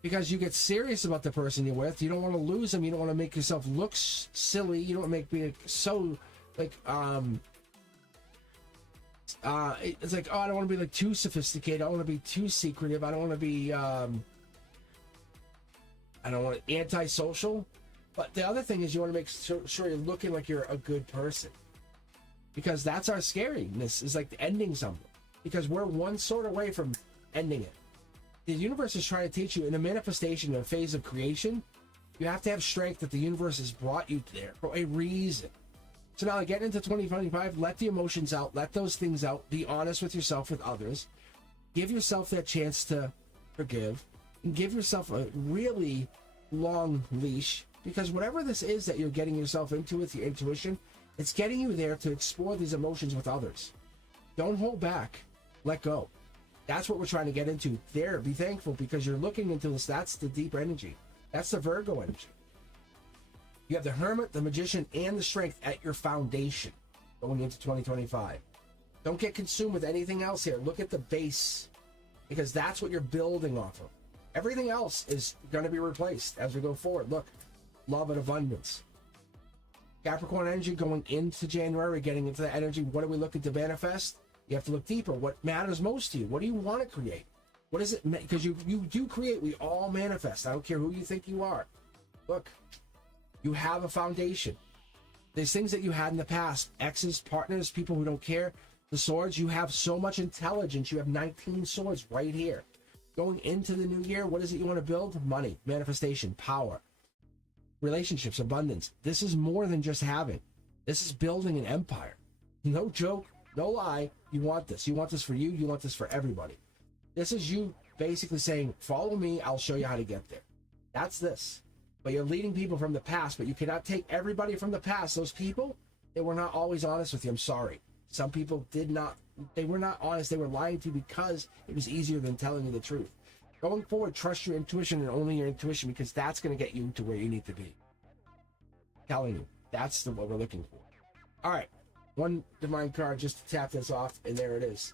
Because you get serious about the person you're with. You don't want to lose them. You don't want to make yourself look silly. You don't make me so like it's like, oh, I don't want to be like too sophisticated. I don't want to be too secretive. I don't want to be I don't want to antisocial. But the other thing is you want to make sure you're looking like you're a good person. Because that's our scariness, is like ending something. Because we're one sword away from ending it. The universe is trying to teach you in a manifestation, in a phase of creation, you have to have strength that the universe has brought you there for a reason. So now getting into 2025, let the emotions out, let those things out, be honest with yourself, with others, give yourself that chance to forgive, and give yourself a really long leash, because whatever this is that you're getting yourself into with your intuition, it's getting you there to explore these emotions with others. Don't hold back. Let go. That's what we're trying to get into. There, be thankful, because you're looking into this. That's the deep energy. That's the Virgo energy. You have the Hermit, the Magician, and the Strength at your foundation going into 2025. Don't get consumed with anything else here. Look at the base, because that's what you're building off of. Everything else is going to be replaced as we go forward. Look, love and abundance. Capricorn energy going into January, getting into the energy. What are we looking to manifest? You have to look deeper. What matters most to you? What do you want to create? What is it? Because you do create. We all manifest. I don't care who you think you are. Look, you have a foundation. There's things that you had in the past. Exes, partners, people who don't care. The swords, you have so much intelligence. You have 19 swords right here. Going into the new year, what is it you want to build? Money, manifestation, power, relationships, abundance. This is more than just having. This is building an empire. No joke, no lie. You want this. You want this for you. You want this for everybody. This is you basically saying, follow me. I'll show you how to get there. That's this. But you're leading people from the past, but you cannot take everybody from the past. Those people, they were not always honest with you. I'm sorry. Some people they were not honest. They were lying to you because it was easier than telling you the truth. Going forward, trust your intuition and only your intuition, because that's going to get you to where you need to be. I'm telling you, that's what we're looking for. All right. One divine card just to tap this off, and there it is.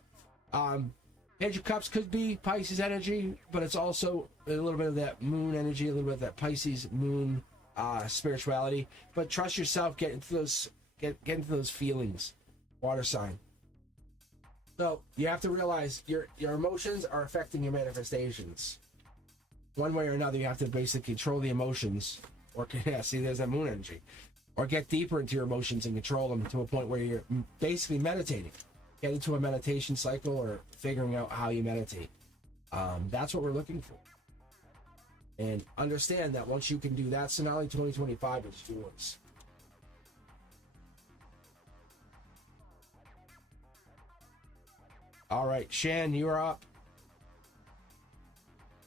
Page of Cups could be Pisces energy, but it's also a little bit of that moon energy, a little bit of that Pisces moon spirituality. But trust yourself, get into those feelings. Water sign. So you have to realize your emotions are affecting your manifestations. One way or another, you have to basically control the emotions. Or see, there's that moon energy. Or get deeper into your emotions and control them to a point where you're basically meditating. Get into a meditation cycle or figuring out how you meditate. That's what we're looking for. And understand that once you can do that, Sonali 2025 is yours. All right, Shan, you're up.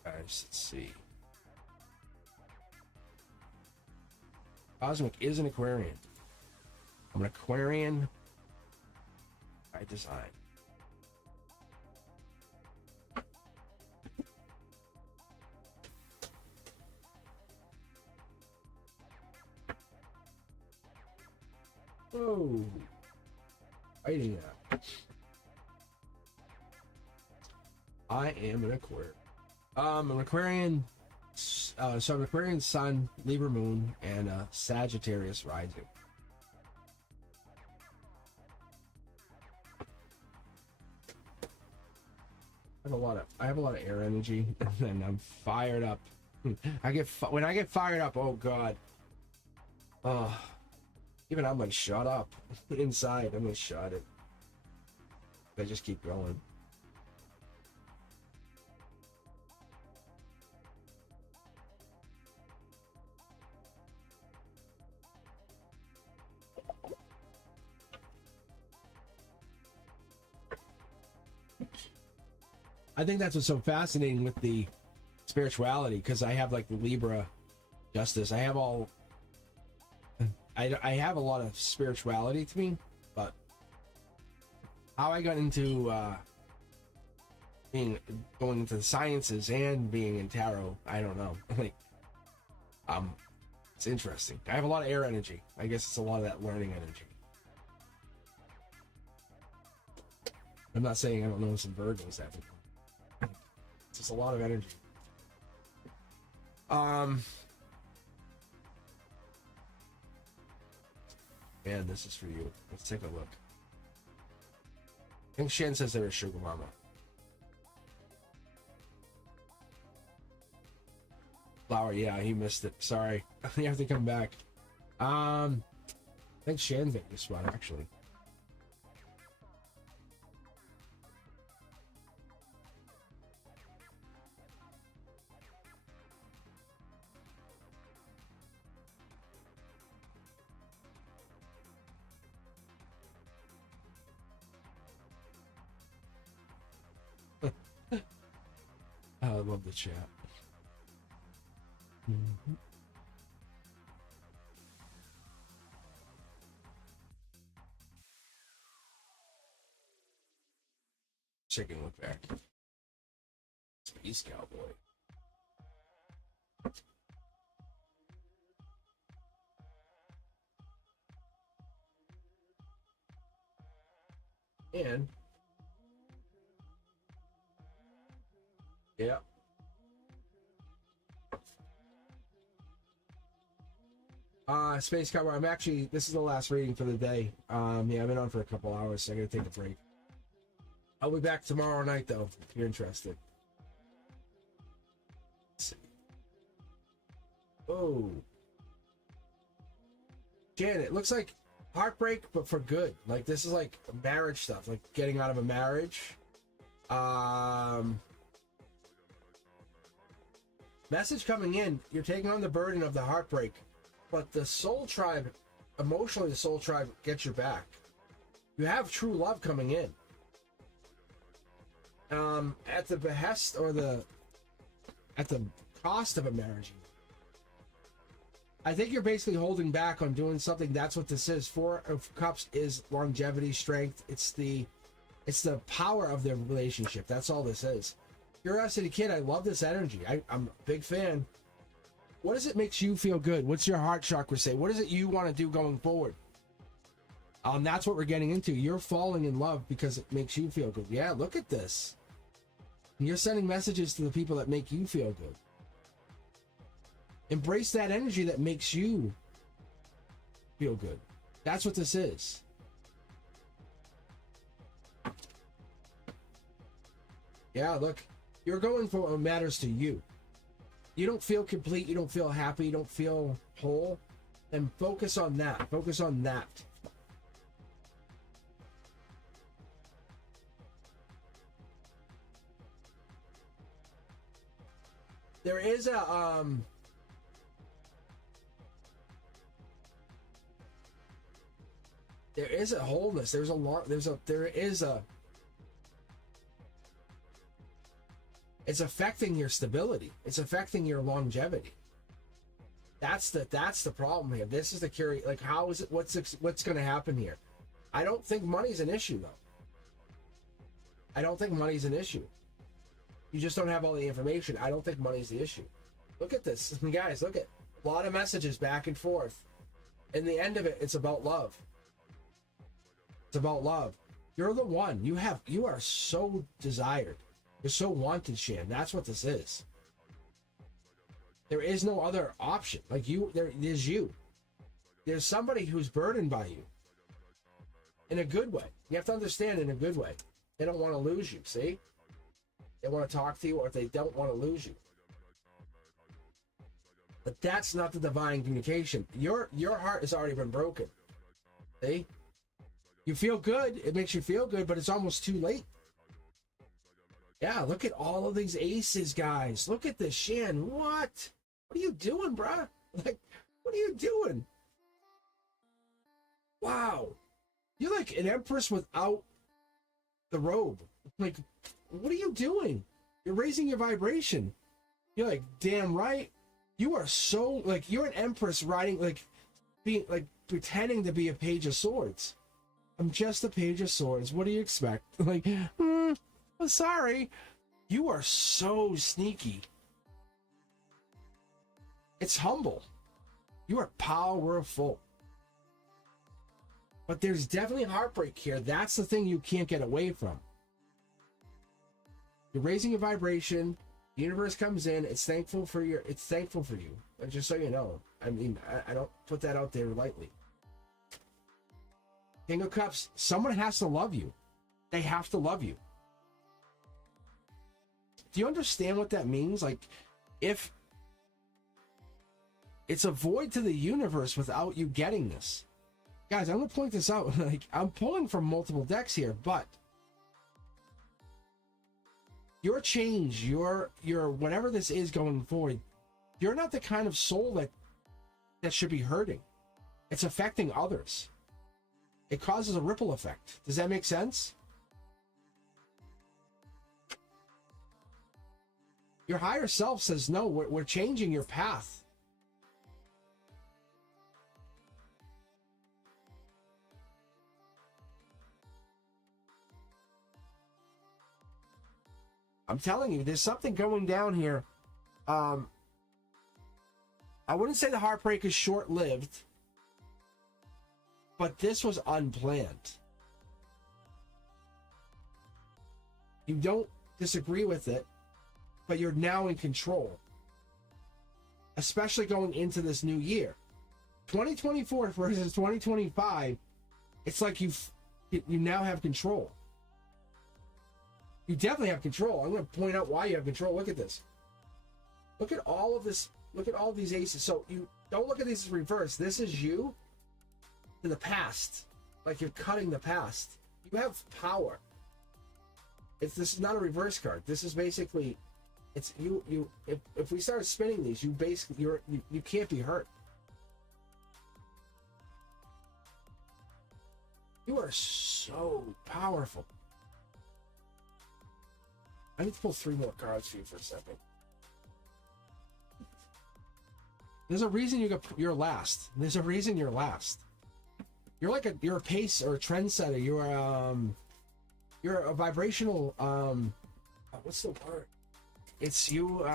Guys, let's see. Cosmic is an Aquarian. I'm an Aquarian by design. Whoa. Fighting that. I am an Aquarian. I'm an Aquarian. So I'm an Aquarian Sun, Libra Moon, and a Sagittarius Rising. I have a lot of air energy, and I'm fired up. When I get fired up, oh god. Even I'm like, shut up. Inside, I'm like, shut it. I just keep going. I think that's what's so fascinating with the spirituality, because I have like the Libra justice. I have I have a lot of spirituality to me, but how I got into going into the sciences and being in tarot, I don't know. Like, it's interesting. I have a lot of air energy. I guess it's a lot of that learning energy. I'm not saying I don't know some Virgos that. It's just a lot of energy. Man, this is for you. Let's take a look. I think Shan says they're a sugar mama. Flower, yeah, he missed it. Sorry. You have to come back. I think Shan's getting this one, actually. I love the chat. Mm-hmm. Chicken look back. Space Cowboy. And yeah. Space Cowboy, I'm actually, this is the last reading for the day. Yeah, I've been on for a couple hours, so I gotta take a break. I'll be back tomorrow night, though, if you're interested. Let's see. Oh. Janet, it looks like heartbreak, but for good. Like, this is like marriage stuff, like getting out of a marriage. Message coming in, you're taking on the burden of the heartbreak. But the soul tribe, emotionally, the soul tribe gets your back. You have true love coming in. At the behest or at the cost of a marriage. I think you're basically holding back on doing something. That's what this is. Four of Cups is longevity, strength. It's the power of the relationship. That's all this is. Curiosity Kid, I love this energy. I'm a big fan. What does it makes you feel good? What's your heart chakra say? What is it you want to do going forward? That's what we're getting into. You're falling in love because it makes you feel good. Yeah, look at this. You're sending messages to the people that make you feel good. Embrace that energy that makes you feel good. That's what this is. Yeah, look. You're going for what matters to you. You don't feel complete, you don't feel happy, you don't feel whole, then focus on that. Focus on that. There is a wholeness. It's affecting your stability. It's affecting your longevity. That's the problem here. This is the curious. Like, how is it? What's going to happen here? I don't think money's an issue, though. I don't think money's an issue. You just don't have all the information. I don't think money's the issue. Look at this, guys. Look at a lot of messages back and forth. In the end of it, it's about love. It's about love. You're the one. You are so desired. You're so wanted, Shan. That's what this is. There is no other option. Like there's you. There's somebody who's burdened by you. In a good way. You have to understand, in a good way. They don't want to lose you, see? They want to talk to you, or if they don't want to lose you. But that's not the divine communication. Your heart has already been broken. See? You feel good. It makes you feel good, but it's almost too late. Yeah, look at all of these aces, guys. Look at this, Shan. What? What are you doing, bruh? Like, what are you doing? Wow. You're like an empress without the robe. Like, what are you doing? You're raising your vibration. You're like, damn right. You are so, like, you're an empress riding, like, being, like, pretending to be a page of swords. I'm just a page of swords. What do you expect? Like, I'm sorry. You are so sneaky. It's humble. You are powerful. But there's definitely heartbreak here. That's the thing you can't get away from. You're raising your vibration. The universe comes in. It's thankful for you. And just so you know, I mean, I don't put that out there lightly. King of Cups, someone has to love you. They have to love you. Do you understand what that means? Like, if it's a void to the universe without you getting this. Guys, I'm going to point this out. Like, I'm pulling from multiple decks here, but your change, your whatever this is going forward, you're not the kind of soul that should be hurting. It's affecting others. It causes a ripple effect. Does that make sense? Your higher self says, no, we're changing your path. I'm telling you, there's something going down here. I wouldn't say the heartbreak is short-lived, but this was unplanned. You don't disagree with it, but you're now in control. Especially going into this new year. 2024 versus 2025, it's like you now have control. You definitely have control. I'm going to point out why you have control. Look at this. Look at all of this. Look at all these aces. So you don't look at these as reverse. This is you to the past. Like you're cutting the past. You have power. This is not a reverse card. This is basically, it's you. If we start spinning these, you basically you can't be hurt. You are so powerful. I need to pull 3 more cards for you for a second. There's a reason you're last. There's a reason you're last. You're a pace or a trendsetter. You're a vibrational what's the word? It's you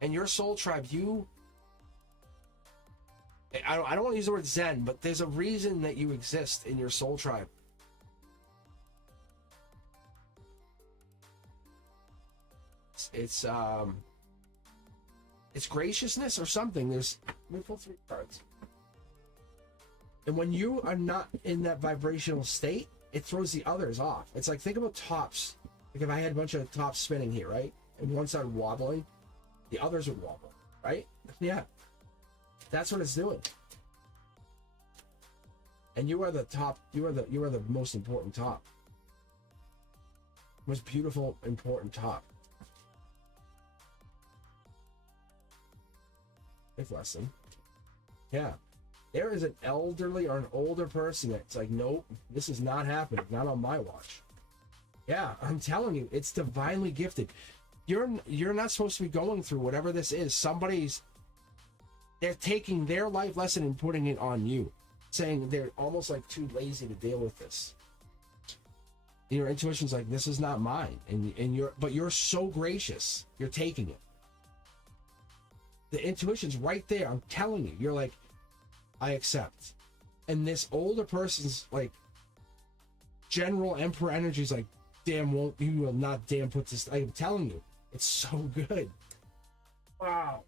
and your soul tribe. I don't want to use the word Zen, but there's a reason that you exist in your soul tribe. It's graciousness or something. Let me pull 3 cards. And when you are not in that vibrational state, it throws the others off. It's like, think about tops. Like if I had a bunch of tops spinning here, right? And one started wobbling, the others would wobble, right? Yeah. That's what it's doing. And you are the top, you are the most important top. Most beautiful, important top. Life lesson. Yeah. There is an elderly or an older person that's like, nope, this is not happening. Not on my watch. Yeah, I'm telling you, it's divinely gifted. You're not supposed to be going through whatever this is. They're taking their life lesson and putting it on you. Saying they're almost like too lazy to deal with this. Your intuition's like, this is not mine. But you're so gracious. You're taking it. The intuition's right there. I'm telling you. You're like, I accept. And this older person's like, general emperor energy is like, damn, you will not damn put this. I'm telling you, it's so good. Wow.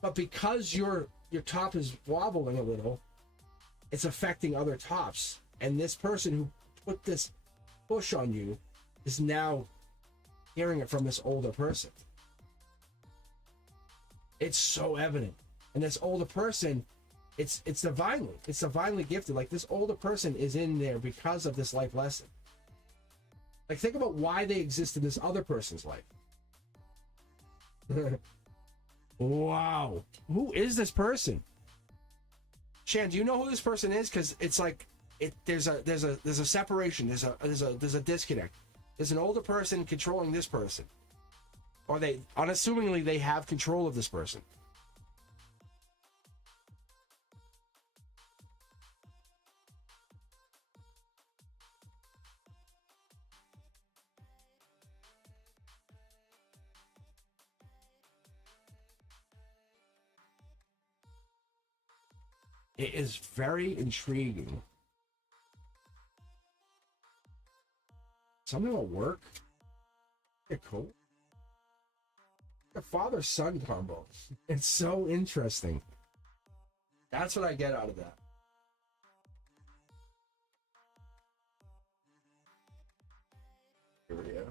But because your top is wobbling a little, it's affecting other tops. And this person who put this push on you is now hearing it from this older person. It's so evident. And this older person, it's divinely gifted. Like this older person is in there because of this life lesson. Like think about why they exist in this other person's life. Wow. Who is this person? Shan, do you know who this person is? Because it's like there's a separation, there's a disconnect. There's an older person controlling this person. Or they, unassumingly, they have control of this person. It is very intriguing. Something will work. Yeah, cool. A father-son combo. It's so interesting. That's what I get out of that. Here we go.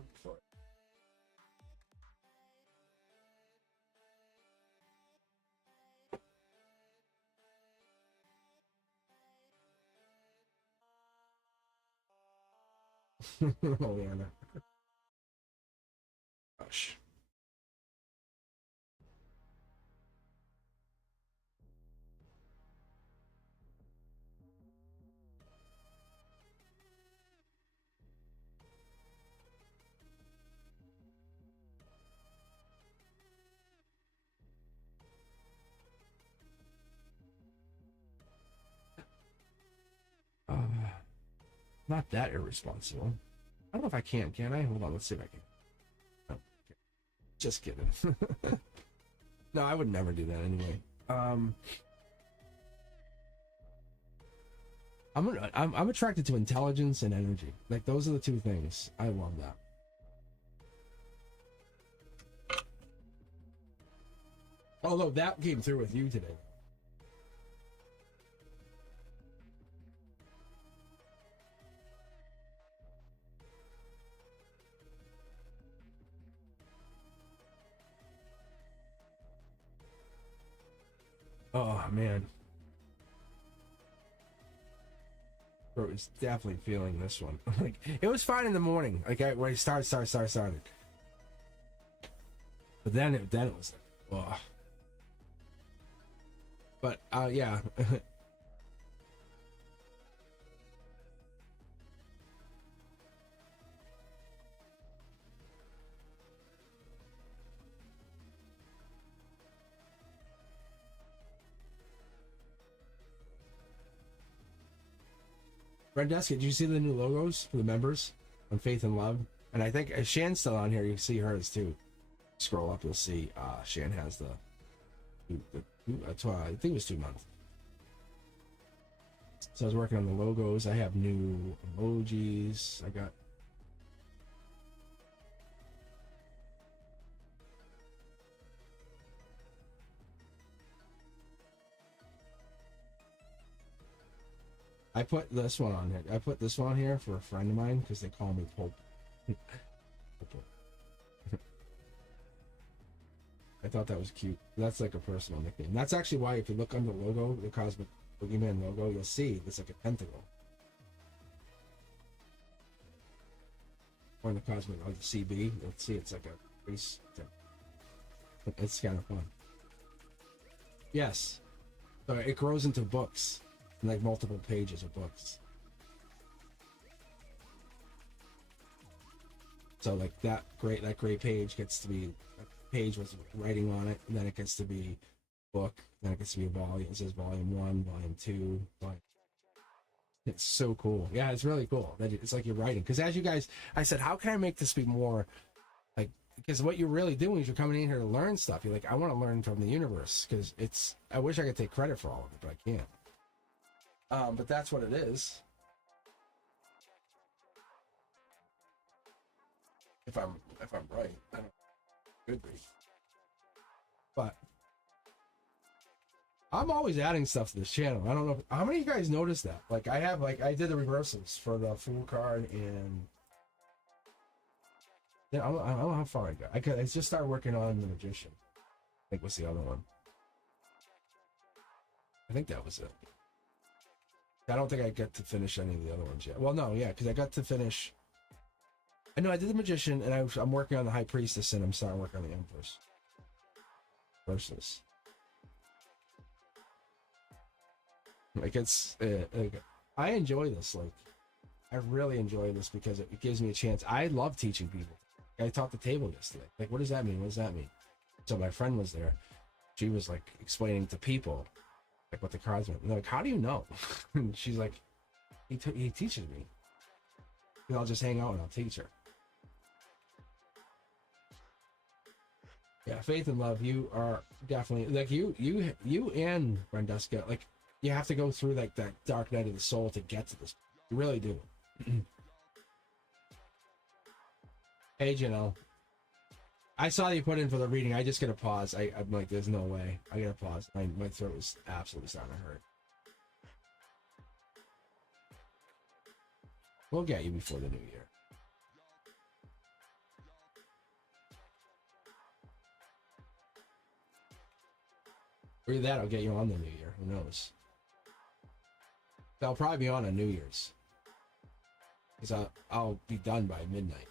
Oh, yeah. Gosh. Not that irresponsible. I don't know if I can I? Hold on, let's see if I can. Oh, okay. Just kidding. No, I would never do that anyway. I'm attracted to intelligence and energy. Like, those are the two things. I love that. Although that came through with you today. Oh, man. Bro is definitely feeling this one. Like, it was fine in the morning. Like, when I started. But then it was like, oh. But, yeah. Rendeska, did you see the new logos for the members on Faith and Love? And I think Shan's still on here. You can see hers too. Scroll up, you'll see Shan has the I think it was 2 months. So I was working on the logos. I have new emojis. I put this one on here. I put this one on here for a friend of mine because they call me Pope. I thought that was cute. That's like a personal nickname. That's actually why, if you look on the logo, the Cosmic Boogeyman logo, you'll see it's like a tentacle. Or the Cosmic, or the CB, you'll see it's like a face. It's kind of fun. Yes. So it grows into books. Like multiple pages of books. So like that gray page gets to be a page with writing on it, and then it gets to be book, then it gets to be a volume. It says volume 1, volume 2, volume. It's so cool. Yeah, it's really cool. It's like you're writing. Because as you guys, I said, how can I make this be more like, because what you're really doing is you're coming in here to learn stuff. You're like, I want to learn from the universe, because I wish I could take credit for all of it, but I can't. But that's what it is. If I'm right, I don't could be. But I'm always adding stuff to this channel. I don't know how many of you guys noticed that. Like I did the reversals for the Fool card, and yeah, I don't know how far I got. I just started working on the Magician. I think was the other one. I think that was it. I don't think I get to finish any of the other ones yet. Well, no, yeah, because I got to finish. I know I did the Magician, and I'm working on the High Priestess, and I'm starting working on the Empress. Versus. Like, it's. Like, I enjoy this. Like, I really enjoy this because it gives me a chance. I love teaching people. I taught the table yesterday. Like, what does that mean? What does that mean? So my friend was there. She was like explaining to people like what the cards meant. And they're like, how do you know? And she's like, he teaches me. And I'll just hang out and I'll teach her. Yeah, faith and love. You are definitely like you and Brandeska. Like, you have to go through like that dark night of the soul to get to this. You really do. Hey, Janelle. I saw you put in for the reading. I just gotta pause. I'm like, there's no way. I gotta pause. My throat was absolutely starting to hurt. We'll get you before the new year. Or either that, I'll get you on the new year. Who knows? I'll probably be on New Year's. Because I'll be done by midnight.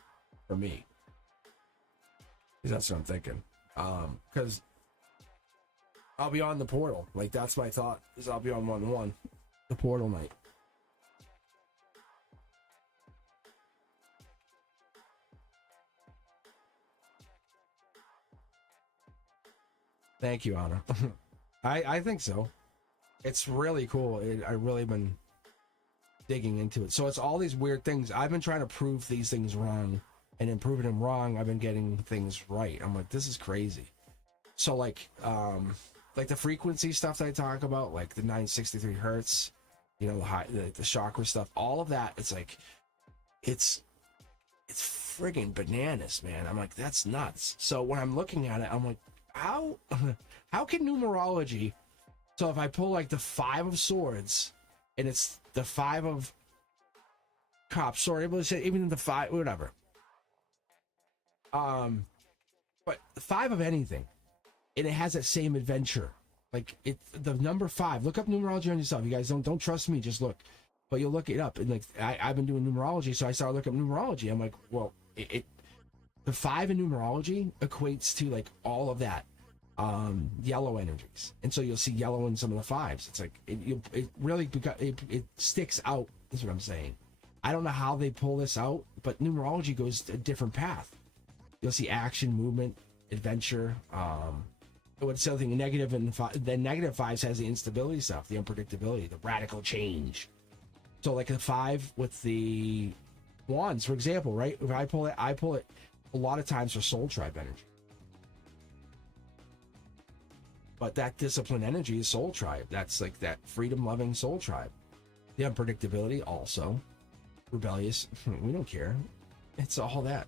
For me. Because that's what I'm thinking. Because I'll be on the portal. Like, that's my thought. Is I'll be on 1-1. The portal night. Thank you, Anna. I think so. It's really cool. I really been digging into it. So it's all these weird things. I've been trying to prove these things wrong, and in proving them wrong, I've been getting things right. I'm like, this is crazy. So like the frequency stuff that I talk about, like the 963 hertz, you know, the chakra stuff, all of that. It's like, it's friggin' bananas, man. I'm like, that's nuts. So when I'm looking at it, I'm like, how can numerology? So if I pull like the 5 of swords, and it's the 5 of cups, or even the 5, whatever. But the 5 of anything, and it has that same adventure. Like the number 5. Look up numerology on yourself. You guys don't trust me, just look. But you'll look it up, and like I've been doing numerology, so I started looking up numerology. I'm like, well, the 5 in numerology equates to like all of that yellow energies, and so you'll see yellow in some of the 5s. It's like it really it sticks out, is what I'm saying. I don't know how they pull this out, but numerology goes a different path. You'll see action, movement, adventure. What's something negative, and the negative 5s has the instability stuff, the unpredictability, the radical change. So like a 5 with the wands, for example, right? If I pull it a lot of times for soul tribe energy. But that discipline energy is soul tribe. That's like that freedom-loving soul tribe. The unpredictability also. Rebellious. We don't care. It's all that.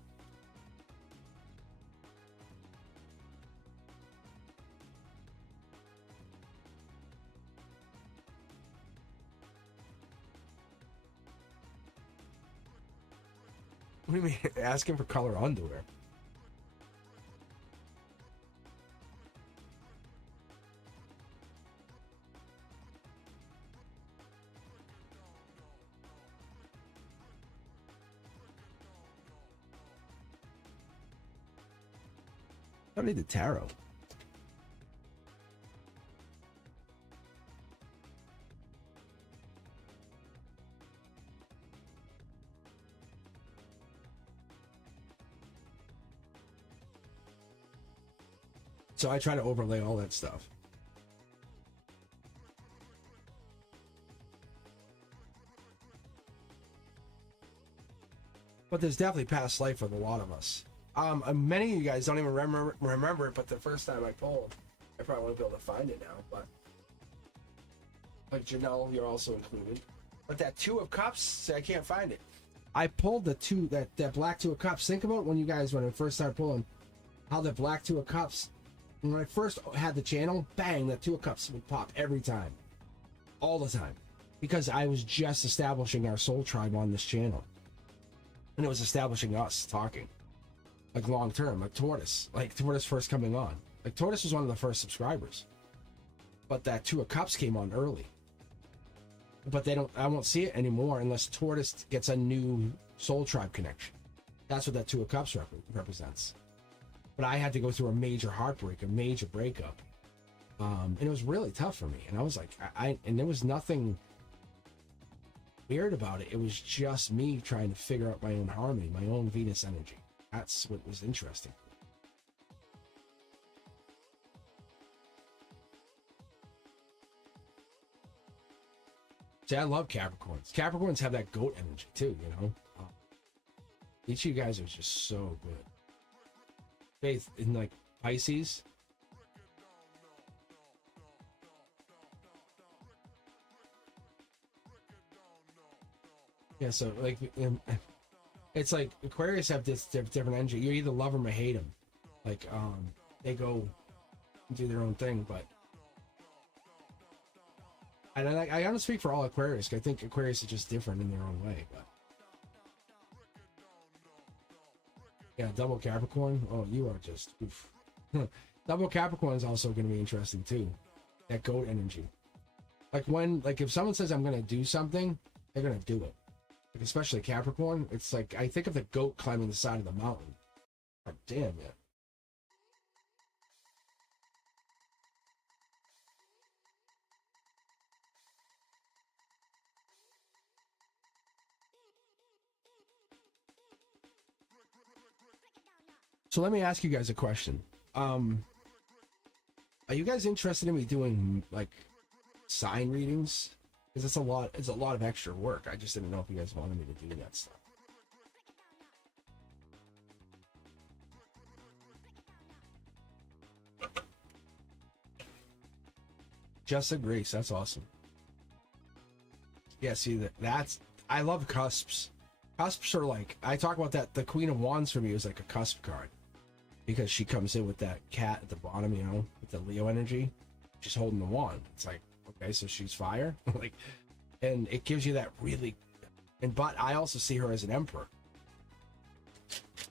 What do you mean? Asking for color underwear. I don't need the tarot. So I try to overlay all that stuff. But there's definitely past life with a lot of us. Many of you guys don't even remember it, but the first time I pulled, I probably won't be able to find it now, but like Janelle, you're also included. But that 2 of cups, I can't find it. I pulled the 2, that black 2 of cups. Think about when I first started pulling, how the black 2 of cups, when I first had the channel, bang, that 2 of cups would pop every time. All the time. Because I was just establishing our soul tribe on this channel. And it was establishing us talking. Like long term, like Tortoise first coming on. Like Tortoise was one of the first subscribers. But that 2 of cups came on early. But I won't see it anymore unless Tortoise gets a new soul tribe connection. That's what that 2 of cups represents. But I had to go through a major heartbreak, a major breakup. And it was really tough for me. And I was like, and there was nothing weird about it. It was just me trying to figure out my own harmony, my own Venus energy. That's what was interesting. See, I love Capricorns. Capricorns have that goat energy too, you know? Each of you guys are just so good. Faith in like Pisces. Yeah, so like it's like Aquarius have this different energy. You either love them or hate them. Like they go do their own thing, but and I don't speak for all Aquarius. I think Aquarius is just different in their own way. But yeah, double Capricorn. Oh, you are just oof. Double Capricorn is also going to be interesting too. That goat energy. Like if someone says I'm going to do something, they're going to do it. Like especially Capricorn. It's like I think of the goat climbing the side of the mountain. Like damn, yeah. So let me ask you guys a question. Are you guys interested in me doing like sign readings? Because it's a lot of extra work. I just didn't know if you guys wanted me to do that stuff. Jessica Grace, that's awesome. Yeah, see that's I love cusps. Cusps are like I talk about that. The Queen of Wands for me is like a cusp card. Because she comes in with that cat at the bottom, you know, with the Leo energy. She's holding the wand. It's like, okay, so she's fire. Like, and it gives you that really, but I also see her as an emperor.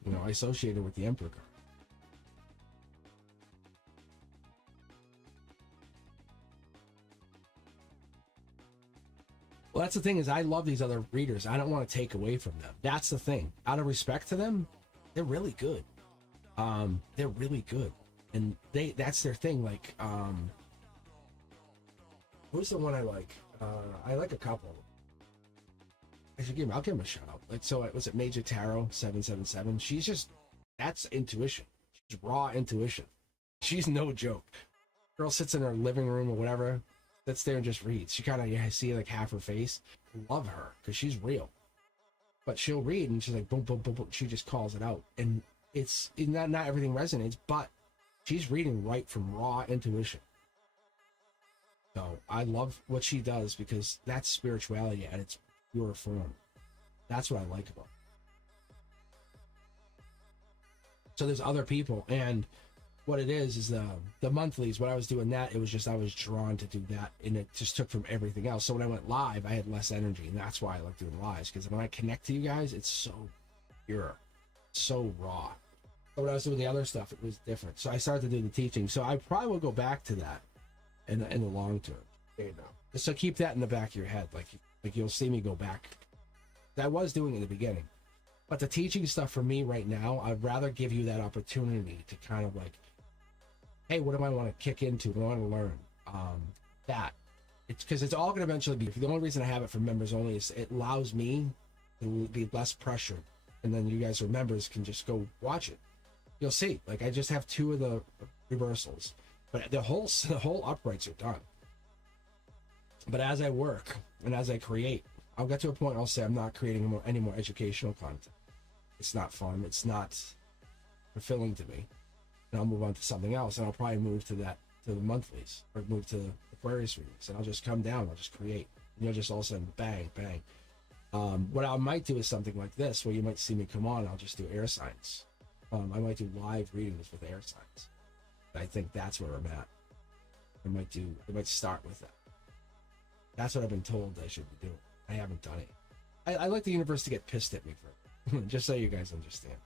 You know, I associate her with the emperor card. Well, that's the thing is I love these other readers. I don't want to take away from them. That's the thing. Out of respect to them, they're really good. They're really good, and that's their thing. Like, who's the one I like? I like a couple. I'll give him a shout out. Like, so was it Major Tarot 777? She's just that's intuition. She's raw intuition. She's no joke. Girl sits in her living room or whatever, sits there and just reads. She kind of see like half her face. Love her because she's real, but she'll read and she's like boom, boom, boom, boom. She just calls it out and. It's not everything resonates, but she's reading right from raw intuition. So I love what she does because that's spirituality at its pure form. That's what I like about it. So there's other people, and what it is the monthlies. When I was doing that, it was just I was drawn to do that, and it just took from everything else. So when I went live, I had less energy, and that's why I like doing lives because when I connect to you guys, it's so pure, so raw. But when I was doing the other stuff, it was different. So I started to do the teaching. So I probably will go back to that in the long term. There you go. So keep that in the back of your head. Like you'll see me go back. I was doing it in the beginning. But the teaching stuff for me right now, I'd rather give you that opportunity to kind of like, hey, what do I want to kick into? What do I want to learn? That. It's because it's all going to eventually be. The only reason I have it for members only is it allows me to be less pressured. And then you guys who are members can just go watch it. You'll see. Like I just have 2 of the reversals, but the whole uprights are done. But as I work and as I create, I'll get to a point I'll say I'm not creating any more educational content. It's not fun. It's not fulfilling to me. And I'll move on to something else, and I'll probably move to the monthlies or move to the Aquarius readings, and I'll just come down. I'll just create. And you'll just all of a sudden bang, bang. What I might do is something like this, where you might see me come on. I'll just do air signs. I might do live readings with air signs. I think that's where I'm at. I might start with that. That's what I've been told I should be doing. I haven't done it. I like the universe to get pissed at me for it. Just so you guys understand.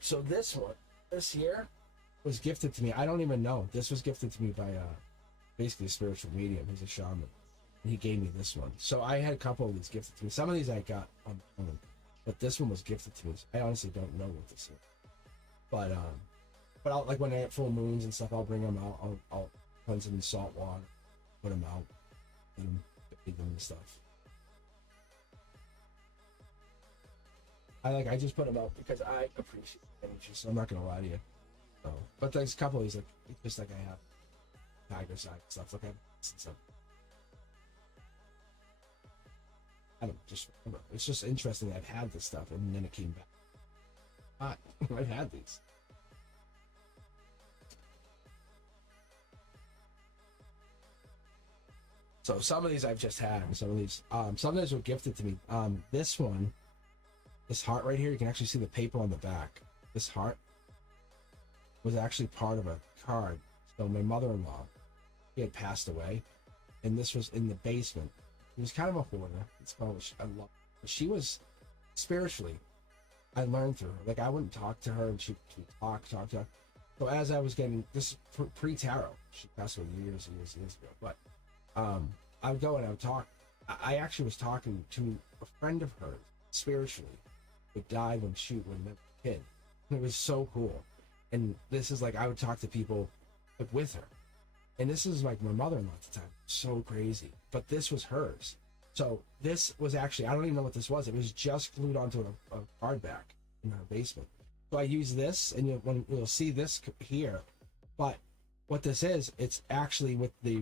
So this here was gifted to me. I don't even know. This was gifted to me by basically a spiritual medium. He's a shaman. And he gave me this one. So I had a couple of these gifted to me. Some of these I got on phone, but this one was gifted to me. So I honestly don't know what this is. But But I'll, like when I get full moons and stuff, I'll bring them out. I'll cleanse them in salt water, put them out, and feed them and stuff. I just put them out because I appreciate energy, so I'm not gonna lie to you. So, but there's a couple of these, like just like I have tiger side stuff, like I have stuff. I don't just remember. It's just interesting that I've had this stuff and then it came back. I've had these. So some of these I've just had, and some of these were gifted to me. This one, this heart right here, you can actually see the paper on the back. This heart was actually part of a card. So my mother-in-law, she had passed away, and this was in the basement. It was kind of a hoarder. It's probably what I love. But she was spiritually. I learned through her. Like I wouldn't talk to her, and she talk. So as I was getting this pre-tarot, she passed away years ago. But I would go and I would talk. I actually was talking to a friend of hers spiritually, who died when they were a kid. It was so cool. And this is like I would talk to people like with her. And this is like my mother-in-law at the time. So crazy. But this was hers. So this was actually, I don't even know what this was. It was just glued onto a card back in her basement. So I use this, and you'll see this here. But what this is, it's actually with the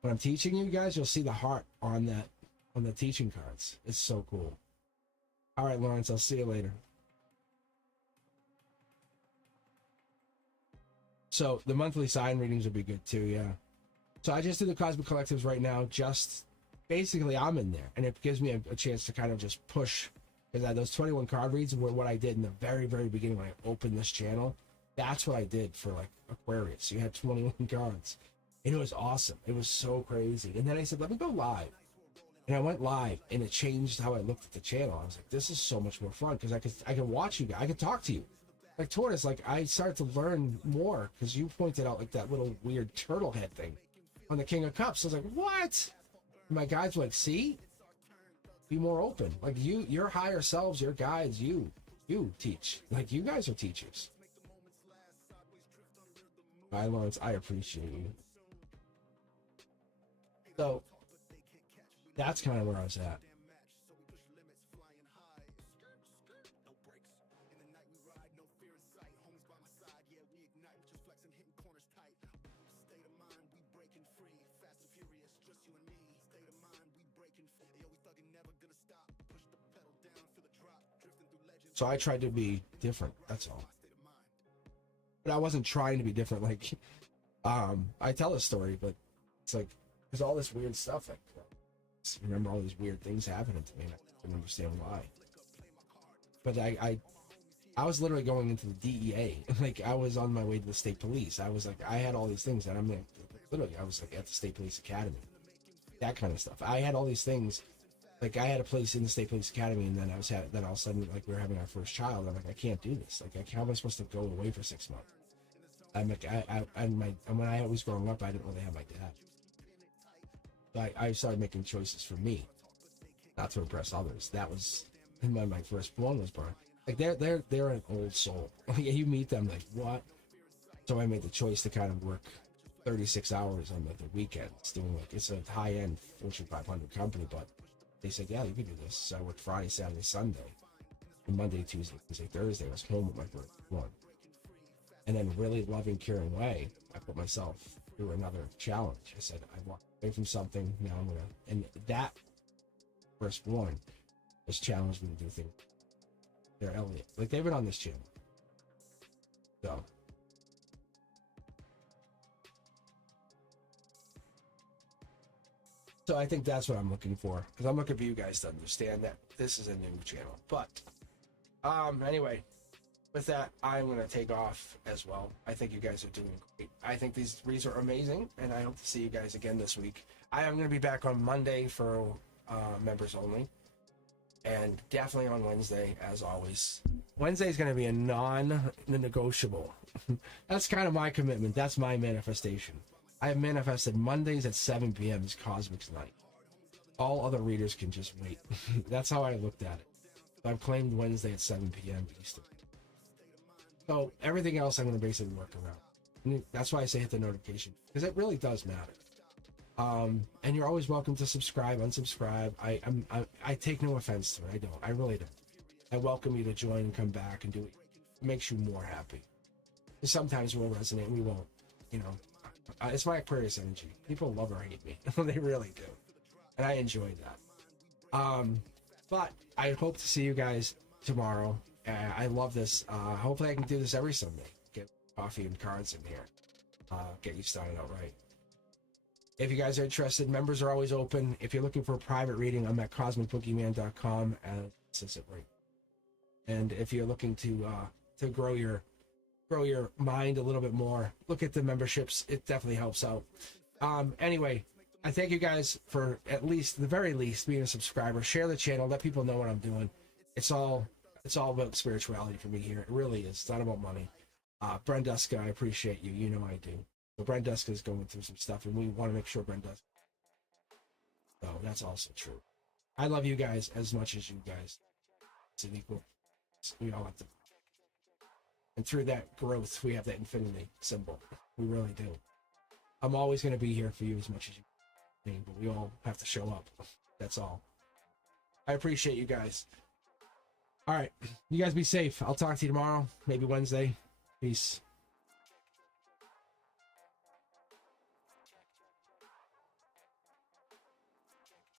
when I'm teaching you guys, you'll see the heart on the teaching cards. It's so cool. All right, Lawrence, I'll see you later. So the monthly sign readings would be good too, yeah. So I just do the Cosmic Collectives right now. Just basically, I'm in there, and it gives me a chance to kind of just push. Because those 21 card reads were what I did in the very, very beginning when I opened this channel. That's what I did for like Aquarius. You had 21 cards, and it was awesome. It was so crazy. And then I said, let me go live, and I went live, and it changed how I looked at the channel. I was like, this is so much more fun because I could watch you guys. I could talk to you. Like Tortoise, like I started to learn more because you pointed out like that little weird turtle head thing on the King of Cups. I was like, what? And my guides were like, see, be more open. Like your higher selves, your guides, you teach. Like you guys are teachers. Hi, Lawrence, I appreciate you. So that's kind of where I was at. So I tried to be different. That's all. But I wasn't trying to be different. Like, I tell a story, but it's like there's all this weird stuff. Like, I remember all these weird things happening to me, and I didn't understand why. But I was literally going into the DEA. Like, I was on my way to the state police. I was like, I had all these things, and I'm like, literally, I was like at the State Police Academy. That kind of stuff. I had all these things. Like I had a place in the State Police Academy, and then then all of a sudden, like we were having our first child. I'm like, I can't do this. Like, how am I supposed to go away for 6 months? I'm like, when I was growing up, I didn't really have my dad. So I started making choices for me, not to impress others. That was when my firstborn was born. Like they're an old soul. You meet them, like what? So I made the choice to kind of work 36 hours on the weekends, doing like it's a high-end Fortune 500 company, but they said, yeah, you can do this. So I worked Friday, Saturday, Sunday. And Monday, Tuesday, Wednesday, Thursday, I was home with my firstborn. And then really loving Kieran Way, I put myself through another challenge. I said, I walked away from something, now I'm going to... And that firstborn has challenged me to do things. They're Elliot. Like, they've been on this channel. So... So I think that's what I'm looking for, because I'm looking for you guys to understand that this is a new channel. But anyway, with that, I'm going to take off as well. I think you guys are doing great. I think these reads are amazing, and I hope to see you guys again this week. I am going to be back on Monday for members only, and definitely on Wednesday, as always. Wednesday is going to be a non-negotiable. That's kind of my commitment. That's my manifestation. I have manifested Mondays at 7 p.m. is Cosmic's night. All other readers can just wait. That's how I looked at it. I've claimed Wednesday at 7 p.m. Eastern. So everything else I'm going to basically work around. And that's why I say hit the notification, because it really does matter. And you're always welcome to subscribe, unsubscribe. I take no offense to it. I don't. I really don't. I welcome you to join and come back and do it. It makes you more happy. Sometimes we'll resonate, we won't. You know, it's my Aquarius energy. People love or hate me. They really do, and I enjoy that. But I hope to see you guys tomorrow. I love this. Hopefully I can do this every Sunday. Get coffee and cards in here. Get you started out right. If you guys are interested, members are always open. If you're looking for a private reading, I'm at cosmicboogeyman.com, and this is it right. And if you're looking to grow your mind a little bit more, look at the memberships. It definitely helps out. Anyway, I thank you guys for at least, the very least, being a subscriber. Share the channel. Let people know what I'm doing. It's all about spirituality for me here. It really is. It's not about money. Brenduska, I appreciate you. You know I do. But Brenduska is going through some stuff, and we want to make sure Brenduska. So that's also true. I love you guys as much as you guys. It's an equal. We all have to. And through that growth, we have that infinity symbol. We really do. I'm always going to be here for you as much as you need, but we all have to show up. That's all. I appreciate you guys. All right. You guys be safe. I'll talk to you tomorrow, maybe Wednesday. Peace.